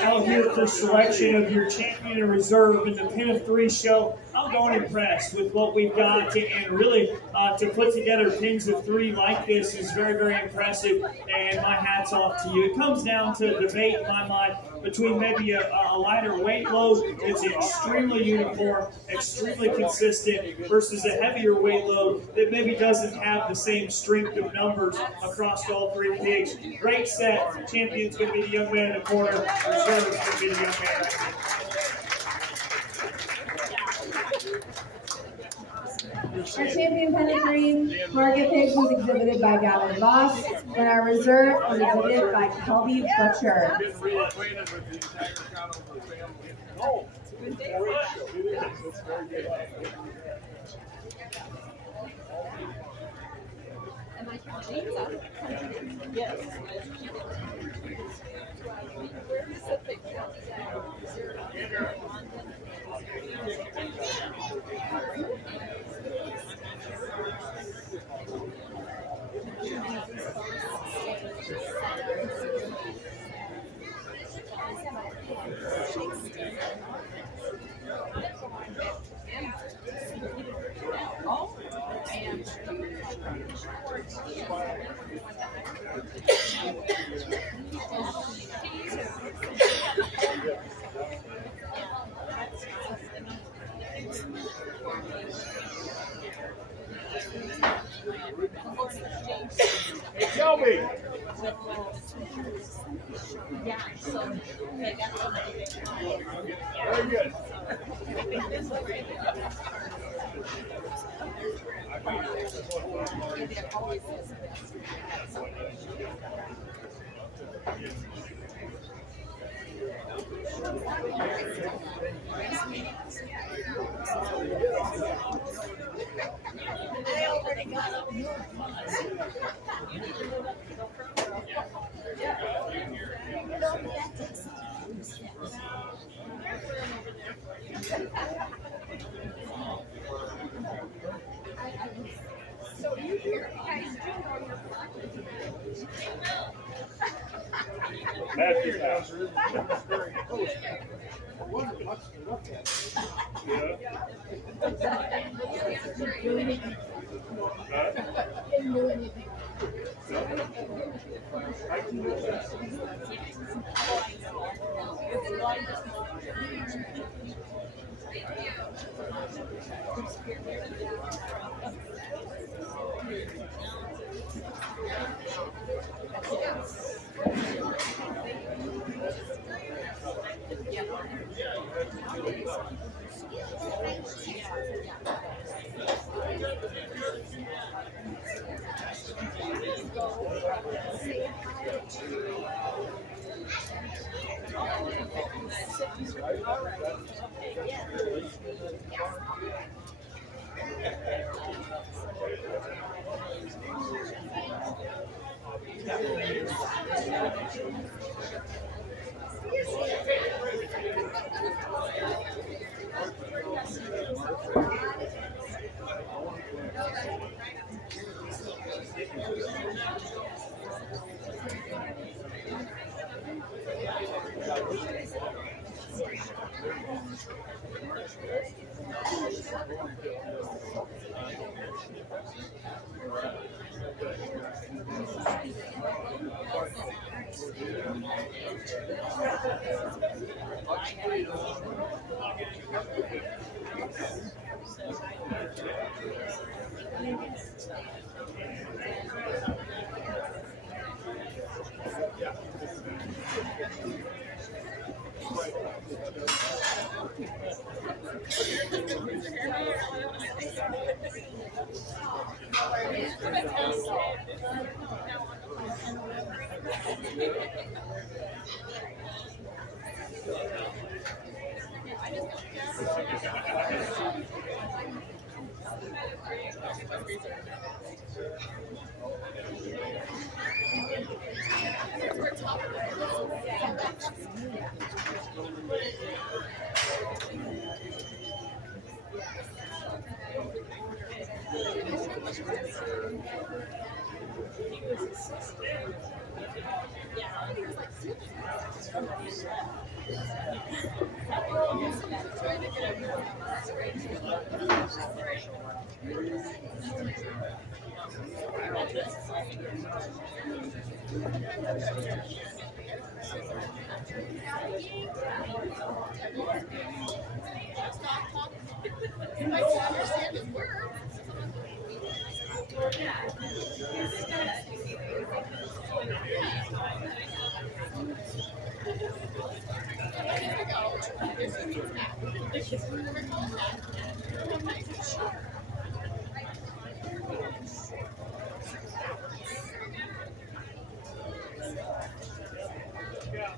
Out here for selection of your champion and reserve in the Pin of 3 show. I'm going impressed with what we've got and really to put together pins of 3 like this is very, very impressive, and my hat's off to you. It comes down to debate in my mind between maybe a lighter weight load that's extremely uniform, extremely consistent, versus a heavier weight load that maybe doesn't have the same strength of numbers across all 3 pigs. Great set. Champion's going to be the young man in the corner. Reserve is going to be the young man right here. Our champion pedigree market pigs was exhibited by Gavin Voss, and our reserve was exhibited by Kelby Butcher. Been reacquainted with the entire crowd over the family. Oh, it is. It's very good. Yes. Hey, Shelby. Yeah, so they got somebody there. Very good. Magic house. Yeah.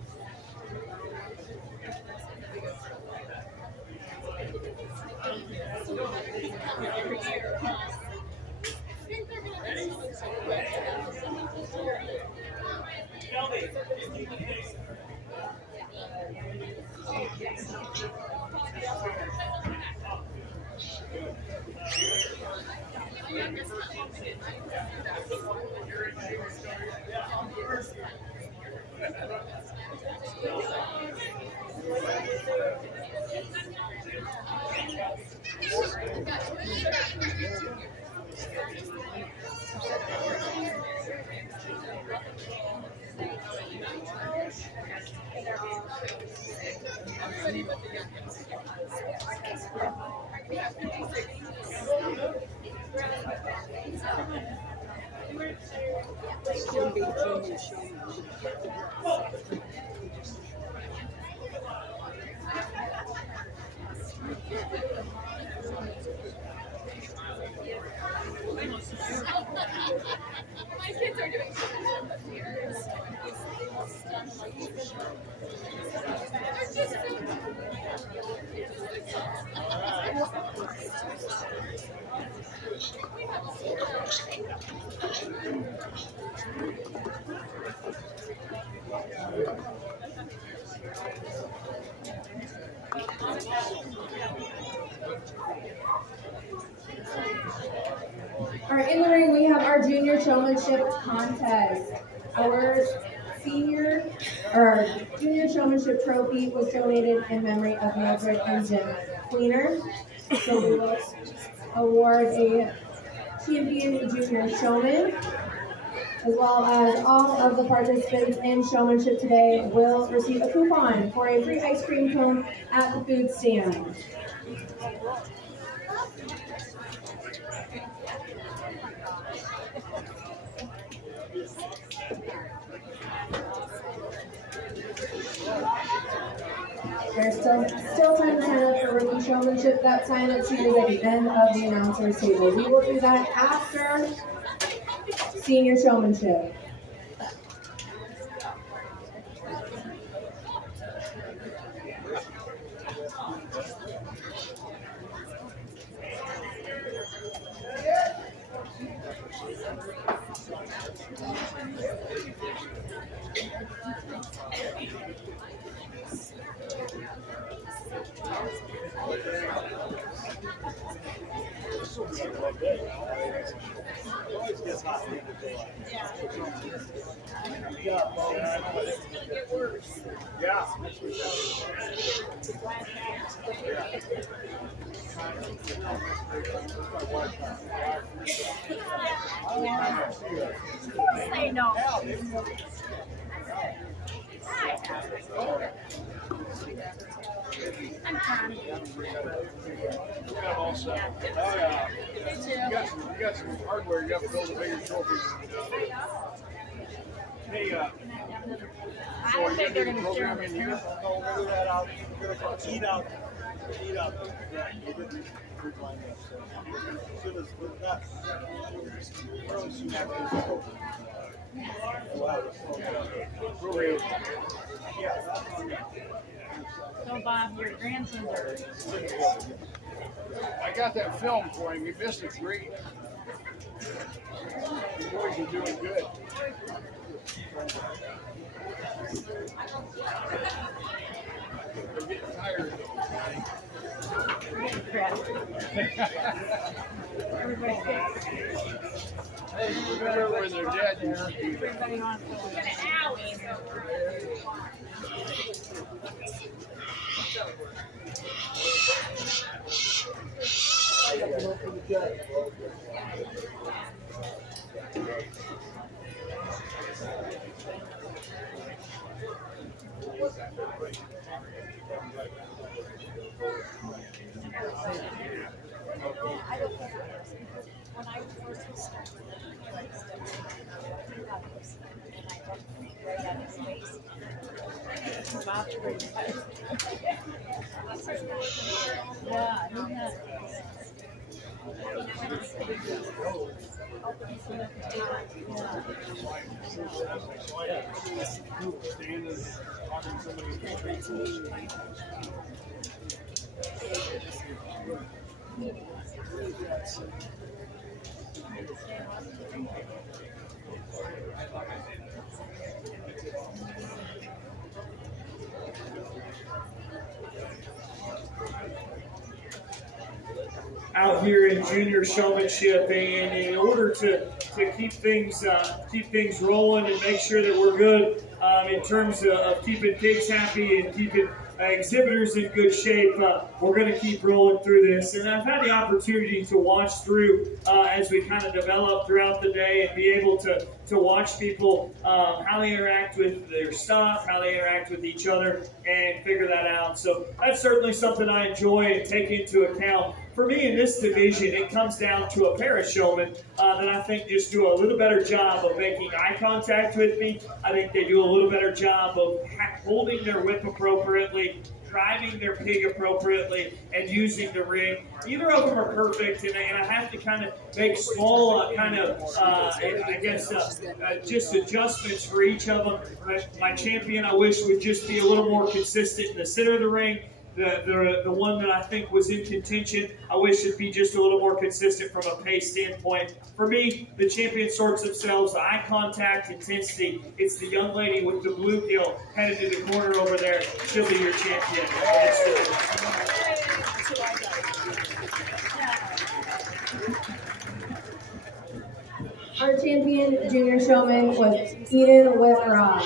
My kids are doing so much this year. They're just so Showmanship Contest. Our junior showmanship trophy was donated in memory of Mildred and Jim Cleaner. So we will award a champion junior showman, as well as all of the participants in showmanship today will receive a coupon for a free ice cream cone at the food stand. There's still time to sign up for rookie showmanship. That sign up sheet is at the end of the announcer's table. We will do that after senior showmanship. Yeah. Say no. I'm trying. We got all set. Oh, yeah. You got some hardware. You have to build a bigger trophy. Hey, I don't think they're going to program share in here. No, we'll do that out. We're gonna eat out. Eat out. Yeah, you didn't rewind that. So soon as we're not, early soon after this is over. We'll have it. So, Bob, your grandsons are. I got that film for him. He missed it great. The boys are doing good. They're getting tired Crap. Everybody's good. Hey, remember when they're dead here? Everybody wants to look at an alley. When I first was starting, and I looked right at his face. Bob's pretty tight. Yeah, he had. Out here in junior showmanship, and in order to keep things rolling and make sure that we're good in terms of keeping pigs happy and keeping exhibitors in good shape, we're going to keep rolling through this. And I've had the opportunity to watch through as we kind of develop throughout the day and be able to watch people, how they interact with their stuff, how they interact with each other, and figure that out. So that's certainly something I enjoy and take into account. For me in this division, it comes down to a pair of showmen that I think just do a little better job of making eye contact with me. I think they do a little better job of holding their whip appropriately, driving their pig appropriately, and using the ring. Either of them are perfect, and I have to kind of make small just adjustments for each of them. My champion, I wish, would just be a little more consistent in the center of the ring. The one that I think was in contention, I wish it'd be just a little more consistent from a pace standpoint. For me, the champion sorts themselves, eye contact, intensity. It's the young lady with the bluegill headed to the corner over there. She'll be your champion. Our champion junior showman was Eden Whitrock.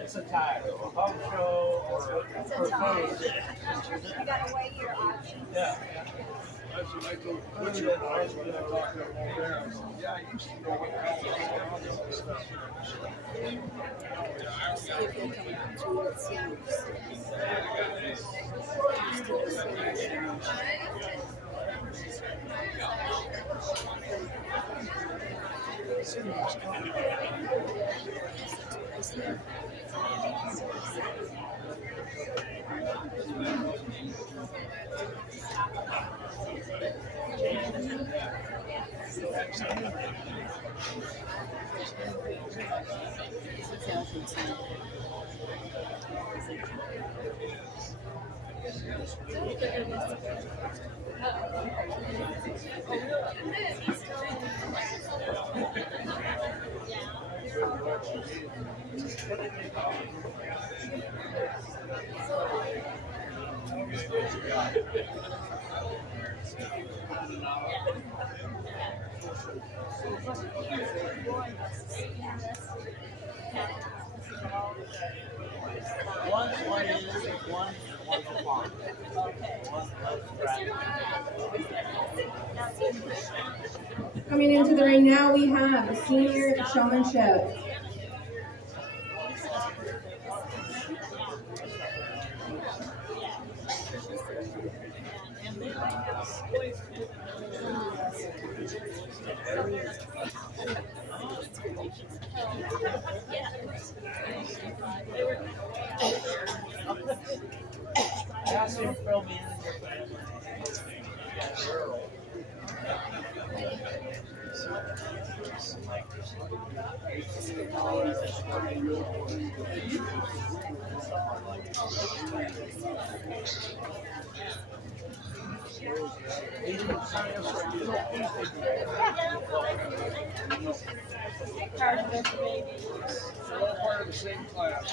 It's a tie, a home show or a photo. You gotta weigh your options. Yeah. That's what I told, what's your price when I talked to him over there? I said, yeah, I used to go with all this stuff. One is one farm. Coming into the ring now, we have senior showmanship. I asked him to fill me in. They're all part of the same class.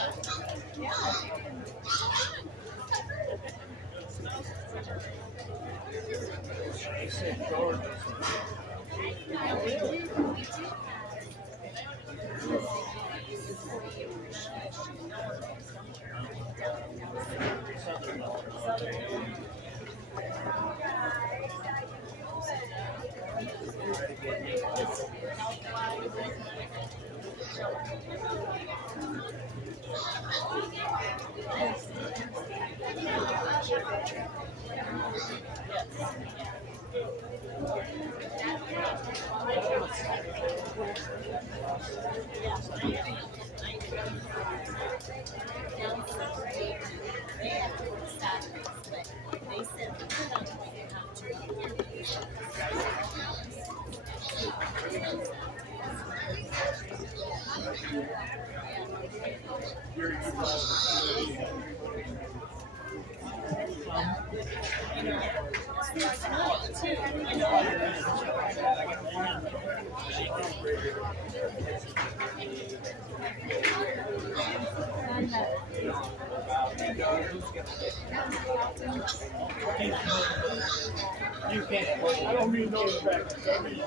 You can't. I don't mean no respect. I mean,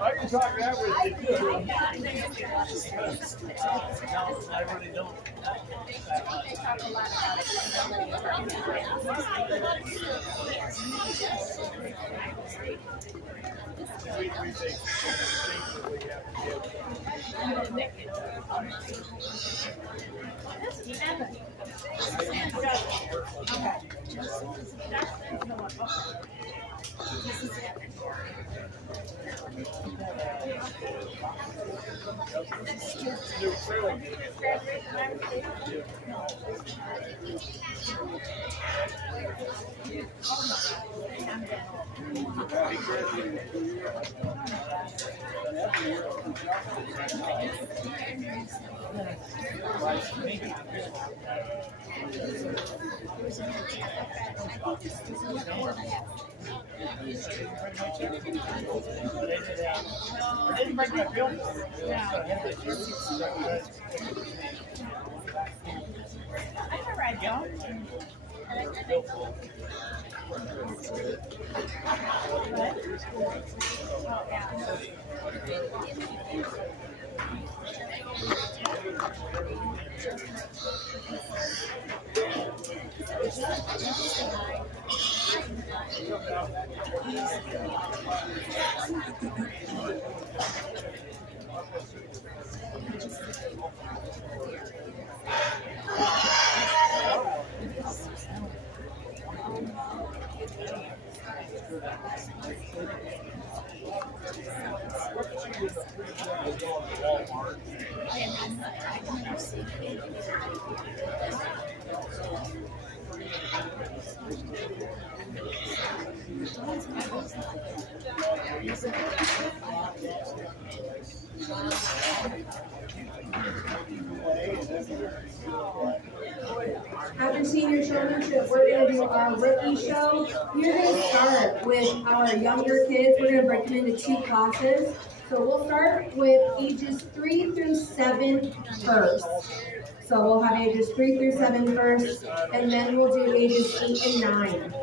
I can talk that with you too. No, I really don't. They talk a lot about We think After senior showmanship, we're going to do our rookie show. We're going to start with our younger kids. We're going to break them into two classes. So we'll start with ages 3 through 7 first. So we'll have ages 3 through 7 first, and then we'll do ages 8 and 9.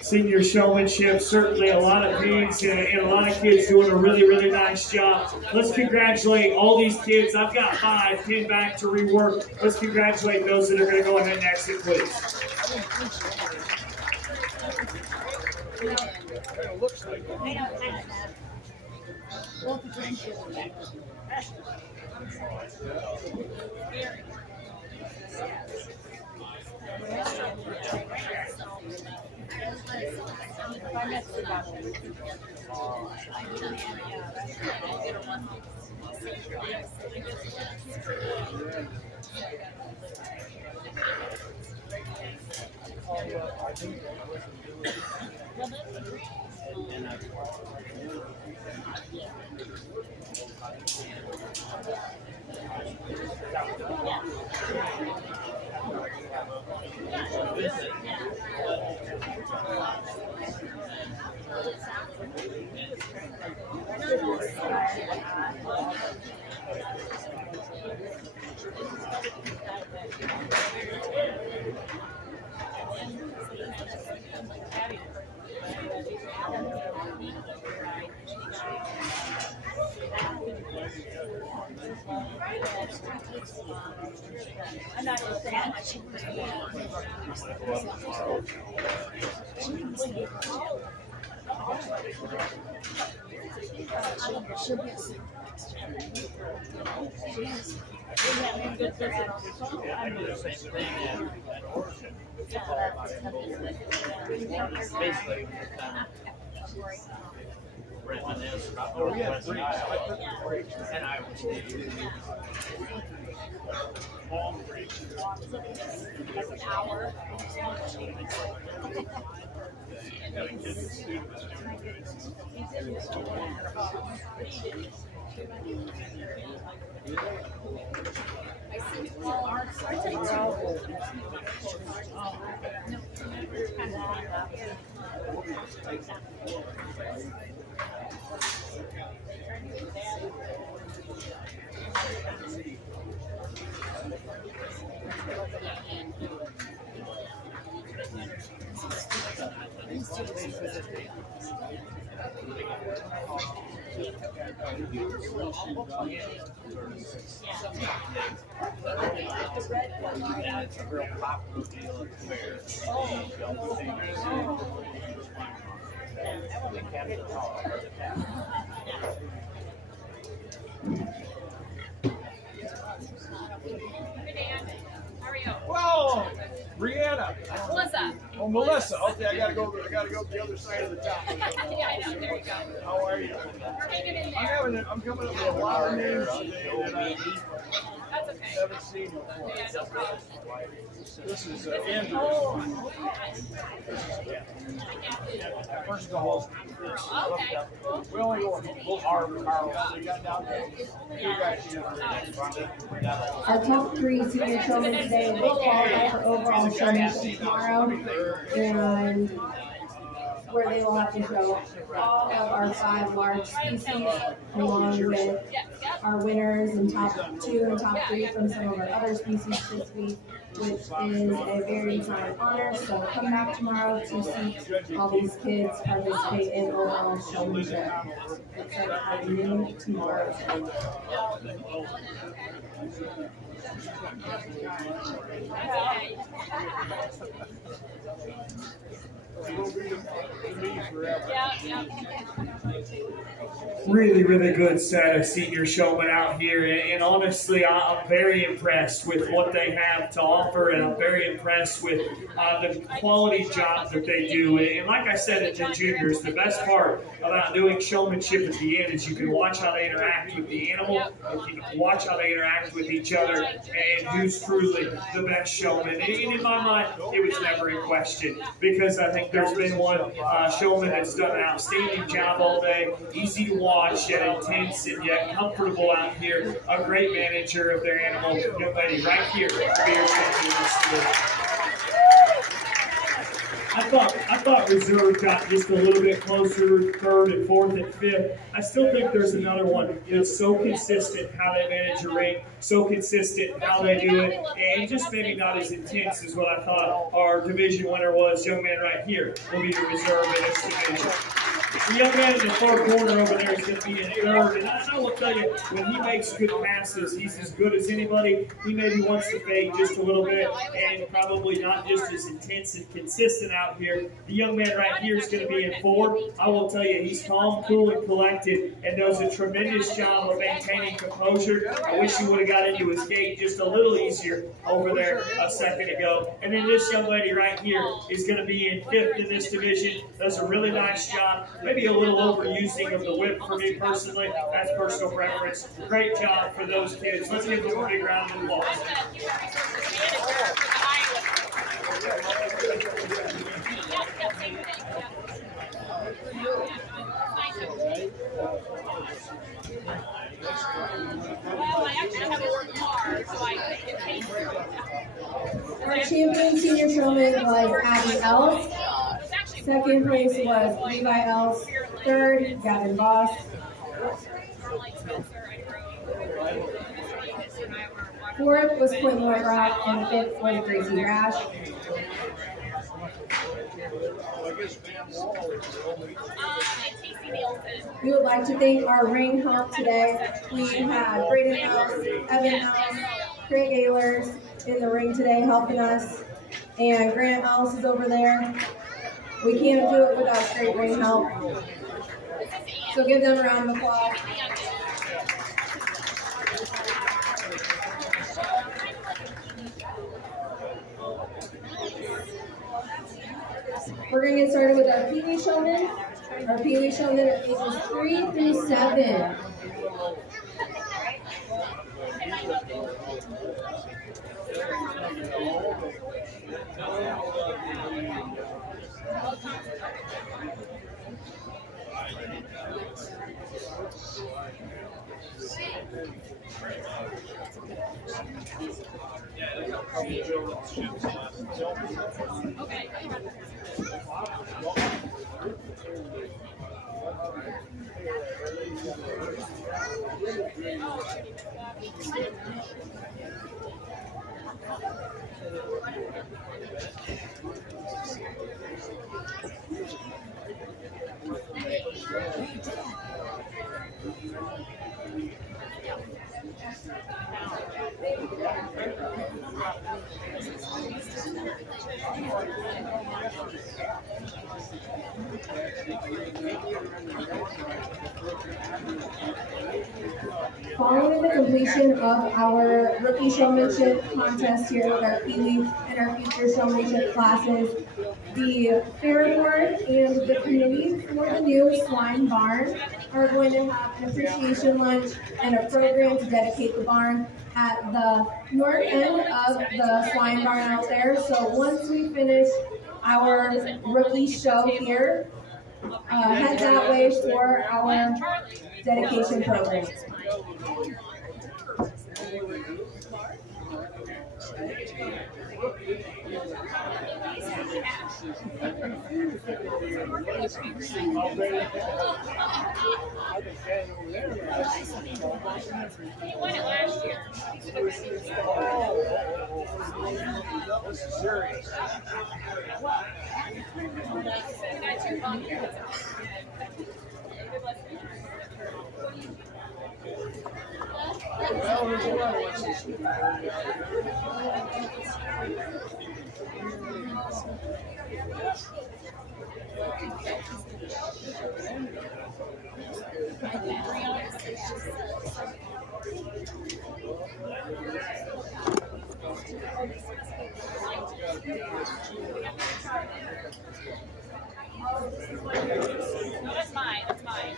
Senior showmanship, certainly a lot of kids and a lot of kids doing a really, really nice job. Let's congratulate all these kids. I've got 5, 10 back to rework. Let's congratulate those that are going to go ahead and exit, please. Oh, we had breaks. I took breaks. And I was Long break. Like an hour. It's a real popular deal at the fair. They kept it all. Whoa, Brianna. Melissa. Oh, Melissa. Okay, I gotta go to the other side of the top. Yeah, I know. There you go. How are you? We're hanging in there. I'm coming up with a lot of names today that I That's okay. haven't seen before. Yeah, no problem. This is Andrew. First of all, Okay. Cool. we only go with Carl. We got down there. You guys, Our top 3 senior children today will qualify for overall showmanship tomorrow, and where they will have to show all of our 5 large species, along with our winners and top 2 and top 3 from some of our other species this week, which is a very time honor. So come back tomorrow to see all these kids participate in overall showmanship. It starts at noon tomorrow. Really, really good set of senior showmen out here, and honestly, I'm very impressed with what they have to offer, and I'm very impressed with the quality job that they do. And like I said at the juniors, the best part about doing showmanship at the end is you can watch how they interact with the animal, and you can watch how they interact with each other, and who's truly the best showman. And in my mind, it was never in question, because I think there's been one showman that's done an outstanding job all day, easy to watch, yet intense and yet comfortable out here. A great manager of their animal, young lady right here. I thought reserve got just a little bit closer, 3rd and 4th and 5th. I still think there's another one that's so consistent how they manage a ring, so consistent how they do it, and just maybe not as intense as what I thought our division winner was. Young man right here will be the reserve in this division. The young man in the far corner over there is going to be in 3rd, and I will tell you, when he makes good passes, he's as good as anybody. He maybe wants to fade just a little bit, and probably not just as intense and consistent out here. The young man right here is going to be in 4th. I will tell you, he's calm, cool, and collected, and does a tremendous job of maintaining composure. I wish he would have got into his gait just a little easier over there a second ago. And then this young lady right here is going to be in 5th in this division. Does a really nice job. Maybe a little overusing of the whip for me personally. That's personal preference. Great job for those kids. Let's give them a big round of applause. Well, I actually have to work tomorrow, so I get paid for it. Our champion senior showman was Abby Ellis. 2nd place was Levi Ellis. 3rd, Gavin Voss. 4th was Quentin Whiterock, and 5th was Gracie Rash. We would like to thank our ring help today. We had Braden House, Evan House, Craig Aylers in the ring today helping us, and Grant House is over there. We can't do it without great ring help. So give them a round of applause. We're going to get started with our Pee Wee showman. Our Pee Wee Showmen are ages 3 through 7. Following the completion of our rookie showmanship contest here with our Pee Wee and our future showmanship classes, the fair board and the committee for the new swine barn are going to have an appreciation lunch and a program to dedicate the barn at the north end of the swine barn out there. So once we finish our rookie show here, head that way for our dedication program. He won it last year. This is serious. That's your mom. Well, there's a lot of us. No, that's mine. That's mine.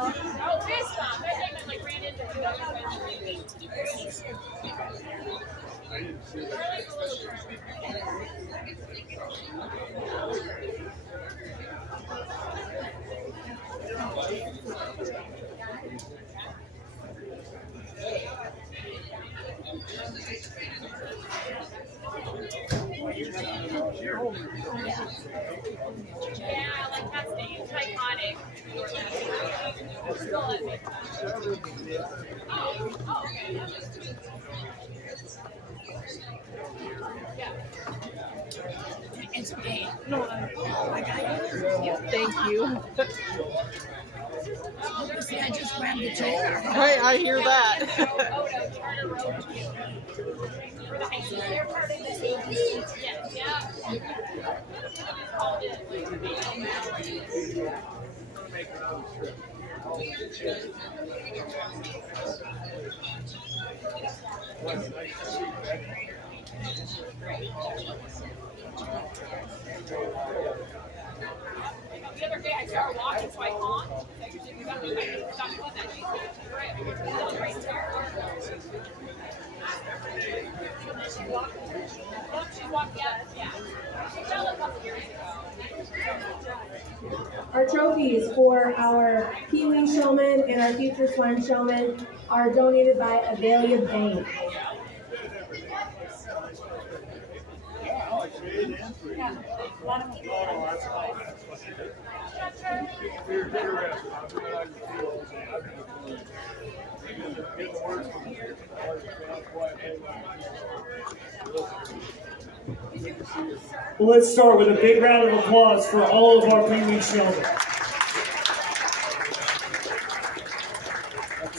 Oh, this one. That thing like ran into the yeah, like that's the it's iconic. Still let me. Oh, okay. Yeah. It's okay. No, I got it. Thank you. See, I just grabbed the chair. I hear that. Oh, no, Charter Road. For the high school. They're part of the safety. Yeah, yeah. Called it. The other day I saw her walking, so I honked. We got the that she walked out, yeah. She fell a couple years ago. Our trophies for our Pee Wee Showman and our future swine showman are donated by Avalia Bank. Well, let's start with a big round of applause for all of our Pee Wee showmen.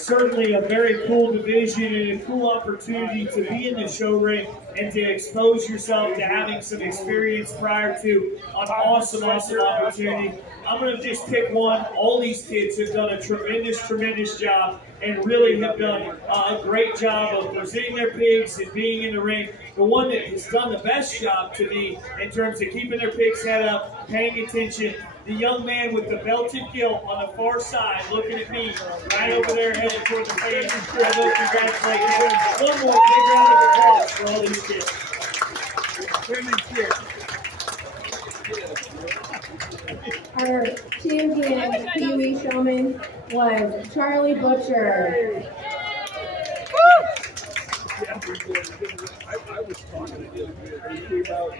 certainly a very cool division and a cool opportunity to be in the show ring and to expose yourself to having some experience prior to an awesome opportunity. I'm going to just pick one. All these kids have done a tremendous job and really have done a great job of presenting their pigs and being in the ring. The one that has done the best job to me in terms of keeping their pig's head up, paying attention, the young man with the belted gilt on the far side looking at me right over there headed toward the fans. I will congratulate him. One more big round of applause for all these kids. Our champion Pee Wee showman was Charlie Butcher. I was talking to him. He came out.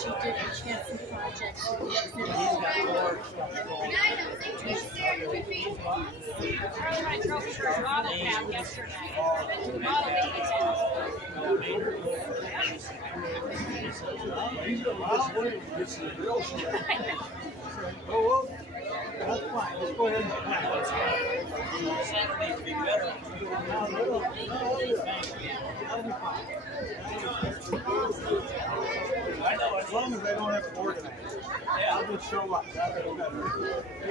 She did a chance project. I drove to her model cab yesterday. Model It's the real shit. Oh, well, that's fine. Let's go ahead and Saturday would be better. I know, as long as I don't have to organize. Yeah. I'll just show up. That's better.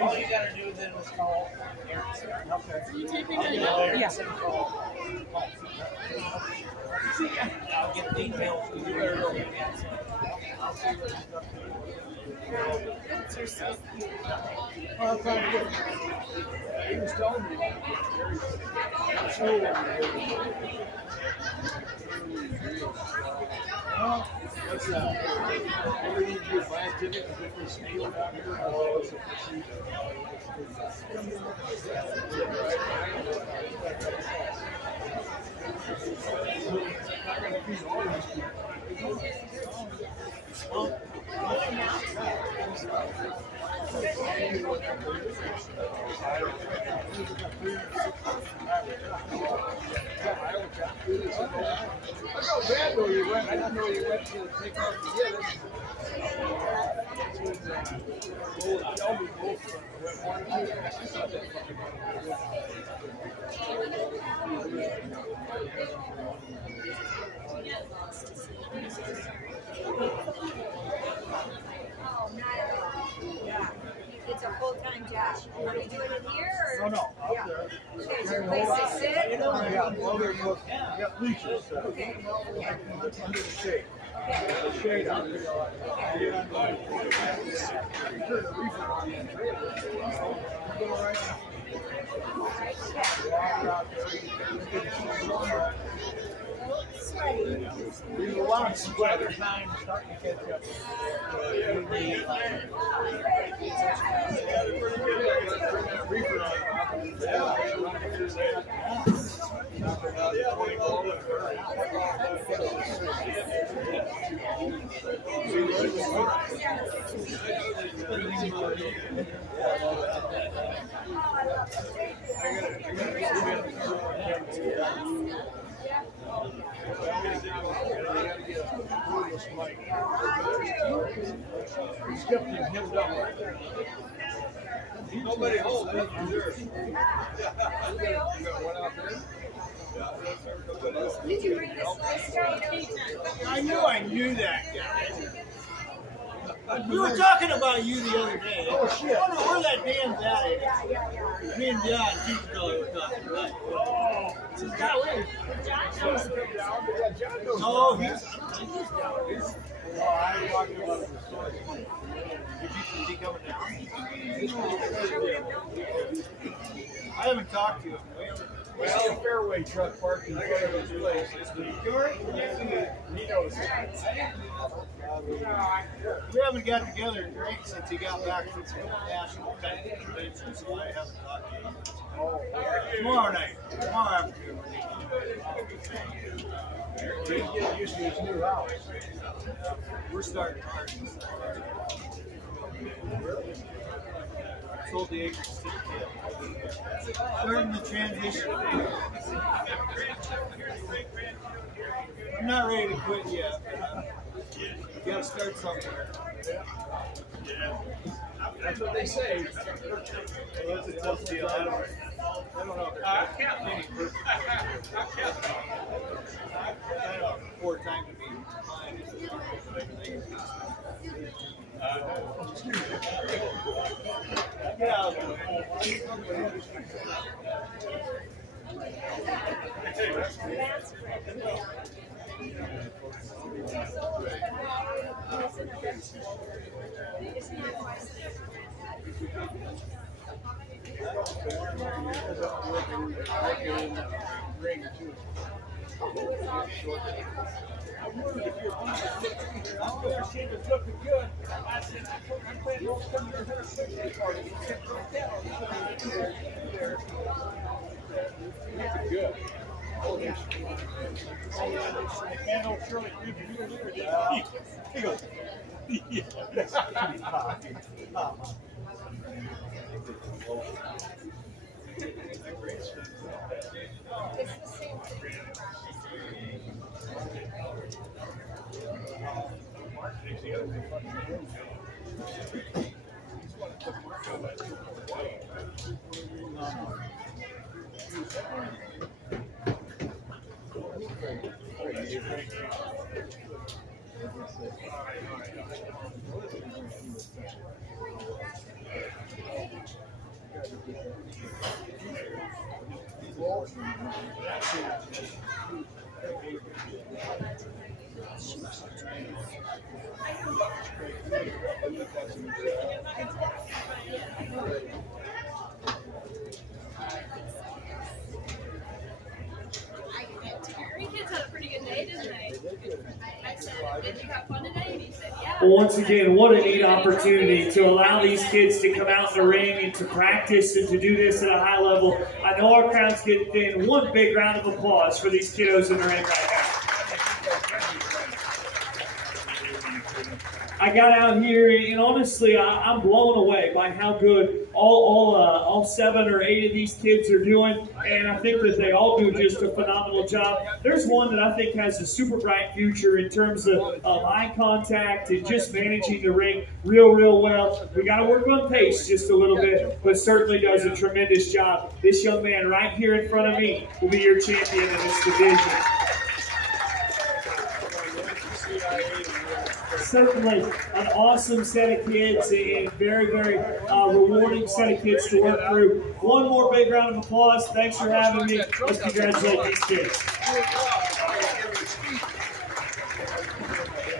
All you gotta do then is call Aaron's. Okay. I'll get details. You better know who gets it. Oh, that's not good. He was telling me. Well, what's that? We need to do a scientific and different scale down here. Oh, it's a procedure. I know bad where you went. I didn't know you went to take off to get it. Tell me both. I saw that fucking It's a full-time job. Are you doing it here or? No, out there. Okay, is there a place to sit? Yeah, well, there's no, you got bleachers. Okay. Under the shade. Okay. The shade out there. Yeah. You turn the reefer on and trailer. You go right now. Walk out there. There's a lot of sweat. Time starting to catch up. Reefer He's kept him hemmed up. Nobody holds it. Did you bring this list? I knew that guy. We were talking about you the other day. Oh, shit. I wonder where that damn guy is. Me and John Tuesday were talking about it. Oh, It's his guy, where is John knows. No, he's down. Oh, I talked about it before. Is he coming down? I haven't talked to him. We see a fairway truck parked in front of his place this week. He knows it. We haven't got together and drank since he got back from the national convention, so I haven't talked to him. Tomorrow night. Tomorrow afternoon. He's getting used to his new house. We're starting hard. Sold the acres to the kid. Starting the transition. I'm not ready to quit yet, but you gotta start somewhere. Yeah. That's what they say. Well, that's a tough deal. I don't know. I can't any person. I kind of 4 times to be mine. Get out of there. She was looking good. I said, I'm planning on coming to her 60 party. He said, "Right down." Good. Oh, yeah. Man, old Shirley Creepy, you were there, didn't he? He goes, Kids had a pretty good day, didn't they? I said, "Did you have fun today?" And he said, "Yeah." Well, once again, what a neat opportunity to allow these kids to come out in the ring and to practice and to do this at a high level. I know our crowd's getting thin. One big round of applause for these kiddos in the ring right now. I got out here, and honestly, I'm blown away by how good all 7 or 8 of these kids are doing, and I think that they all do just a phenomenal job. There's one that I think has a super bright future in terms of eye contact and just managing the ring real well. We got to work on pace just a little bit, but certainly does a tremendous job. This young man right here in front of me will be your champion in this division. Certainly an awesome set of kids and very rewarding set of kids to work through. One more big round of applause. Thanks for having me. Let's congratulate these kids.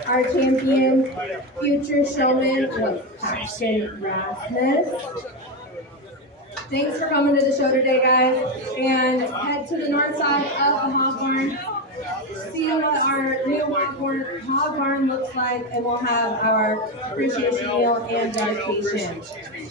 Our champion, future showman, was Paxton Rasmus. Thanks for coming to the show today, guys. And head to the north side of the hog barn. See what our new hog barn looks like, and we'll have our appreciation meal and dedication.